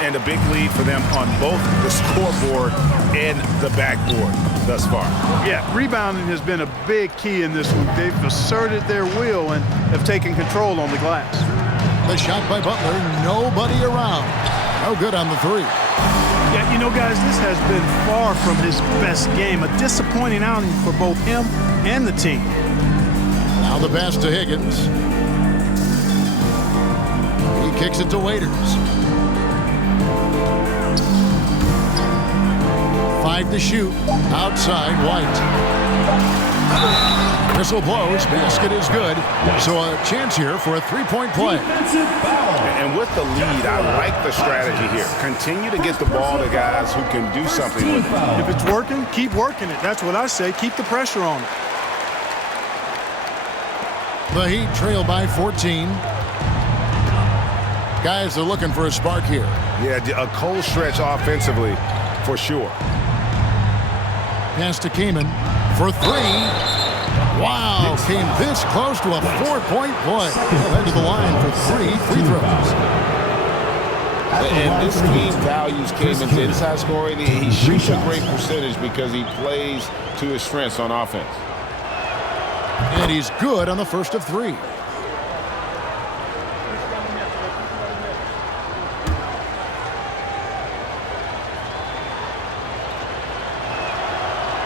And a big lead for them on both the scoreboard and the backboard thus far. Yeah, rebounding has been a big key in this one. They've asserted their will and have taken control on the glass. The shot by Butler, nobody around. No good on the three. Yeah, you know, guys, this has been far from his best game. A disappointing outing for both him and the team. Now the pass to Higgins. He kicks it to Waiters. 5 to shoot. Outside, White. Whistle blows. Basket is good. So a chance here for a three-point play. And with the lead, I like the strategy here. Continue to get the ball to guys who can do something with it. If it's working, keep working it. That's what I say. Keep the pressure on it. The Heat trail by 14. Guys are looking for a spark here. Yeah, a cold stretch offensively for sure. Pass to Kaman for 3. Wow, came this close to a 4-point play. He'll head to the line for 3 free throws. And this team values Kaman's inside scoring. He shoots a great percentage because he plays to his strengths on offense. And he's good on the first of 3.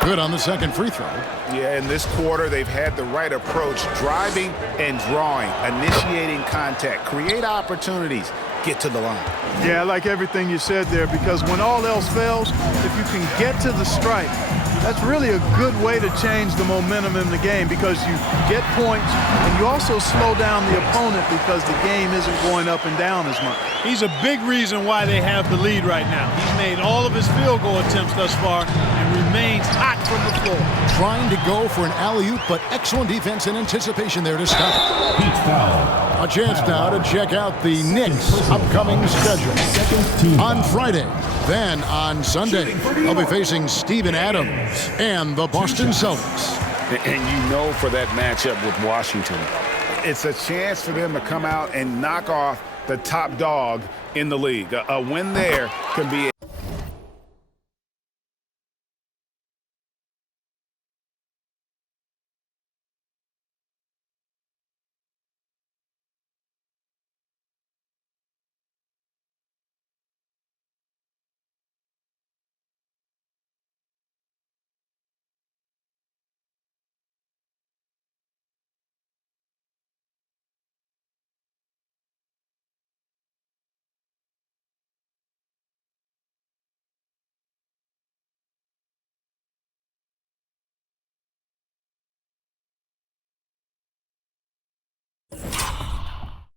Good on the second free throw. Yeah, in this quarter, they've had the right approach, driving and drawing, initiating contact, create opportunities, get to the line. Yeah, I like everything you said there, because when all else fails, if you can get to the stripe, that's really a good way to change the momentum in the game, because you get points and you also slow down the opponent because the game isn't going up and down as much. He's a big reason why they have the lead right now. He's made all of his field goal attempts thus far and remains hot from the floor. Trying to go for an alley-oop, but excellent defense and anticipation there to stop. A chance now to check out the Knicks' upcoming schedule. On Friday, then on Sunday, they'll be facing Steven Adams and the Boston Celtics. And you know, for that matchup with Washington, It's a chance for them to come out and knock off the top dog in the league. A win there can be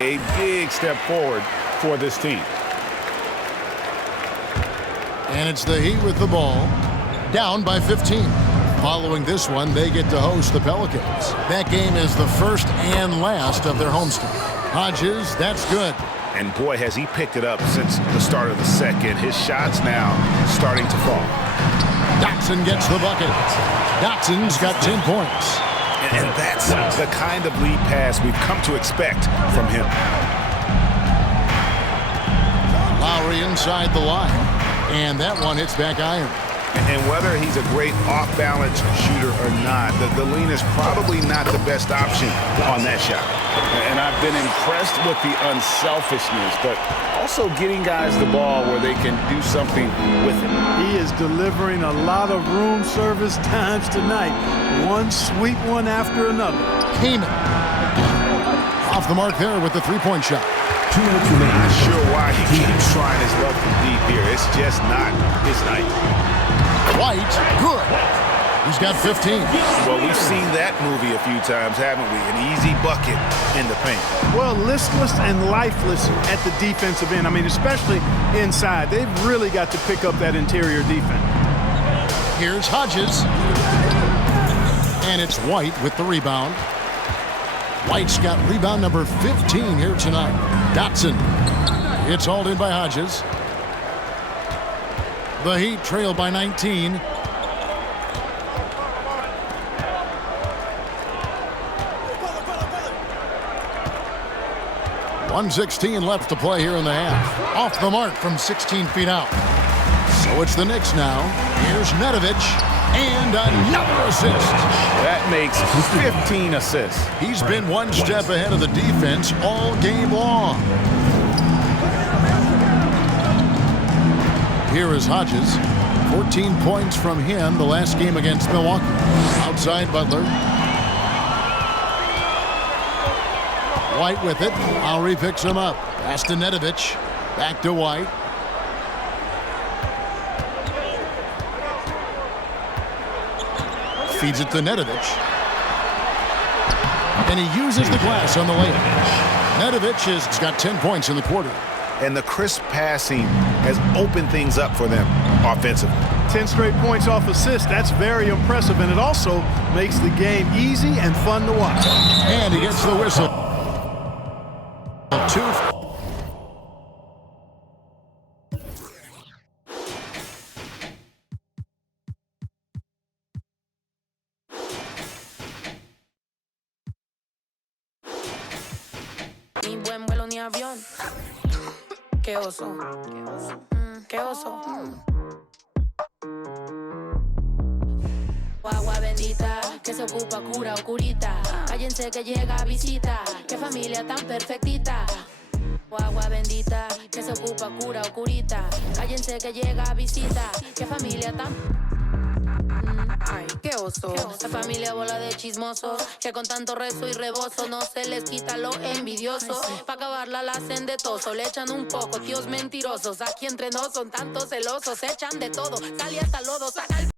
a big step forward for this team. And it's the Heat with the ball. down by 15. Following this one, they get to host the Pelicans. That game is the first and last of their homestand. Hodges, that's good. And boy, has he picked it up since the start of the second. His shot's now starting to fall. Dotson gets the bucket. Dotson's got 10 points. And that's the kind of lead pass we've come to expect from him. Lowry inside the line. And that one hits back iron. And whether he's a great off-balance shooter or not, the lean is probably not the best option on that shot. And I've been impressed with the unselfishness, but also getting guys the ball where they can do something with it. He is delivering a lot of room service times tonight. One sweet one after another. Kaman off the mark there with the three-point shot. 2 minutes remaining. Not sure why he keeps trying his luck from deep here. It's just not his night. White, good. He's got 15. Well, we've seen that movie a few times, haven't we? An easy bucket in the paint. Well, listless and lifeless at the defensive end. I mean, especially inside. They've really got to pick up that interior defense. Here's Hodges. And it's White with the rebound. White's got rebound number 15 here tonight. Dotson. It's hauled in by Hodges. The Heat trail by 19. .116 left to play here in the half. Off the mark from 16 feet out. So it's the Knicks now. Here's Nedovic. And another assist. That makes 15 assists. He's been one step ahead of the defense all game long. Here is Hodges. 14 points from him the last game against Milwaukee. Outside Butler. White with it. Lowry picks him up. Pass to Nedovic. Back to White. Feeds it to Nedovic. And he uses the glass on the layup. Nedovic has got 10 points in the quarter. And the crisp passing has opened things up for them offensively. 10 straight points off assists. That's very impressive, and it also makes the game easy and fun to watch. And he gets the whistle. 2. Ni buen vuelo ni avión. Qué oso. Qué oso. Agua bendita que se ocupa cura o curita. Cállense que llega visita. Qué familia tan perfectita. Agua bendita que se ocupa cura o curita. Cállense que llega visita. Qué familia tan... Ay, qué oso. La familia bola de chismosos que con tanto rezo y rebozo no se les quita lo envidioso. Pa' acabarla la hacen de toso. Le echan un poco, tíos mentirosos. Aquí entre nos son tantos celosos. Echan de todo, sale hasta lodo, saca el...